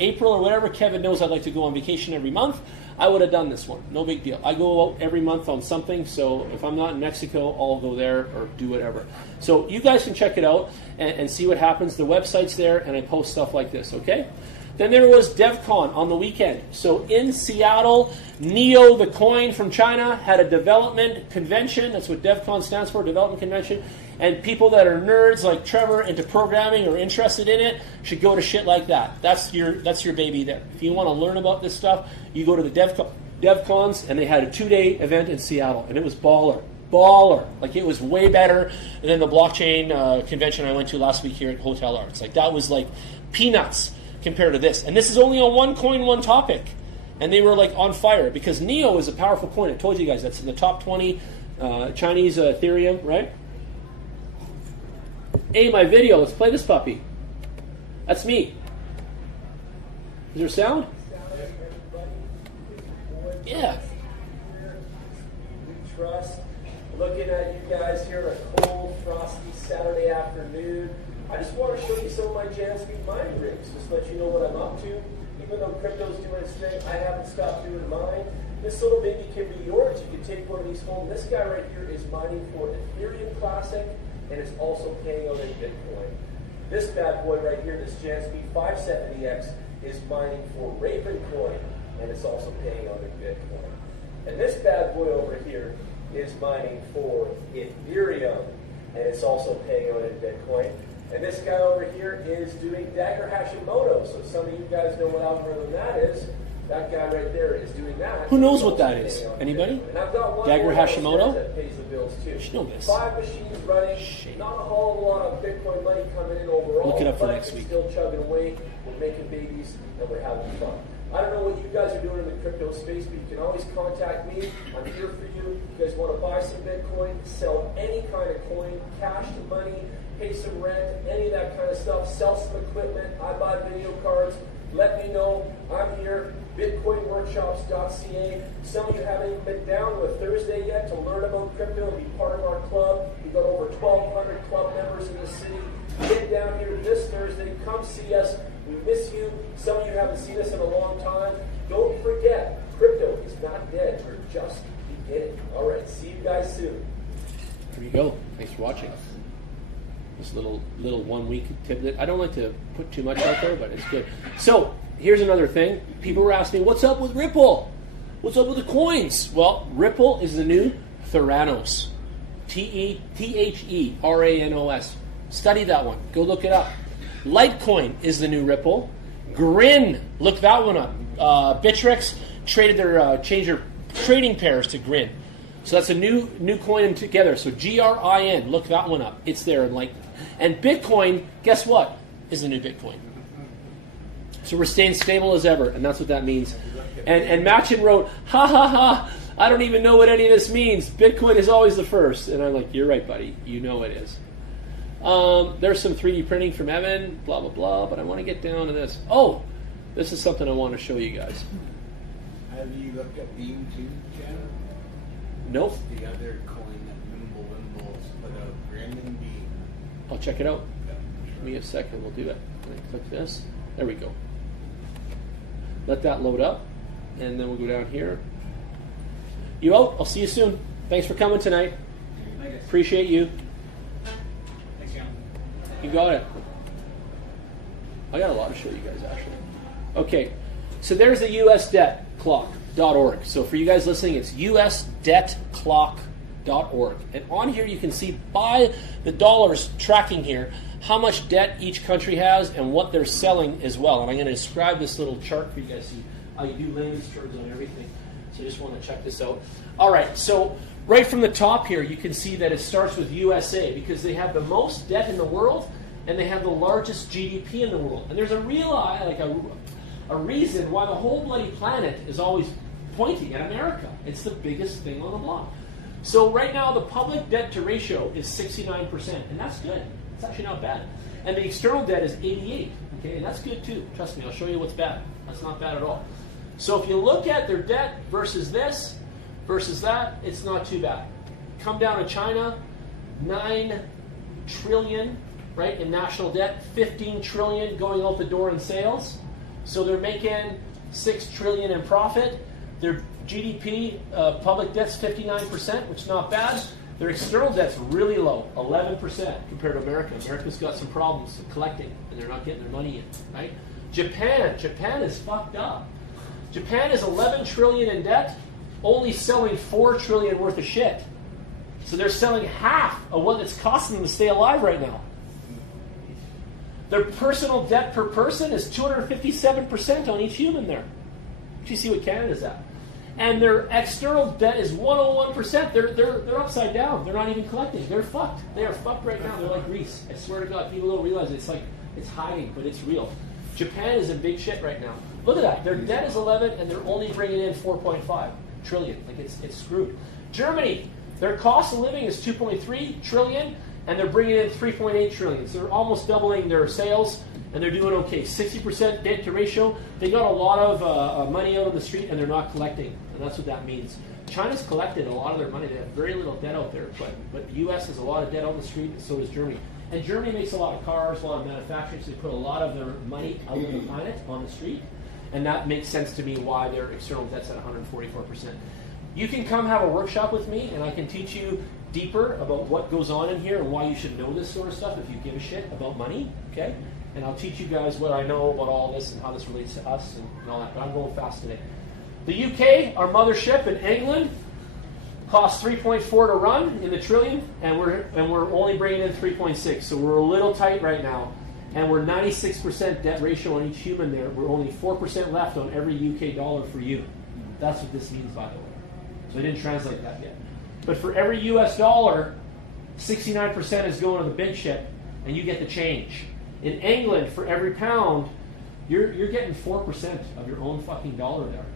April or whatever, Kevin knows I like to go on vacation every month, I would have done this one. No big deal. I go out every month on something, so if I'm not in Mexico, I'll go there or do whatever. So you guys can check it out and see what happens. The website's there, and I post stuff like this, okay? Then there was DevCon on the weekend. So in Seattle, Neo, the coin from China, had a development convention. That's what DevCon stands for, development convention. And people that are nerds like Trevor into programming or interested in it should go to shit like that. That's your baby there. If you want to learn about this stuff, you go to the DevCons, and they had a 2-day event in Seattle, and it was baller. Like, it was way better than the blockchain convention I went to last week here at Hotel Arts. Like, that was like peanuts compared to this. And this is only on one coin, one topic. And they were like on fire because Neo is a powerful coin. I told you guys that's in the top 20 Chinese Ethereum, right? Hey, my video, let's play this puppy. That's me. Is there sound? Yeah. We trust. Looking at you guys here on a cold, frosty Saturday afternoon. I just want to show you some of my Janspeed mining rigs, just let you know what I'm up to. Even though crypto's doing its thing, I haven't stopped doing mine. This little baby can be yours. You can take one of these home. This guy right here is mining for Ethereum Classic, and it's also paying out in Bitcoin. This bad boy right here, this Janspeed 570X, is mining for Ravencoin, and it's also paying out in Bitcoin. And this bad boy over here is mining for Ethereum, and it's also paying out in Bitcoin. And this guy over here is doing Dagger Hashimoto. So some of you guys know what algorithm that is. That guy right there is doing that. Who knows what that is? Anybody? And I've got one Dagger Hashimoto? that pays the bills too. You should know this. 5 machines running. Not a whole lot of Bitcoin money coming in overall. Look it up for but next it's week. Still chugging away. We're making babies and we're having fun. I don't know what you guys are doing in the crypto space, but you can always contact me. I'm here for you. If you guys want to buy some Bitcoin, sell any kind of coin, cash to money, pay some rent, any of that kind of stuff, sell some equipment. I buy video cards. Let me know. I'm here. BitcoinWorkshops.ca. Some of you haven't even been down to a Thursday yet to learn about crypto and be part of our club. We've got over 1,200 club members in the city. Get down here this Thursday. Come see us. We miss you. Some of you haven't seen us in a long time. Don't forget, crypto is not dead. We're just beginning. All right. See you guys soon. There you go. Thanks for watching. This little 1 week tidbit. I don't like to put too much out there, but it's good. So here's another thing. People were asking me, what's up with Ripple? What's up with the coins? Well, Ripple is the new Theranos. Thetranos. Study that one. Go look it up. Litecoin is the new Ripple. Grin. Look that one up. Bittrex changed their trading pairs to Grin. So that's a new coin together. So GRIN. Look that one up. It's there. And Bitcoin, guess what, is the new Bitcoin. So we're staying stable as ever, and that's what that means. And Machin wrote, ha ha ha, I don't even know what any of this means. Bitcoin is always the first. And I'm like, you're right, buddy. You know it is. There's some 3D printing from Evan, blah, blah, blah, but I want to get down to this. Oh, this is something I want to show you guys. Have you looked at Beam 2 channel? Nope. The other coin that Wimble's put out, Brandon Beam. I'll check it out. Give me a second, we'll do it. I'm going to click this. There we go. Let that load up, and then we'll go down here. You out? I'll see you soon. Thanks for coming tonight. Appreciate you. Thanks, John. You got it. I got a lot to show you guys, actually. Okay, so there's the USDebtClock.org. So for you guys listening, it's USDebtClock.org. And on here you can see by the dollars tracking here how much debt each country has and what they're selling as well. And I'm going to describe this little chart for you guys to see how you do layman's terms on everything. So you just want to check this out. All right, so right from the top here, you can see that it starts with USA because they have the most debt in the world and they have the largest GDP in the world. And there's a reason why the whole bloody planet is always pointing at America. It's the biggest thing on the block. So right now, the public debt to ratio is 69%, and that's good. It's actually not bad. And the external debt is 88%, okay, and that's good too. Trust me, I'll show you what's bad. That's not bad at all. So if you look at their debt versus this, versus that, it's not too bad. Come down to China, 9 trillion, right, in national debt, 15 trillion going out the door in sales. So they're making 6 trillion in profit. Their GDP, public debt's 59%, which is not bad. Their external debt's really low, 11% compared to America. America's got some problems collecting, and they're not getting their money in, right? Japan is fucked up. Japan is 11 trillion in debt, only selling 4 trillion worth of shit. So they're selling half of what it's costing them to stay alive right now. Their personal debt per person is 257% on each human there. You see what Canada's at. And their external debt is 101%. They're upside down. They're not even collecting. They're fucked. They are fucked right now. They're like Greece. I swear to God, people don't realize it. It's like it's hiding, but it's real. Japan is in big shit right now. Look at that. Their debt is 11, and they're only bringing in 4.5 trillion. Like it's screwed. Germany, their cost of living is 2.3 trillion, and they're bringing in 3.8 trillion. So they're almost doubling their sales, and they're doing okay. 60% debt to ratio. They got a lot of money out on the street, and they're not collecting, and that's what that means. China's collected a lot of their money. They have very little debt out there, but the U.S. has a lot of debt on the street, and so does Germany. And Germany makes a lot of cars, a lot of manufacturing, so they put a lot of their money out on the planet, on the street, and that makes sense to me why their external debt's at 144%. You can come have a workshop with me, and I can teach you deeper about what goes on in here and why you should know this sort of stuff if you give a shit about money, okay? And I'll teach you guys what I know about all this and how this relates to us and all that, but I'm going fast today. The UK, our mothership in England, costs 3.4 to run in the trillion, and we're only bringing in 3.6, so we're a little tight right now. And we're 96% debt ratio on each human there. We're only 4% left on every UK dollar for you. That's what this means, by the way. So I didn't translate that yet. But for every US dollar, 69% is going to the big ship, and you get the change. In England, for every pound, you're getting 4% of your own fucking dollar there.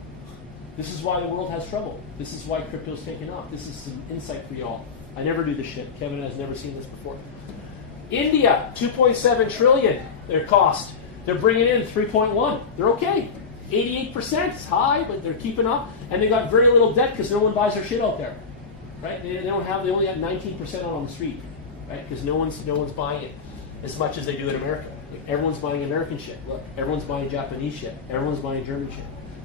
This is why the world has trouble. This is why crypto's taken off. This is some insight for y'all. I never do this shit. Kevin has never seen this before. India, 2.7 trillion, their cost. They're bringing in 3.1. They're okay. 88%, it's high, but they're keeping up. And they got very little debt because no one buys their shit out there. Right? They only have 19% out on the street. Right? Because no one's buying it as much as they do in America. Everyone's buying American shit. Look, everyone's buying Japanese shit. Everyone's buying German shit.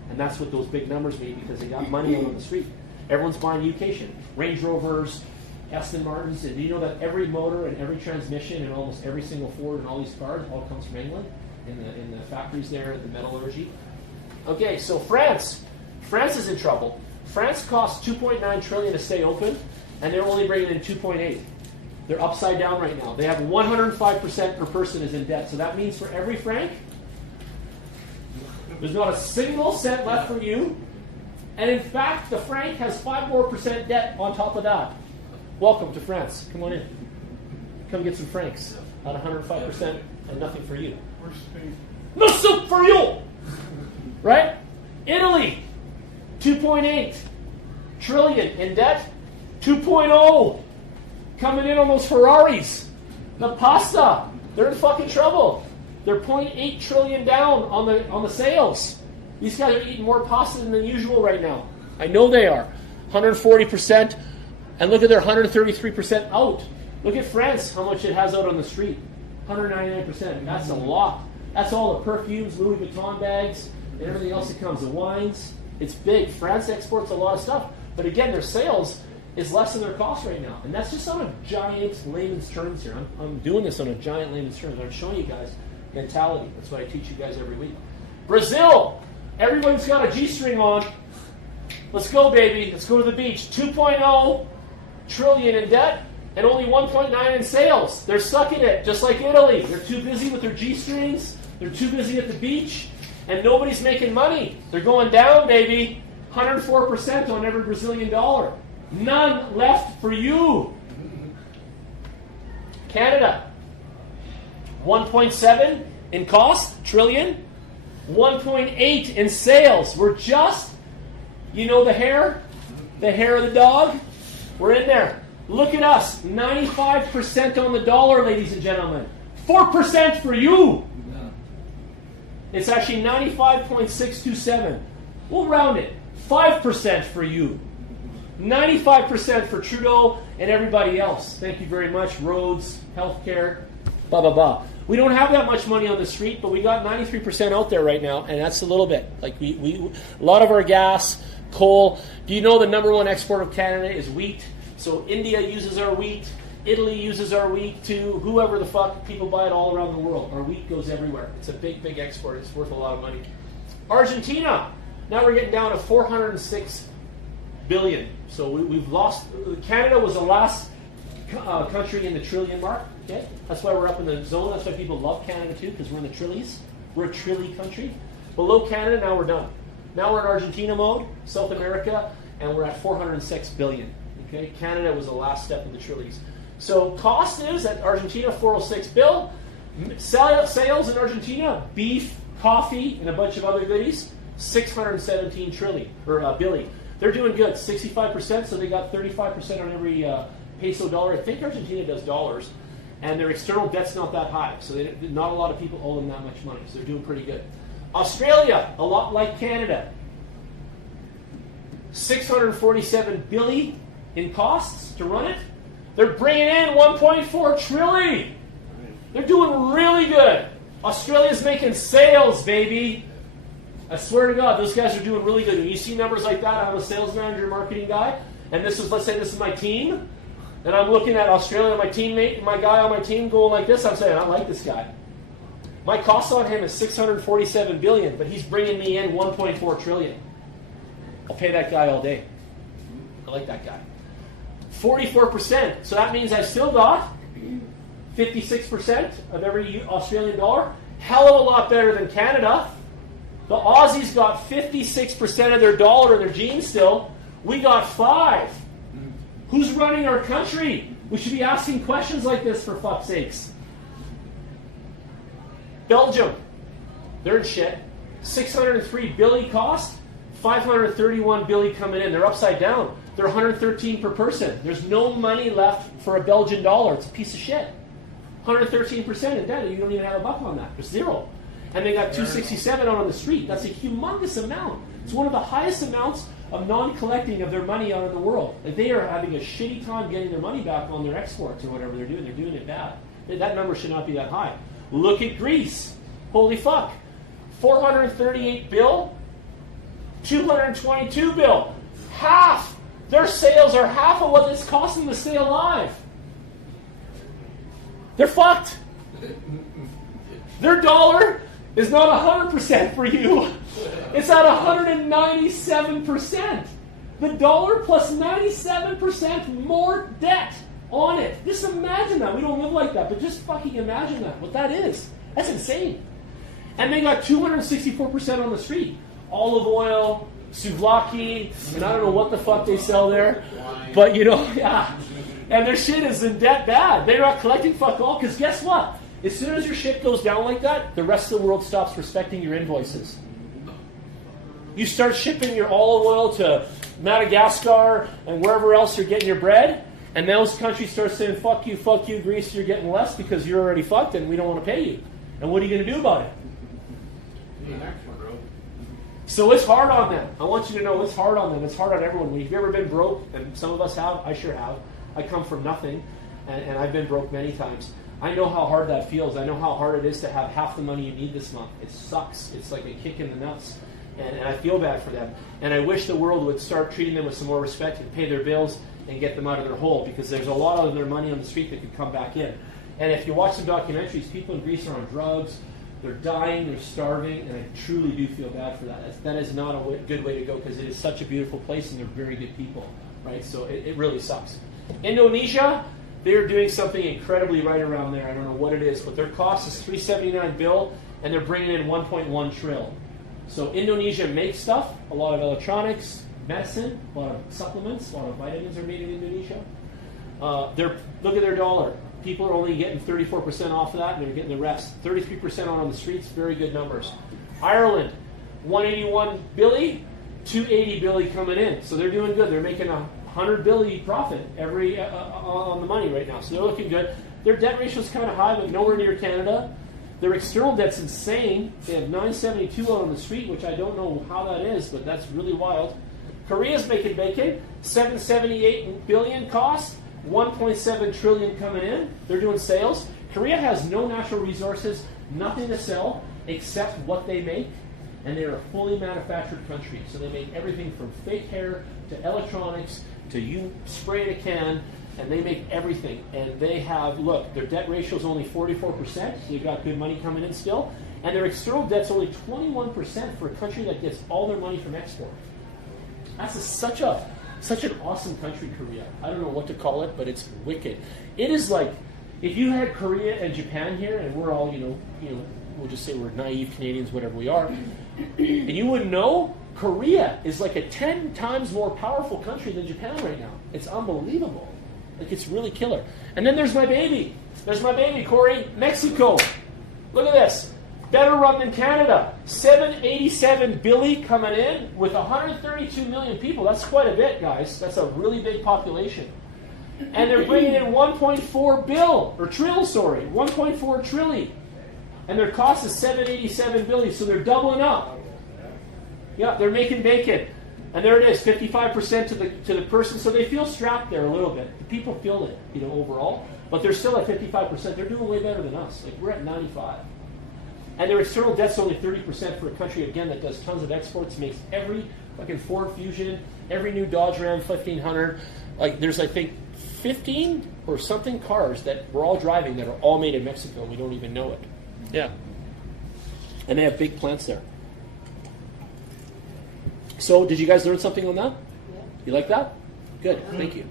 And that's what those big numbers mean because they got money out on the street. Everyone's buying UK shit. Range Rovers, Aston Martins, and you know that every motor and every transmission and almost every single Ford and all these cars all comes from England in the factories there, the metallurgy. Okay, so France is in trouble. France costs 2.9 trillion to stay open, and they're only bringing in 2.8. They're upside down right now. They have 105% per person is in debt. So that means for every franc, there's not a single cent left for you. And in fact, the franc has 5% more debt on top of that. Welcome to France. Come on in. Come get some francs at 105% and nothing for you. Where's Spain? Nothing for you! Right? Italy, 2.8 trillion in debt. 2.0 coming in on those Ferraris. The pasta, they're in fucking trouble. They're 0.8 trillion down on the sales. These guys are eating more pasta than usual right now. I know they are. 140%. And look at their 133% out. Look at France, how much it has out on the street. 199%. That's a lot. That's all the perfumes, Louis Vuitton bags, and everything else that comes. The wines. It's big. France exports a lot of stuff. But again, their sales is less than their cost right now. And that's just on a giant layman's terms here. I'm doing this on a giant layman's terms. I'm showing you guys mentality. That's what I teach you guys every week. Brazil. Everyone's got a G-string on. Let's go, baby. Let's go to the beach. 2.0 trillion in debt and only 1.9 in sales. They're sucking it, just like Italy. They're too busy with their G-strings. They're too busy at the beach. And nobody's making money. They're going down, baby. 104% on every Brazilian dollar. None left for you. Canada. 1.7 in cost, trillion. 1.8 in sales. We're just, you know the hair of the dog? We're in there. Look at us, 95% on the dollar, ladies and gentlemen. 4% for you. It's actually 95.627. We'll round it. 5% for you. 95% for Trudeau and everybody else. Thank you very much. Roads, healthcare, blah, blah, blah. We don't have that much money on the street, but we got 93% out there right now, and that's a little bit. Like a lot of our gas, coal. Do you know the number one export of Canada is wheat? So India uses our wheat. Italy uses our wheat too. Whoever the fuck, people buy it all around the world. Our wheat goes everywhere. It's a big, big export. It's worth a lot of money. Argentina. Now we're getting down to 406 billion. So we've lost. Canada was the last country in the trillion mark. Okay, that's why we're up in the zone. That's why people love Canada too, because we're in the trillies. We're a trilly country. Below Canada, now we're done. Now we're in Argentina mode, South America, and we're at 406 billion. Okay, Canada was the last step in the trillies. So cost is at Argentina 406 bill. Sales in Argentina, beef, coffee, and a bunch of other goodies, 617 billion. They're doing good, 65%. So they got 35% on every peso dollar. I think Argentina does dollars, and their external debt's not that high. So not a lot of people owe them that much money. So they're doing pretty good. Australia, a lot like Canada, 647 billion in costs to run it. They're bringing in 1.4 trillion. They're doing really good. Australia's making sales, baby. I swear to God, those guys are doing really good. When you see numbers like that, I'm a sales manager, marketing guy, and this is, let's say this is my team, and I'm looking at Australia, my teammate, my guy on my team going like this, I'm saying, I like this guy. My cost on him is 647 billion, but he's bringing me in 1.4 trillion. I'll pay that guy all day. I like that guy. 44%. So that means I still got 56% of every Australian dollar. Hell of a lot better than Canada. The Aussies got 56% of their dollar in their jeans still. We got 5. Who's running our country? We should be asking questions like this, for fuck's sakes. Belgium. They're in shit. 603 billion cost. 531 billion coming in. They're upside down. They're 113 per person. There's no money left for a Belgian dollar. It's a piece of shit. 113% in debt. You don't even have a buck on that. There's zero. And they got 267 out on the street. That's a humongous amount. It's one of the highest amounts of non-collecting of their money out in the world. They are having a shitty time getting their money back on their exports or whatever they're doing. They're doing it bad. That number should not be that high. Look at Greece. Holy fuck. 438 bill. 222 bill. Half. Their sales are half of what it's costing to stay alive. They're fucked. Their dollar is not 100% for you. It's at 197%. The dollar plus 97% more debt on it. Just imagine that. We don't live like that, but just fucking imagine that. What that is. That's insane. And they got 264% on the street. Olive oil, souvlaki, and I don't know what the fuck they sell there. But you know, yeah. And their shit is in debt bad. They're not collecting fuck all, because guess what? As soon as your shit goes down like that, the rest of the world stops respecting your invoices. You start shipping your olive oil to Madagascar and wherever else you're getting your bread, and those countries start saying, fuck you, Greece, you're getting less because you're already fucked and we don't want to pay you. And what are you going to do about it? So it's hard on them. I want you to know it's hard on them. It's hard on everyone. Have you ever been broke? And some of us have. I sure have. I come from nothing, and I've been broke many times. I know how hard that feels. I know how hard it is to have half the money you need this month. It sucks. It's like a kick in the nuts. And I feel bad for them. And I wish the world would start treating them with some more respect and pay their bills and get them out of their hole, because there's a lot of their money on the street that could come back in. And if you watch some documentaries, people in Greece are on drugs. They're dying, they're starving, and I truly do feel bad for that. That is not a good way to go, because it is such a beautiful place and they're very good people, right? So it really sucks. Indonesia, they're doing something incredibly right around there. I don't know what it is, but their cost is 379 bill, and they're bringing in 1.1 trill. So Indonesia makes stuff, a lot of electronics, medicine, a lot of supplements, a lot of vitamins are made in Indonesia. Look at their dollar. people are only getting 34% off of that, and they're getting the rest. 33% on the streets, very good numbers. Ireland, 181 billion, 280 billion coming in. So they're doing good. They're making 100 billion profit every on the money right now. So they're looking good. Their debt ratio is kind of high, but nowhere near Canada. Their external debt's insane. They have 972 out on the street, which I don't know how that is, but that's really wild. Korea's making bacon. 778 billion cost, 1.7 trillion coming in. They're doing sales. Korea has no natural resources, nothing to sell except what they make, and they're a fully manufactured country. So they make everything from fake hair to electronics to you spray in a can, and they make everything. And they have, look, their debt ratio is only 44%, so they've got good money coming in still. And their external debt's only 21% for a country that gets all their money from export. That's such an awesome country, Korea. I don't know what to call it, but it's wicked. It is like, if you had Korea and Japan here, and we're all, we'll just say we're naive Canadians, whatever we are, and you wouldn't know, Korea is like a 10 times more powerful country than Japan right now. It's unbelievable. Like, it's really killer. And then there's my baby. There's my baby, Corey. Mexico. Look at this. Better run than Canada. 787 billion coming in with 132 million people. That's quite a bit, guys. That's a really big population. And they're bringing in 1.4 trillion. And their cost is 787 billion, so they're doubling up. Yeah, they're making bacon. And there it is, 55% to the person. So they feel strapped there a little bit. The people feel it, overall. But they're still at 55%. They're doing way better than us. Like, we're at 95. And their external debt's only 30% for a country, again, that does tons of exports, makes every fucking Ford Fusion, every new Dodge Ram 1500. Like, there's, I think, 15 or something cars that we're all driving that are all made in Mexico, and we don't even know it. Yeah. And they have big plants there. So, did you guys learn something on that? Yeah. You like that? Good, thank you.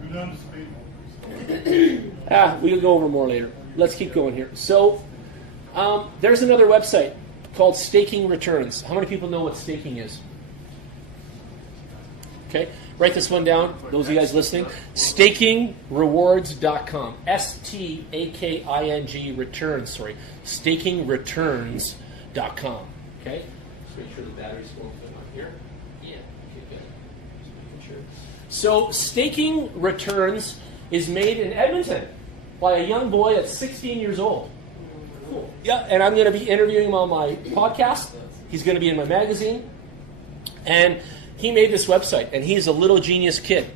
We can go over more later. Let's keep going here. So, there's another website called Staking Returns. How many people know what staking is? Okay, write this one down, those of you guys listening. StakingRewards.com. STAKING returns, sorry. StakingReturns.com. Okay, let's make sure the battery's going on here. Yeah, okay, good. Just making sure. So, Staking Returns is made in Edmonton by a young boy at 16 years old. Cool. Yeah, and I'm going to be interviewing him on my podcast. He's going to be in my magazine. And he made this website, and he's a little genius kid.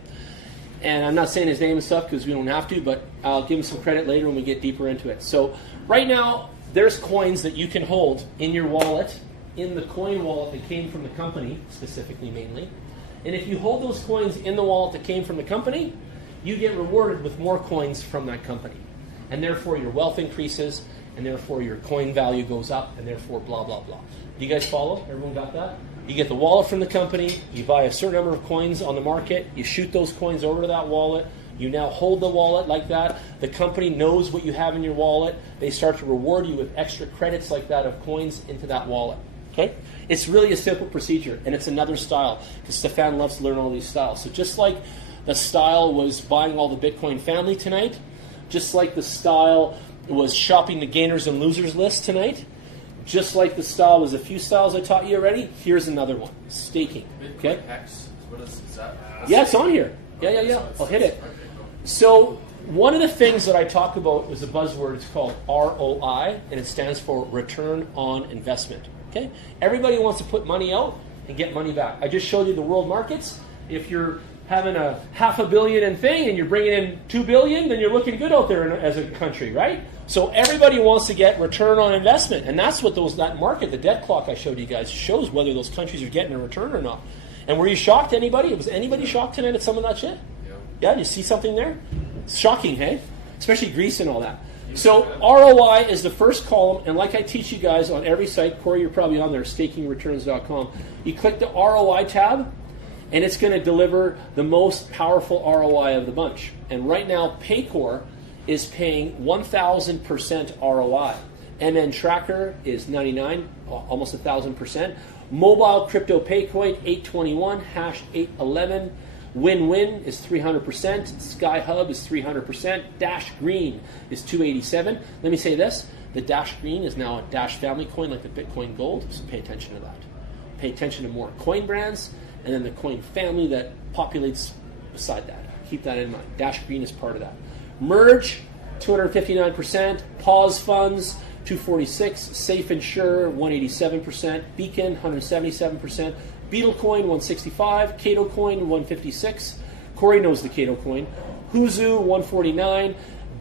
And I'm not saying his name and stuff because we don't have to, but I'll give him some credit later when we get deeper into it. So right now, there's coins that you can hold in your wallet, in the coin wallet that came from the company, specifically mainly. And if you hold those coins in the wallet that came from the company, you get rewarded with more coins from that company. And therefore, your wealth increases, and therefore your coin value goes up, and therefore blah, blah, blah. Do you guys follow? Everyone got that? You get the wallet from the company, you buy a certain number of coins on the market, you shoot those coins over to that wallet, you now hold the wallet like that, the company knows what you have in your wallet, they start to reward you with extra credits like that of coins into that wallet. Okay? It's really a simple procedure, and it's another style, because Stefan loves to learn all these styles. So just like the style was buying all the Bitcoin family tonight, just like the style was shopping the gainers and losers list tonight, just like the style was a few styles I taught you already, here's another one, staking. Okay? Hex, what is that? Yeah, it's on here. Yeah. I'll hit it. So one of the things that I talk about is a buzzword. It's called ROI, and it stands for return on investment. Okay? Everybody wants to put money out and get money back. I just showed you the world markets. If you're having a $500 million in thing and you're bringing in $2 billion, then you're looking good out there as a country, right? So everybody wants to get return on investment, and that's what that market, the debt clock I showed you guys, shows whether those countries are getting a return or not. And were you shocked, anybody? Was anybody shocked tonight at some of that shit? Yeah, did you see something there? It's shocking, hey? Especially Greece and all that. So ROI is the first column, and like I teach you guys on every site, Corey, you're probably on there, stakingreturns.com. You click the ROI tab, and it's going to deliver the most powerful ROI of the bunch. And right now, Paycor is paying 1,000% ROI. MN Tracker is 99, almost 1,000%. Mobile Crypto Paycoin, 821, hash 811. Win-Win is 300%. Sky Hub is 300%. Dash Green is 287. Let me say this. The Dash Green is now a Dash family coin like the Bitcoin Gold, so pay attention to that. Pay attention to more coin brands and then the coin family that populates beside that. Keep that in mind. Dash Green is part of that. Merge, 259%. Pause Funds, 246. Safe Insure, 187%. Beacon, 177%. Beetlecoin, 165. Cato Coin, 156. Corey knows the Cato Coin. Huzu, 149.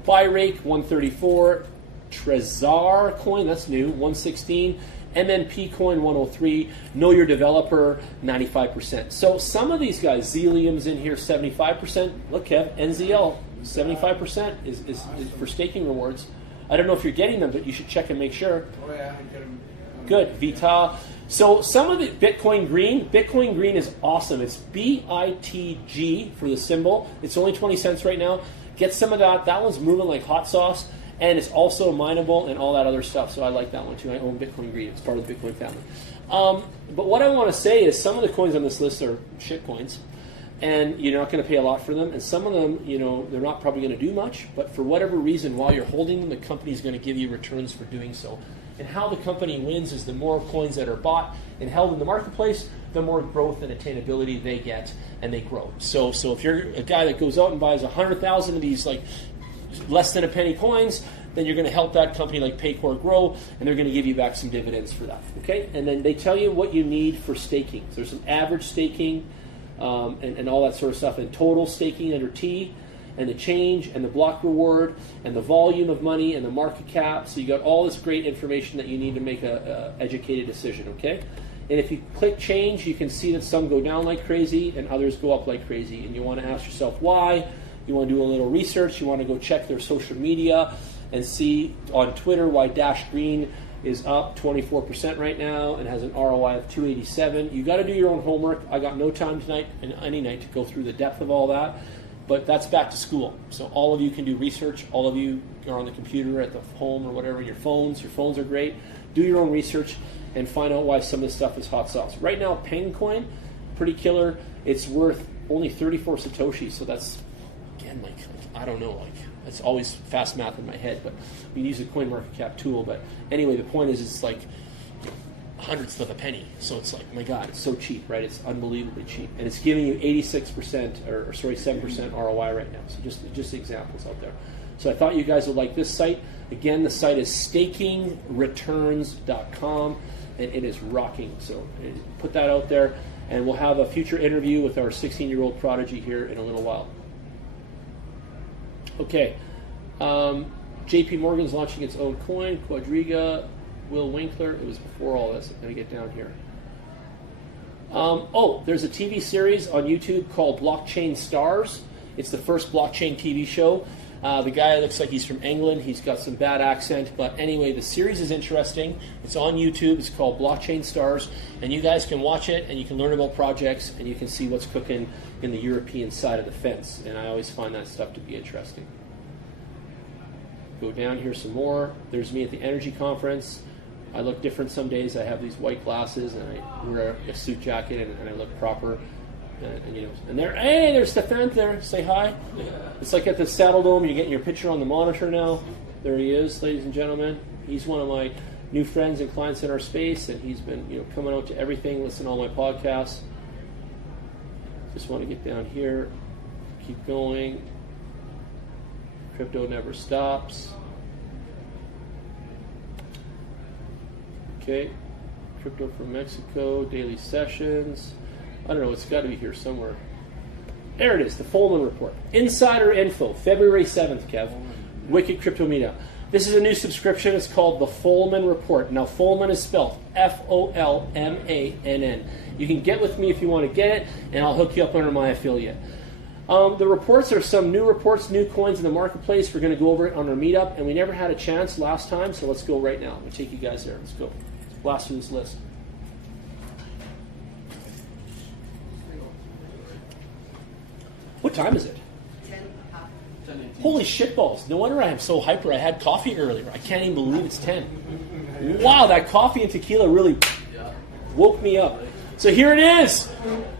Byrake, 134. Trezor Coin, that's new, 116. MNP Coin, 103. Know Your Developer, 95%. So some of these guys, Zelium's in here, 75%. Look, Kev, NZL, 75% is for staking rewards. I don't know if you're getting them, but you should check and make sure. Oh yeah, I get them. Good, Vita. So some of the Bitcoin Green is awesome. It's BITG for the symbol. It's only 20 cents right now. Get some of that. That one's moving like hot sauce. And it's also mineable and all that other stuff. So I like that one too. I own Bitcoin Green. It's part of the Bitcoin family. But what I want to say is some of the coins on this list are shit coins. And you're not going to pay a lot for them. And some of them, they're not probably going to do much. But for whatever reason, while you're holding them, the company's going to give you returns for doing so. And how the company wins is the more coins that are bought and held in the marketplace, the more growth and attainability they get, and they grow. So if you're a guy that goes out and buys 100,000 of these like less than a penny coins, then you're going to help that company like Paycor grow, and they're going to give you back some dividends for that. Okay, and then they tell you what you need for staking. So there's some average staking and all that sort of stuff, and total staking under T, and the change, and the block reward, and the volume of money, and the market cap. So you got all this great information that you need to make a educated decision. Okay, and if you click change, you can see that some go down like crazy and others go up like crazy, and you want to ask yourself why. You want to do a little research. You want to go check their social media and see on Twitter why Dash Green is up 24% right now and has an ROI of 287. You got to do your own homework. I got no time tonight and any night to go through the depth of all that, but that's back to school. So all of you can do research. All of you are on the computer at the home or whatever, your phones. Your phones are great. Do your own research and find out why some of this stuff is hot sauce. Right now, Penguin, pretty killer. It's worth only 34 Satoshis, so that's like I don't know, it's always fast math in my head, but we use a coin market cap tool. But anyway, the point is it's like hundredths of a penny, so it's like, my God, it's so cheap, right? It's unbelievably cheap, and it's giving you 86% or 7% ROI right now. So just examples out there. So I thought you guys would like this site. Again, the site is stakingreturns.com, and it is rocking. So put that out there, and we'll have a future interview with our 16-year-old prodigy here in a little while. Okay, JP Morgan's launching its own coin, Quadriga, Will Winkler. It was before all this. I'm going to get down here. There's a TV series on YouTube called Blockchain Stars. It's the first blockchain TV show. The guy looks like he's from England. He's got some bad accent. But anyway, the series is interesting. It's on YouTube. It's called Blockchain Stars. And you guys can watch it, and you can learn about projects, and you can see what's cooking in the European side of the fence. And I always find that stuff to be interesting. Go down here some more. There's me at the energy conference. I look different some days. I have these white glasses, and I wear a suit jacket, and I look proper. And there's Stefan there. Say hi. It's like at the Saddle Dome. You're getting your picture on the monitor now. There he is, ladies and gentlemen. He's one of my new friends and clients in our space, and he's been coming out to everything, listening to all my podcasts. Just want to get down here. Keep going. Crypto never stops. Okay. Crypto from Mexico. Daily sessions. I don't know, it's got to be here somewhere. There it is, the Folman Report. Insider info, February 7th, Kev. Wicked Crypto Meetup. This is a new subscription. It's called the Folman Report. Now, Folman is spelled Folmann. You can get with me if you want to get it, and I'll hook you up under my affiliate. The reports are some new reports, new coins in the marketplace. We're going to go over it on our meetup, and we never had a chance last time, so let's go right now. I'm going to take you guys there. Let's go. Blast through this list. What time is it? 10. Holy shitballs. No wonder I am so hyper. I had coffee earlier. I can't even believe it's 10. Wow, that coffee and tequila really woke me up. So here it is.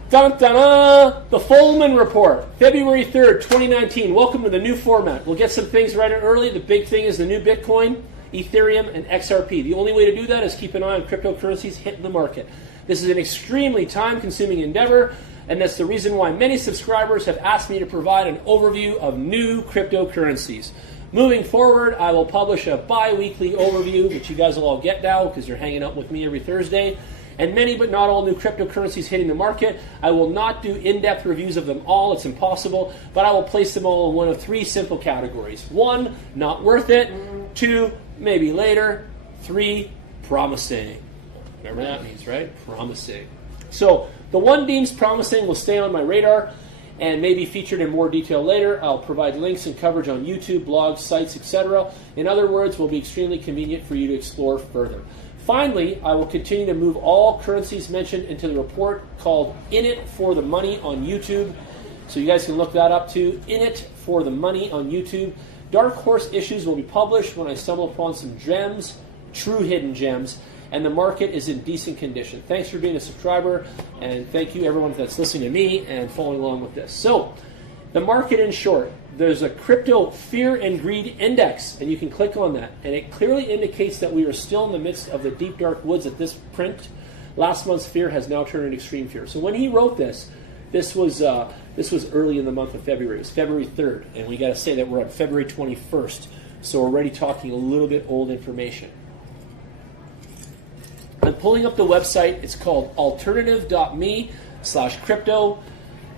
Dun, dun, dun, the Follman Report, February 3rd, 2019. Welcome to the new format. We'll get some things right early. The big thing is the new Bitcoin, Ethereum, and XRP. The only way to do that is keep an eye on cryptocurrencies hitting the market. This is an extremely time-consuming endeavor, and that's the reason why many subscribers have asked me to provide an overview of new cryptocurrencies. Moving forward, I will publish a bi-weekly overview, which you guys will all get now because you're hanging out with me every Thursday. And many but not all new cryptocurrencies hitting the market. I will not do in-depth reviews of them all. It's impossible. But I will place them all in one of three simple categories. 1, not worth it. 2, maybe later. 3, promising. Whatever that means, right? Promising. So the one deemed promising will stay on my radar and may be featured in more detail later. I'll provide links and coverage on YouTube, blogs, sites, etc. In other words, will be extremely convenient for you to explore further. Finally, I will continue to move all currencies mentioned into the report called In It for the Money on YouTube. So you guys can look that up too. In It for the Money on YouTube. Dark Horse issues will be published when I stumble upon some gems, true hidden gems, and the market is in decent condition. Thanks for being a subscriber, and thank you everyone that's listening to me and following along with this. So, the market in short, there's a crypto fear and greed index, and you can click on that, and it clearly indicates that we are still in the midst of the deep dark woods at this print. Last month's fear has now turned into extreme fear. So when he wrote this was early in the month of February. It was February 3rd, and we got to say that we're on February 21st, so we're already talking a little bit old information. I'm pulling up the website. It's called alternative.me/crypto.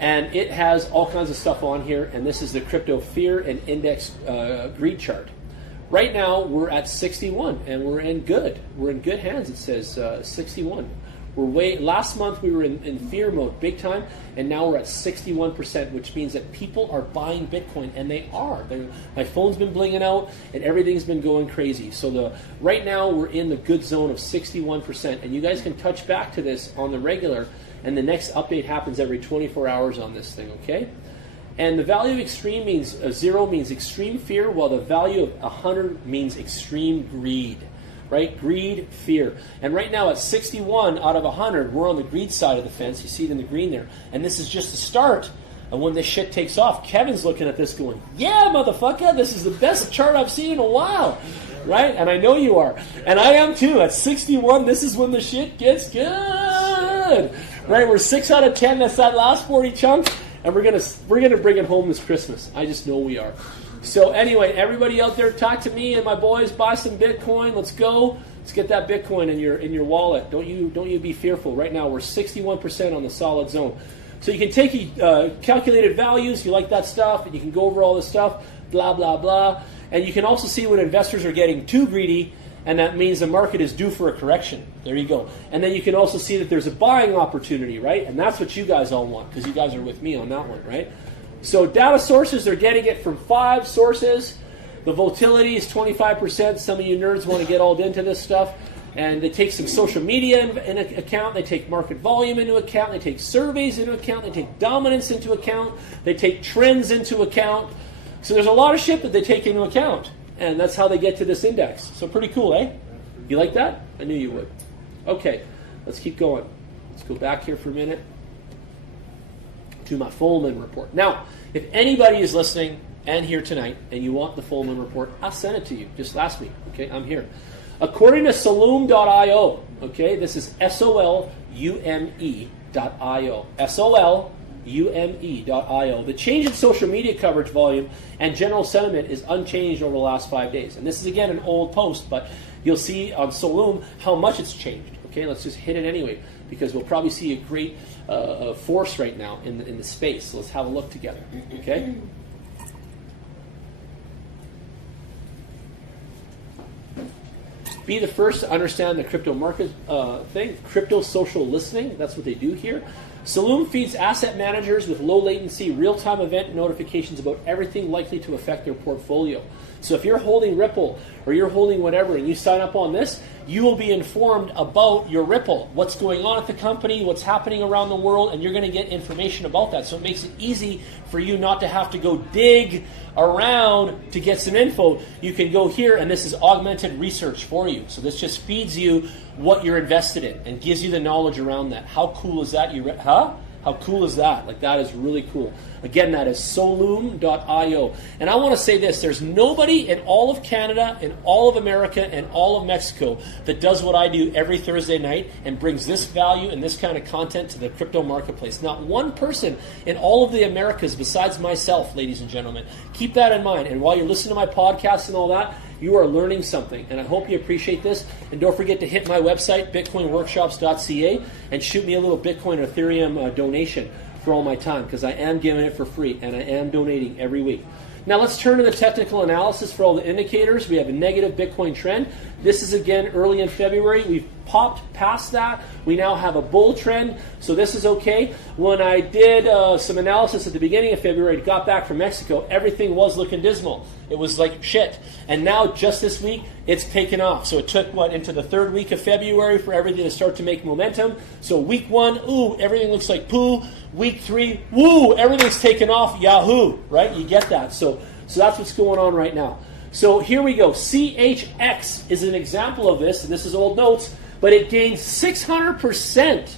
And it has all kinds of stuff on here, and this is the crypto fear and index greed chart. Right now, we're at 61, and we're in good. We're in good hands. It says 61. Last month we were in fear mode big time, and now we're at 61%, which means that people are buying Bitcoin, and they are. My phone's been blinging out, and everything's been going crazy. So right now we're in the good zone of 61%, and you guys can touch back to this on the regular. And the next update happens every 24 hours on this thing, okay? And the value of extreme means 0 means extreme fear, while the value of 100 means extreme greed, right? Greed, fear. And right now at 61 out of 100, we're on the greed side of the fence. You see it in the green there. And this is just the start of when this shit takes off. Kevin's looking at this going, yeah, motherfucker, this is the best chart I've seen in a while, right? And I know you are. And I am too. At 61, this is when the shit gets good. Right, we're 6 out of 10. That's that last 40 chunk, and we're gonna bring it home this Christmas. I just know we are. So anyway, everybody out there, talk to me and my boys. Buy some Bitcoin. Let's go. Let's get that Bitcoin in your wallet. Don't you be fearful. Right now we're 61% on the solid zone. So you can take calculated values. You like that stuff, and you can go over all this stuff. Blah blah blah. And you can also see when investors are getting too greedy. And that means the market is due for a correction. There you go. And then you can also see that there's a buying opportunity, right? And that's what you guys all want, because you guys are with me on that one, right? So data sources, they're getting it from 5 sources. The volatility is 25%. Some of you nerds want to get all into this stuff. And they take some social media into account. They take market volume into account. They take surveys into account. They take dominance into account. They take trends into account. So there's a lot of shit that they take into account. And that's how they get to this index. So pretty cool, eh? You like that? I knew you would. Okay, let's keep going. Let's go back here for a minute to my Follman report. Now, if anybody is listening and here tonight and you want the Follman report, I'll send it to you. Just ask me. Okay, I'm here. According to Solume.io, okay, this is SOLUME.io. SOLUME.io. The change in social media coverage volume and general sentiment is unchanged over the last 5 days. And this is, again, an old post, but you'll see on Solume how much it's changed. Okay, let's just hit it anyway, because we'll probably see a great force right now in the space. So let's have a look together. Okay? Be the first to understand the crypto market thing. Crypto social listening, that's what they do here. Solume feeds asset managers with low latency, real-time event notifications about everything likely to affect their portfolio. So if you're holding Ripple or you're holding whatever and you sign up on this, you will be informed about your Ripple, what's going on at the company, what's happening around the world, and you're going to get information about that. So it makes it easy for you not to have to go dig around to get some info. You can go here, and this is augmented research for you. So this just feeds you what you're invested in and gives you the knowledge around that. How cool is that? How cool is that? Like, that is really cool. Again, that is Solum.io. And I want to say this, there's nobody in all of Canada, in all of America, and all of Mexico that does what I do every Thursday night and brings this value and this kind of content to the crypto marketplace. Not one person in all of the Americas besides myself, ladies and gentlemen. Keep that in mind. And while you're listening to my podcast and all that, you are learning something, and I hope you appreciate this. And don't forget to hit my website, bitcoinworkshops.ca, and shoot me a little Bitcoin or Ethereum donation for all my time, because I am giving it for free, and I am donating every week. Now let's turn to the technical analysis for all the indicators. We have a negative Bitcoin trend. This is, again, early in February. We've popped past that. We now have a bull trend, so this is okay. When I did some analysis at the beginning of February, got back from Mexico, everything was looking dismal. It was like shit. And now, just this week, it's taken off. So it took, into the third week of February for everything to start to make momentum. So week 1, ooh, everything looks like poo. Week 3, woo, everything's taken off. Yahoo, right? You get that. So that's what's going on right now. So here we go. CHX is an example of this, and this is old notes, but it gained 600%,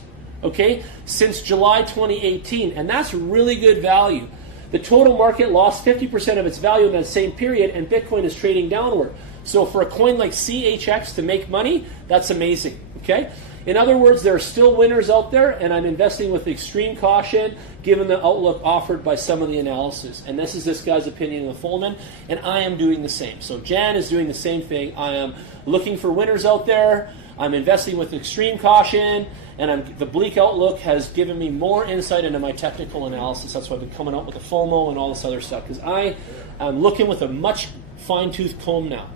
okay, since July 2018, and that's really good value. The total market lost 50% of its value in that same period, and Bitcoin is trading downward. So for a coin like CHX to make money, that's amazing, okay? In other words, there are still winners out there, and I'm investing with extreme caution given the outlook offered by some of the analysis. And this is this guy's opinion of Fullman, and I am doing the same. So Jan is doing the same thing. I am looking for winners out there. I'm investing with extreme caution, and the bleak outlook has given me more insight into my technical analysis. That's why I've been coming up with the FOMO and all this other stuff, because I am looking with a much fine-tooth comb now.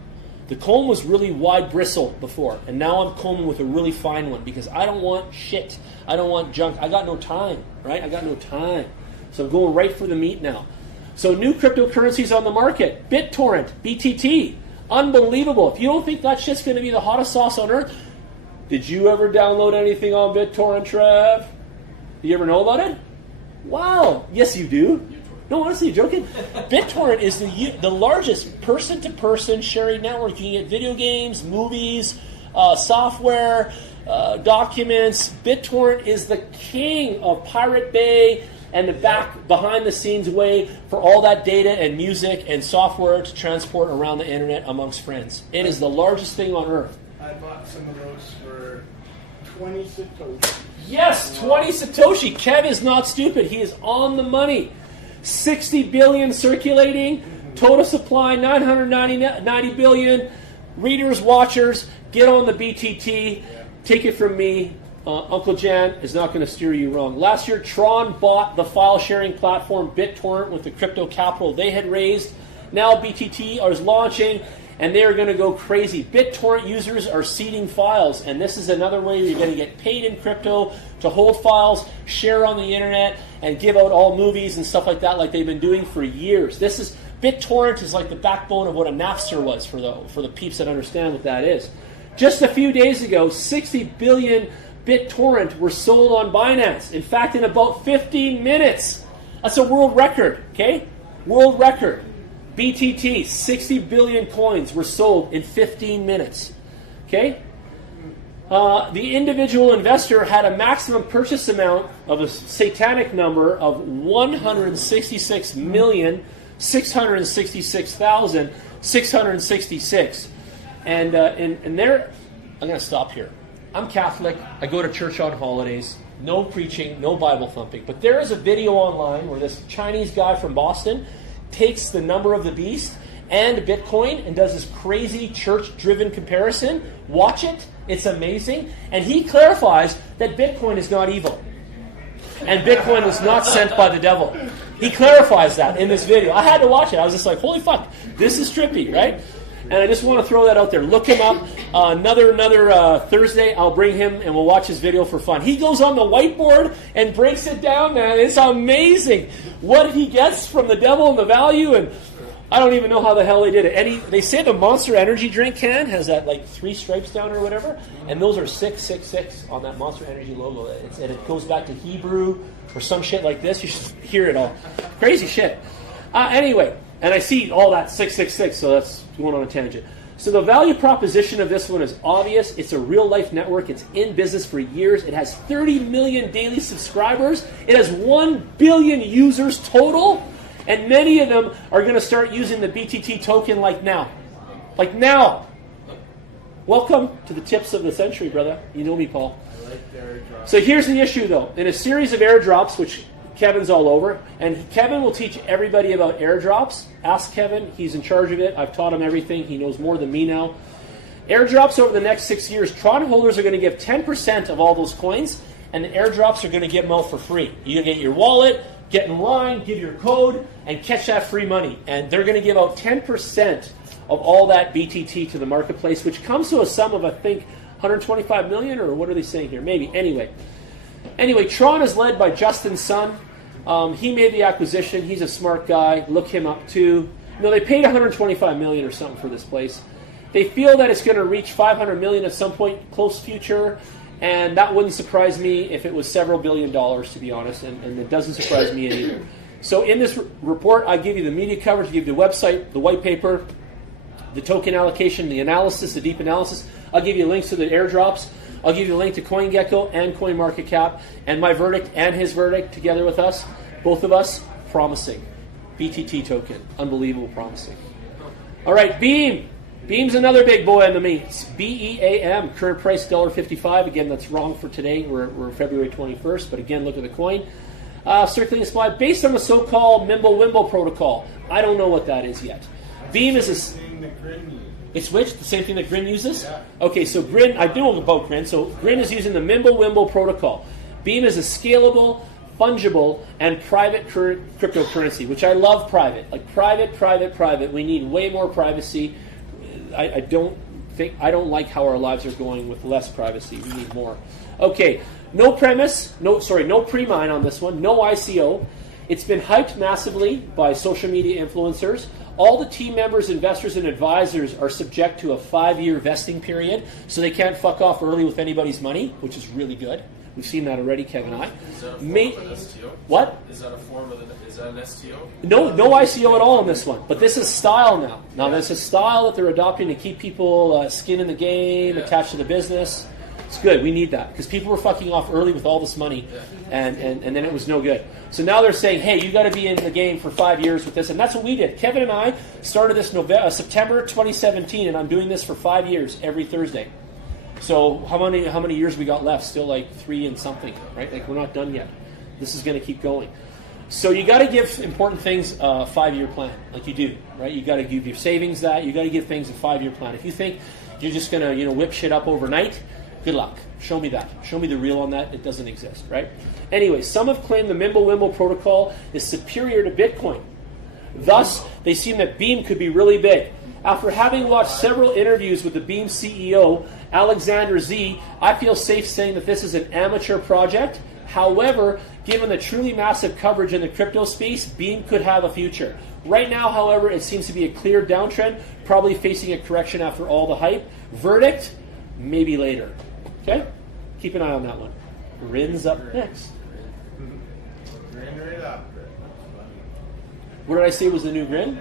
The comb was really wide bristle before, and now I'm combing with a really fine one because I don't want shit. I don't want junk. I got no time, right? I got no time. So I'm going right for the meat now. So new cryptocurrencies on the market. BitTorrent, BTT. Unbelievable. If you don't think that shit's going to be the hottest sauce on earth, did you ever download anything on BitTorrent, Trev? Do you ever know about it? Wow. Yes, you do. No, honestly, you're joking? BitTorrent is the largest person-to-person sharing network. You can get video games, movies, software, documents. BitTorrent is the king of Pirate Bay and the behind-the-scenes way for all that data and music and software to transport around the internet amongst friends. It is the largest thing on earth. I bought some of those for 20 Satoshi. Yes, 20 Satoshi. Kev is not stupid. He is on the money. 60 billion circulating, total supply 990 billion. Readers, watchers, get on the BTT. Take it from me. Uncle Jan is not going to steer you wrong. Last year, Tron bought the file sharing platform BitTorrent with the crypto capital they had raised. Now BTT is launching, and they are going to go crazy. BitTorrent users are seeding files, and this is another way you're going to get paid in crypto to hold files, share on the internet, and give out all movies and stuff like that, like they've been doing for years. BitTorrent is like the backbone of what a Napster was for the peeps that understand what that is. Just a few days ago, 60 billion BitTorrent were sold on Binance. In fact, in about 15 minutes. That's a world record, okay? World record. BTT, 60 billion coins were sold in 15 minutes. Okay? The individual investor had a maximum purchase amount of a satanic number of 166,666,666. And there, I'm going to stop here. I'm Catholic. I go to church on holidays. No preaching, no Bible thumping. But there is a video online where this Chinese guy from Boston takes the number of the beast and Bitcoin and does this crazy church-driven comparison. Watch it. It's amazing. And he clarifies that Bitcoin is not evil. And Bitcoin was not sent by the devil. He clarifies that in this video. I had to watch it. I was just like, holy fuck, this is trippy, right? And I just want to throw that out there. Look him up. Another Thursday, I'll bring him and we'll watch his video for fun. He goes on the whiteboard and breaks it down, man. It's amazing what he gets from the devil and the value. And I don't even know how the hell they did it. They say the Monster Energy drink can has that like 3 stripes down or whatever, and those are 666 on that Monster Energy logo. And it goes back to Hebrew or some shit like this. You should hear it all. Crazy shit. Anyway, and I see all that 666, so that's going on a tangent. So the value proposition of this one is obvious. It's a real-life network. It's in business for years. It has 30 million daily subscribers. It has 1 billion users total. And many of them are going to start using the BTT token like now. Like now. Welcome to the tips of the century, brother. You know me, Paul. I like the airdrop. So here's the issue, though. In a series of airdrops, which Kevin's all over, and Kevin will teach everybody about airdrops. Ask Kevin. He's in charge of it. I've taught him everything. He knows more than me now. Airdrops over the next 6 years, Tron holders are going to give 10% of all those coins, and the airdrops are going to give them out for free. You're going to get your wallet, get in line, give your code, and catch that free money. And they're going to give out 10% of all that BTT to the marketplace, which comes to a sum of, I think, 125 million, or what are they saying here? Maybe. Anyway, Tron is led by Justin Sun. He made the acquisition. He's a smart guy. Look him up too. They paid 125 million or something for this place. They feel that it's going to reach 500 million at some point close future, and that wouldn't surprise me if it was several $billion, to be honest, and it doesn't surprise me either. So in this report, I give you the media coverage, I give you the website, the white paper, the token allocation, the analysis, the deep analysis. I'll give you links to the airdrops. I'll give you a link to CoinGecko and CoinMarketCap, and my verdict and his verdict together with us, both of us, promising. BTT token, unbelievable promising. All right, Beam. Beam's another big boy on the meats. BEAM, current price $1.55. Again, that's wrong for today. We're February 21st, but again, look at the coin. Circulating supply based on the so-called Mimble-Wimble protocol. I don't know what that is yet. Beam is a... It's which? The same thing that Grin uses? Yeah. Okay, so Grin, I know about Grin. So Grin is using the Mimble-Wimble protocol. Beam is a scalable, fungible, and private cryptocurrency, which I love private. Like private. We need way more privacy. I don't like how our lives are going with less privacy. We need more. Okay, no pre-mine on this one. No ICO. It's been hyped massively by social media influencers. All the team members, investors, and advisors are subject to a 5-year vesting period, so they can't fuck off early with anybody's money, which is really good. We've seen that already, Kevin and I. Is that a form of an STO? What? Is that an STO? No ICO at all in this one. But this is style now. Now, there's a style that they're adopting to keep people skin in the game, attached to the business. It's good. We need that. Because people were fucking off early with all this money, and then it was no good. So now they're saying, hey, you got to be in the game for 5 years with this. And that's what we did. Kevin and I started this September 2017, and I'm doing this for 5 years every Thursday. So how many years we got left? Still like 3 and something, right? Like we're not done yet. This is going to keep going. So you got to give important things a 5-year plan, like you do, right? You got to give your savings that. You got to give things a 5-year plan. If you think you're just going to whip shit up overnight, good luck. Show me that. Show me the real on that. It doesn't exist, right? Anyway, some have claimed the Mimble-Wimble protocol is superior to Bitcoin. Thus, they seem that Beam could be really big. After having watched several interviews with the Beam CEO, Alexander Z, I feel safe saying that this is an amateur project. However, given the truly massive coverage in the crypto space, Beam could have a future. Right now, however, it seems to be a clear downtrend, probably facing a correction after all the hype. Verdict, maybe later. Okay? Keep an eye on that one. Grin's up next. Grin right up. What did I say was the new Grin?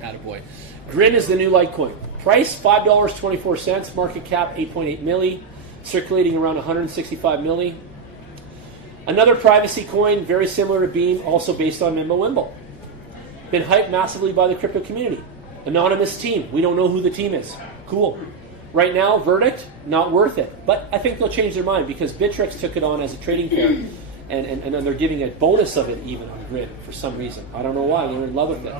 Attaboy. Grin is the new Litecoin. Price $5.24. Market cap 8.8 milli. Circulating around 165 milli. Another privacy coin, very similar to Beam, also based on Mimble-Wimble. Been hyped massively by the crypto community. Anonymous team. We don't know who the team is. Cool. Right now, verdict, not worth it. But I think they'll change their mind because Bittrex took it on as a trading pair. And they're giving a bonus of it even on Grid for some reason. I don't know why. They're in love with it.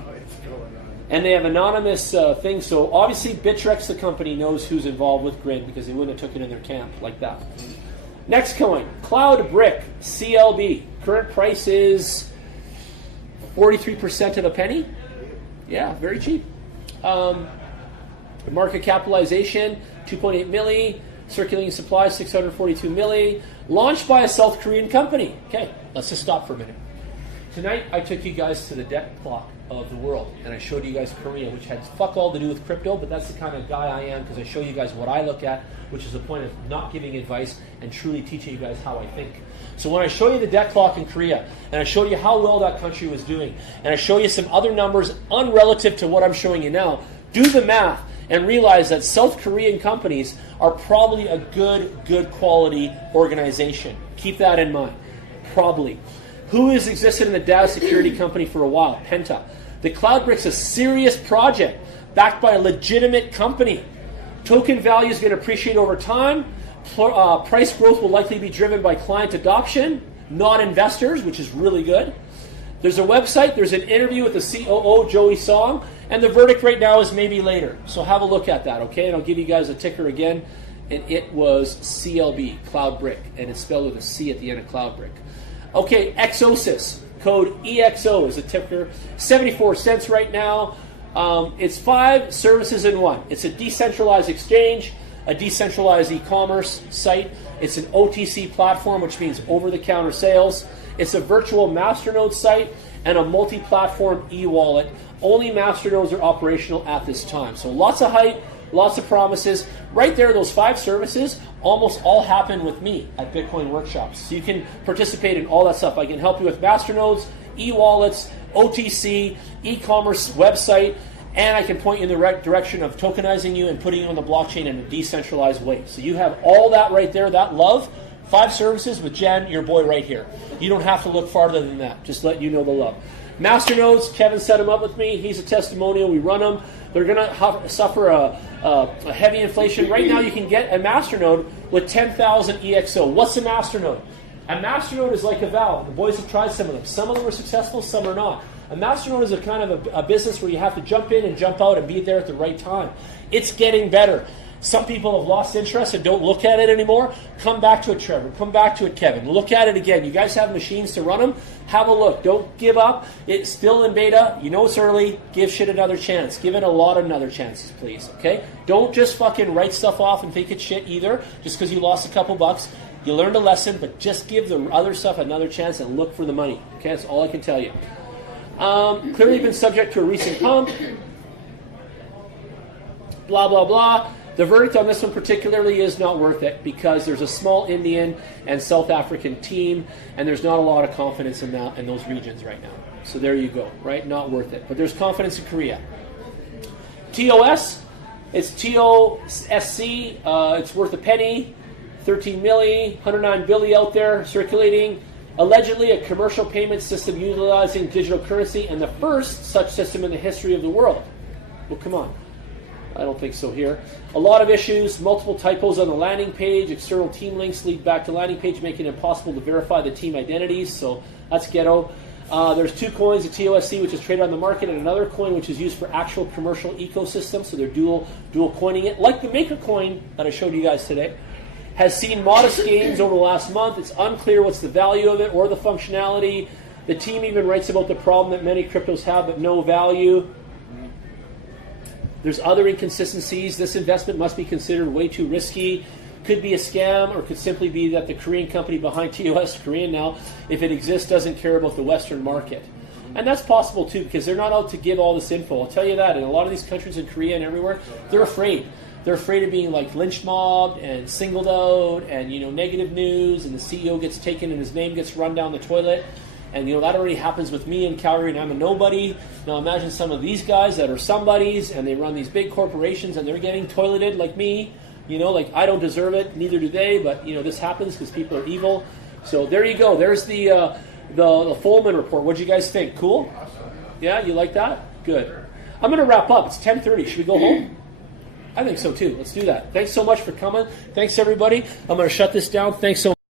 And they have anonymous things. So obviously Bittrex, the company, knows who's involved with Grid because they wouldn't have took it in their camp like that. Next coin, Cloud Brick, CLB. Current price is 43% of a penny. Yeah, very cheap. Market capitalization, 2.8 milli. Circulating supply, 642 milli. Launched by a South Korean company. Okay, let's just stop for a minute. Tonight, I took you guys to the debt clock of the world, and I showed you guys Korea, which had fuck all to do with crypto, but that's the kind of guy I am, because I show you guys what I look at, which is the point of not giving advice and truly teaching you guys how I think. So when I show you the debt clock in Korea, and I showed you how well that country was doing, and I show you some other numbers unrelative to what I'm showing you now, do the math and realize that South Korean companies are probably a good quality organization. Keep that in mind. Probably. Who has existed in the data security company for a while? Penta. The Cloudbrick's a serious project backed by a legitimate company. Token value is going to appreciate over time. Price growth will likely be driven by client adoption, not investors, which is really good. There's a website, there's an interview with the COO, Joey Song, and the verdict right now is maybe later. So have a look at that, okay? And I'll give you guys a ticker again. And it was CLB, Cloudbrick, and it's spelled with a C at the end of Cloudbrick. Okay, Exosys, code EXO is a ticker, 74 cents right now. It's 5 services in one. It's a decentralized exchange, a decentralized e-commerce site. It's an OTC platform, which means over-the-counter sales. It's a virtual masternode site and a multi-platform e-wallet. Only masternodes are operational at this time. So lots of hype, lots of promises. Right there, those 5 services almost all happen with me at Bitcoin Workshops. So you can participate in all that stuff. I can help you with masternodes, e-wallets, OTC, e-commerce website, and I can point you in the right direction of tokenizing you and putting you on the blockchain in a decentralized way. So you have all that right there, that love. 5 services with Jen, your boy right here. You don't have to look farther than that. Just let you know the love. Masternodes, Kevin set them up with me. He's a testimonial. We run them. They're going to suffer a heavy inflation. Right now you can get a masternode with 10,000 EXO. What's a masternode? A masternode is like a valve. The boys have tried some of them. Some of them are successful, some are not. A masternode is a kind of a business where you have to jump in and jump out and be there at the right time. It's getting better. Some people have lost interest and don't look at it anymore. Come back to it, Trevor. Come back to it, Kevin. Look at it again. You guys have machines to run them. Have a look. Don't give up. It's still in beta. You know it's early. Give shit another chance. Give it a lot of other chances, please. Okay? Don't just fucking write stuff off and think it's shit either just because you lost a couple bucks. You learned a lesson, but just give the other stuff another chance and look for the money. Okay? That's all I can tell you. Clearly been subject to a recent pump. Blah, blah, blah. The verdict on this one particularly is not worth it because there's a small Indian and South African team, and there's not a lot of confidence in those regions right now. So there you go, right? Not worth it. But there's confidence in Korea. TOS, it's TOSC. It's worth a penny, 13 milli, 109 billion out there circulating. Allegedly a commercial payment system utilizing digital currency and the first such system in the history of the world. Well, come on. I don't think so here. A lot of issues, multiple typos on the landing page, external team links lead back to landing page, making it impossible to verify the team identities, so that's ghetto. There's 2 coins, a TOSC, which is traded on the market, and another coin, which is used for actual commercial ecosystem, so they're dual coining it, like the Maker coin that I showed you guys today. Has seen modest gains over the last month. It's unclear what's the value of it or the functionality. The team even writes about the problem that many cryptos have, but no value. There's other inconsistencies. This investment must be considered way too risky. Could be a scam, or could simply be that the Korean company behind TOS, Korean now, if it exists, doesn't care about the Western market. And that's possible too, because they're not out to give all this info. I'll tell you that. In a lot of these countries in Korea and everywhere, they're afraid. They're afraid of being like lynch mobbed and singled out and, negative news, and the CEO gets taken and his name gets run down the toilet. And, that already happens with me in Calgary, and I'm a nobody. Now imagine some of these guys that are somebodies, and they run these big corporations, and they're getting toileted like me. Like I don't deserve it, neither do they, but, this happens because people are evil. So there you go. There's the Folman report. What'd you guys think? Cool? Yeah, you like that? Good. I'm going to wrap up. It's 10:30. Should we go home? I think so, too. Let's do that. Thanks so much for coming. Thanks, everybody. I'm going to shut this down. Thanks so much.